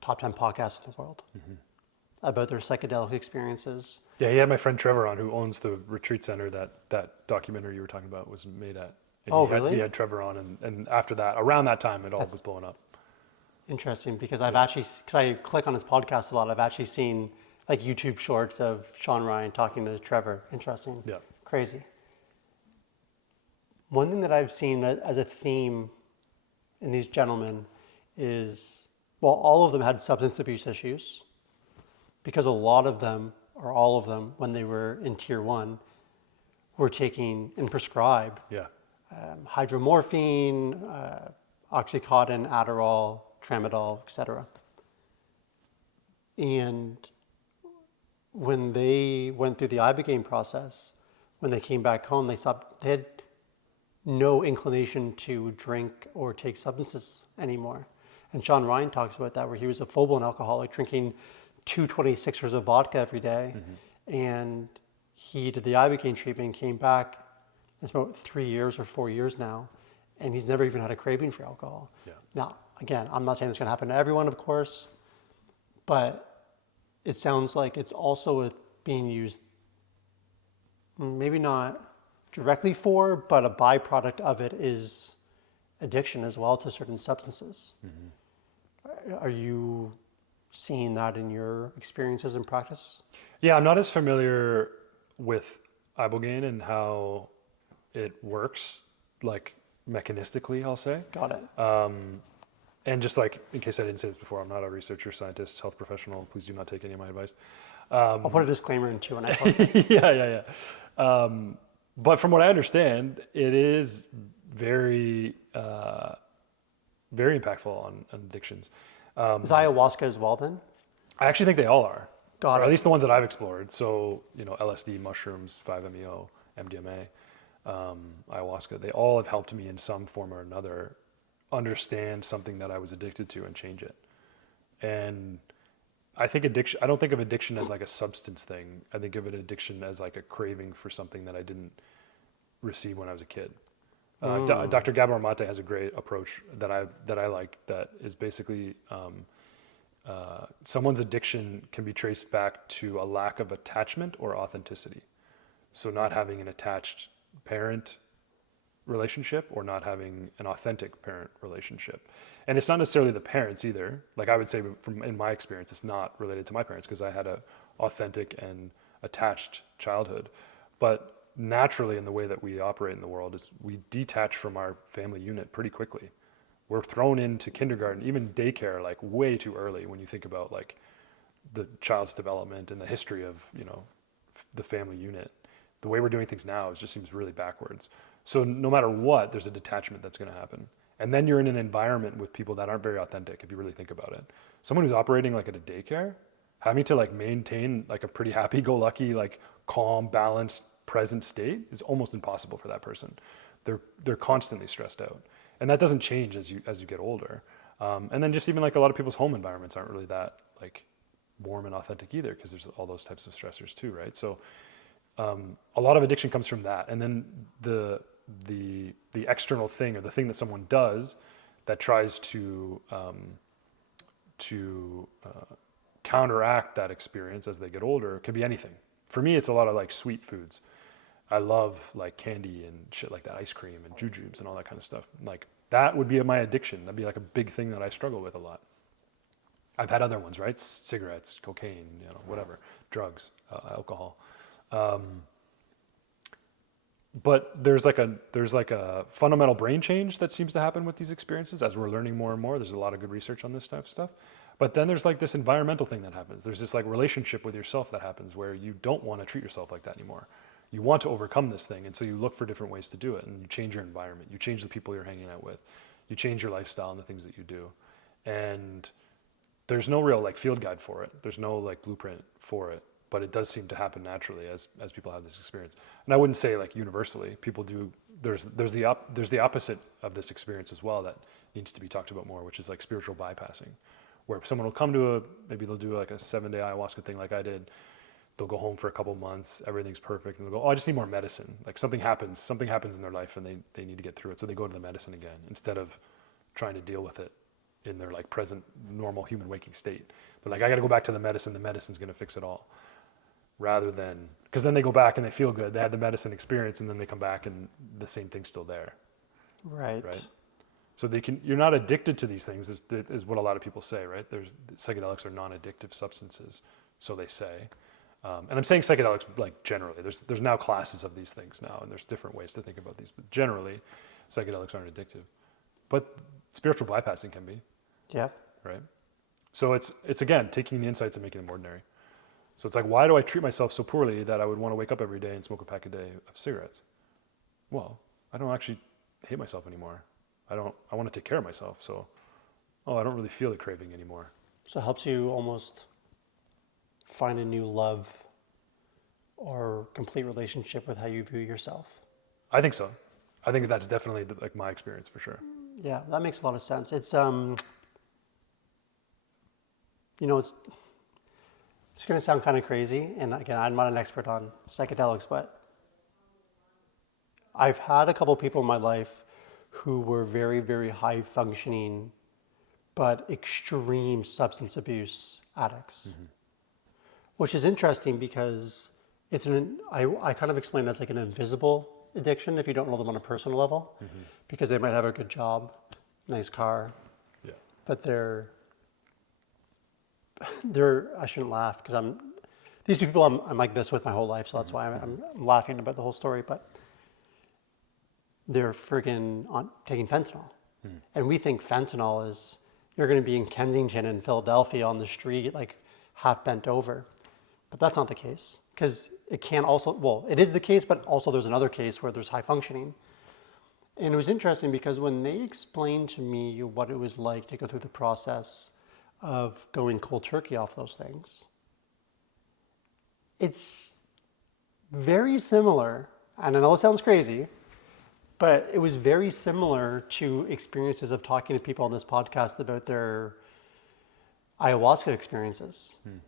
top 10 podcast in the world about their psychedelic experiences. Yeah, he had my friend Trevor on, who owns the retreat center that documentary you were talking about was made at. And Really? He had Trevor on, and after that, around that time, it all was blowing up. Interesting, because because I click on his podcast a lot, I've actually seen like YouTube shorts of Sean Ryan talking to Trevor. Interesting. Yeah. Crazy. One thing that I've seen as a theme in these gentlemen is, well, all of them had substance abuse issues, because a lot of them, or all of them, when they were in tier 1, were taking and prescribed Yeah. hydromorphine, Oxycontin, Adderall, Tramadol, etc. And when they went through the Ibogaine process, when they came back home, they had no inclination to drink or take substances anymore. And Sean Ryan talks about that, where he was a full-blown alcoholic, drinking 226ers of vodka every day. And he did the Ibogaine treatment, came back. It's about 3 years or 4 years now, and he's never even had a craving for alcohol. Yeah. Now, again, I'm not saying it's going to happen to everyone, of course, but it sounds like it's also being used, maybe not directly for, but a byproduct of it is addiction as well to certain substances. Are you seeing that in your experiences and practice? Yeah, I'm not as familiar with Ibogaine and how it works, like mechanistically, I'll say. Got it. And just like, in case I didn't say this before, I'm not a researcher, scientist, health professional. Please do not take any of my advice. I'll put a disclaimer in too when I post it. Yeah. But from what I understand, it is very, very impactful on addictions. Is ayahuasca as well then? I actually think they all are. Got or it. at least the ones that I've explored. So, LSD, mushrooms, 5-MeO, MDMA, ayahuasca, they all have helped me in some form or another understand something that I was addicted to and change it. And I don't think of addiction as like a substance thing. I think of an addiction as like a craving for something that I didn't receive when I was a kid. Dr. Gabor Mate has a great approach that I like, that is basically someone's addiction can be traced back to a lack of attachment or authenticity. So not having an attached parent relationship or not having an authentic parent relationship. And it's not necessarily the parents either. Like I would say in my experience, it's not related to my parents because I had a authentic and attached childhood. But naturally in the way that we operate in the world is we detach from our family unit pretty quickly. We're thrown into kindergarten, even daycare, like way too early when you think about like the child's development and the history of, you know, the family unit. The way we're doing things now is just seems really backwards. So no matter what, there's a detachment that's going to happen. And then you're in an environment with people that aren't very authentic, if you really think about it. Someone who's operating like at a daycare, having to like maintain like a pretty happy-go-lucky, like calm, balanced, present state is almost impossible for that person. They're constantly stressed out, and that doesn't change as you get older. And then just even like a lot of people's home environments aren't really that like warm and authentic either, because there's all those types of stressors too, right? So a lot of addiction comes from that, and then the external thing, or the thing that someone does that tries to counteract that experience as they get older could be anything. For me, it's a lot of like sweet foods. I love like candy and shit like that, ice cream and jujubes and all that kind of stuff. Like that would be my addiction. That'd be like a big thing that I struggle with a lot. I've had other ones, right? Cigarettes, cocaine, you know, whatever, drugs, alcohol. But there's like a fundamental brain change that seems to happen with these experiences as we're learning more and more. There's a lot of good research on this type of stuff. But then there's like this environmental thing that happens. There's this like relationship with yourself that happens where you don't want to treat yourself like that anymore. You want to overcome this thing, and so you look for different ways to do it, and you change your environment, you change the people you're hanging out with, you change your lifestyle and the things that you do. And there's no real like field guide for it. There's no like blueprint for it, but it does seem to happen naturally as people have this experience. And I wouldn't say like universally. People do. There's the opposite of this experience as well that needs to be talked about more, which is like spiritual bypassing, where someone will come to maybe they'll do like a 7-day ayahuasca thing like I did. They'll go home for a couple months, everything's perfect, and they'll go, oh, I just need more medicine. Like something happens in their life, and they need to get through it, so they go to the medicine again instead of trying to deal with it in their like present normal human waking state. They're like, I got to go back to the medicine's going to fix it all. Rather than, because then they go back and they feel good, they had the medicine experience, and then they come back and the same thing's still there. Right. So you're not addicted to these things, is what a lot of people say, right? Psychedelics are non-addictive substances, so they say. And I'm saying psychedelics like generally. There's now classes of these things now, and there's different ways to think about these. But generally, psychedelics aren't addictive. But spiritual bypassing can be. Yeah. Right. So it's again taking the insights and making them ordinary. So it's like, why do I treat myself so poorly that I would want to wake up every day and smoke a pack a day of cigarettes? Well, I don't actually hate myself anymore. I want to take care of myself. So, I don't really feel the craving anymore. So it helps you almost find a new love or complete relationship with how you view yourself. I think so. I think that's definitely like my experience for sure. Yeah, that makes a lot of sense. It's it's going to sound kind of crazy, and again, I'm not an expert on psychedelics, but I've had a couple people in my life who were very, very high functioning, but extreme substance abuse addicts. Mm-hmm. Which is interesting because I kind of explain it as like an invisible addiction if you don't know them on a personal level, mm-hmm. because they might have a good job, nice car, yeah. But they're I shouldn't laugh because these two people I'm like this with my whole life, so that's why I'm laughing about the whole story, but they're friggin' taking fentanyl. Mm. And we think fentanyl is, you're going to be in Kensington and Philadelphia on the street, like half bent over. But that's not the case, because it can also, well, it is the case, but also there's another case where there's high functioning. And it was interesting because when they explained to me what it was like to go through the process of going cold turkey off those things, it's very similar, and I know it sounds crazy, but it was very similar to experiences of talking to people on this podcast about their ayahuasca experiences. Hmm.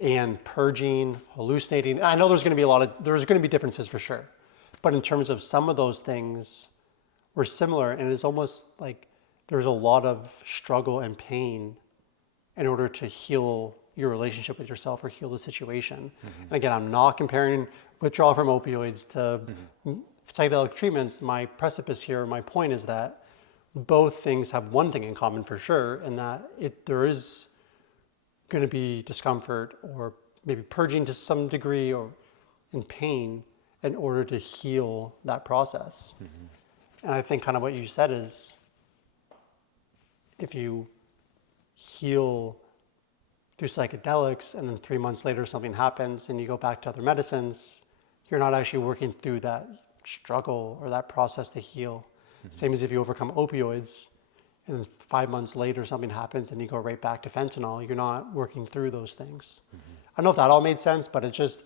And purging, hallucinating. I know there's going to be differences for sure, but in terms of some of those things were similar, and it's almost like there's a lot of struggle and pain in order to heal your relationship with yourself or heal the situation. Mm-hmm. And again, I'm not comparing withdrawal from opioids to psychedelic treatments. My precipice here, my point is that both things have one thing in common for sure, and that there is going to be discomfort or maybe purging to some degree or in pain in order to heal that process. Mm-hmm. And I think kind of what you said is if you heal through psychedelics and then 3 months later something happens and you go back to other medicines, you're not actually working through that struggle or that process to heal. Same as if you overcome opioids and then 5 months later something happens and you go right back to fentanyl, you're not working through those things. I don't know if that all made sense, but it's just,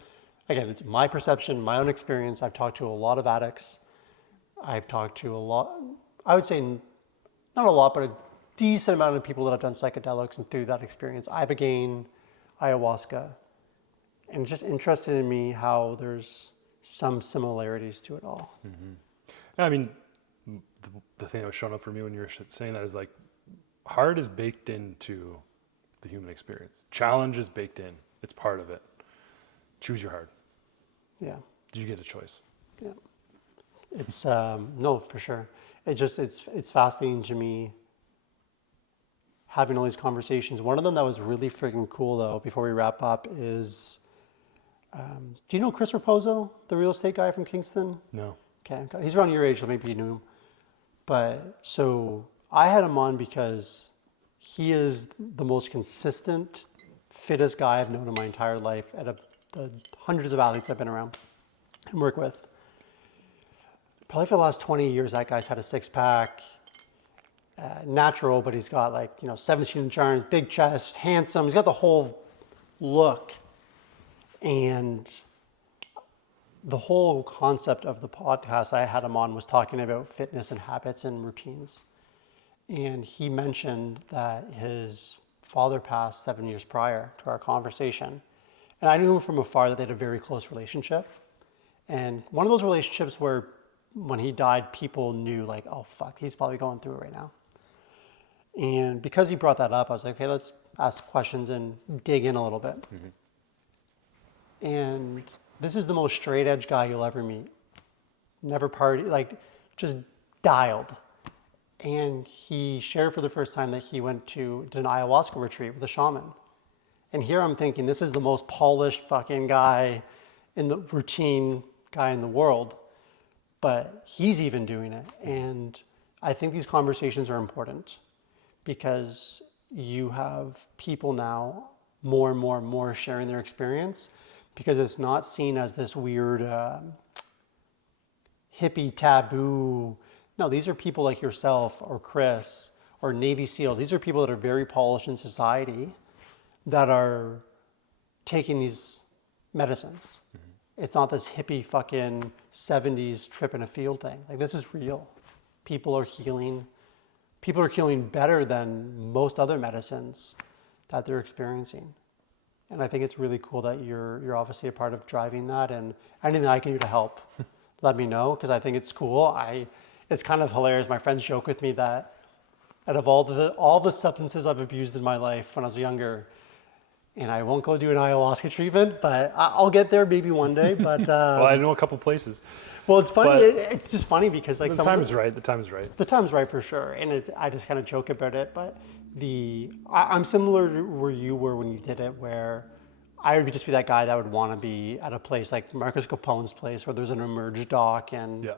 again, it's my perception, my own experience. I've talked to a lot of addicts. I've talked to a lot, I would say not a lot, but a decent amount of people that have done psychedelics, and through that experience, ibogaine, ayahuasca, and it's just interested in me how there's some similarities to it all. I mean, the thing that was showing up for me when you were saying that is like, hard is baked into the human experience. Challenge is baked in. It's part of it. Choose your hard. Yeah, You get a choice. yeah. It's no, for sure. It's fascinating to me having all these conversations. One of them that was really freaking cool though, before we wrap up, is do you know Chris Raposo, the real estate guy from Kingston? No. Okay, he's around your age, so maybe you knew him. But so I had him on because he is the most consistent, fittest guy I've known in my entire life out of the hundreds of athletes I've been around and work with. Probably for the last 20 years, that guy's had a six-pack, natural, but he's got 17-inch arms, big chest, handsome. He's got the whole look. And the whole concept of the podcast I had him on was talking about fitness and habits and routines. And he mentioned that his father passed 7 years prior to our conversation. And I knew him from afar that they had a very close relationship. And one of those relationships where when he died, people knew oh fuck, he's probably going through it right now. And because he brought that up, I was like, okay, let's ask questions and dig in a little bit. And this is the most straight edge guy you'll ever meet. Never party, just dialed. And he shared for the first time that he went to an ayahuasca retreat with a shaman. And here I'm thinking, this is the most polished fucking guy in the routine guy in the world, but he's even doing it. And I think these conversations are important because you have people now more and more and more sharing their experience, because it's not seen as this weird hippie taboo. No, these are people like yourself or Chris or Navy SEALs. These are people that are very polished in society that are taking these medicines. It's not this hippie fucking 70s trip in a field thing. This is real. People are healing. People are healing better than most other medicines that they're experiencing. And I think it's really cool that you're obviously a part of driving that, and anything I can do to help, let me know, because I think it's cool. It's kind of hilarious. My friends joke with me that out of all the substances I've abused in my life when I was younger, and I won't go do an ayahuasca treatment, but I'll get there maybe one day. But Well, I know a couple places. well, it's funny. But It's just funny because The time is right. The time is right. the time's right for sure, and I just kind of joke about it. But I'm similar to where you were when you did it, where I would just be that guy that would want to be at a place like Marcus Capone's place where there's an emerge dock, and Yeah.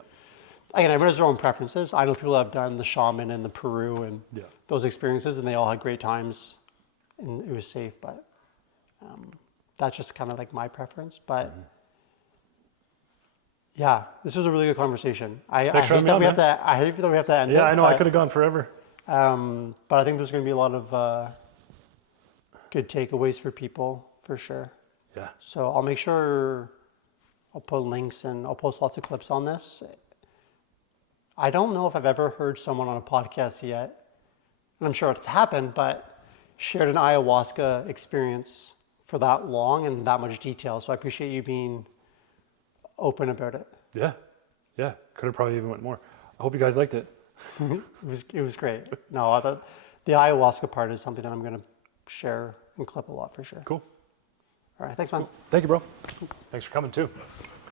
again, everyone has their own preferences. I know people that have done the shaman and the Peru and Yeah. those experiences, and they all had great times, and it was safe. But that's just kind of my preference. But yeah, this was a really good conversation. I Thanks for hate having me that on, we have man. to. I hate that we have to end it. Yeah, I know. I but, could have gone forever. but I think there's going to be a lot of good takeaways for people for sure. Yeah. So I'll make sure I'll put links and I'll post lots of clips on this. I don't know if I've ever heard someone on a podcast yet, and I'm sure it's happened, but shared an ayahuasca experience for that long and that much detail. So I appreciate you being open about it. Yeah. Yeah. Could have probably even went more. I hope you guys liked it. It was great. No, the ayahuasca part is something that I'm going to share and clip a lot for sure. Cool. All right, thanks, man. Thank you, bro. Thanks for coming too.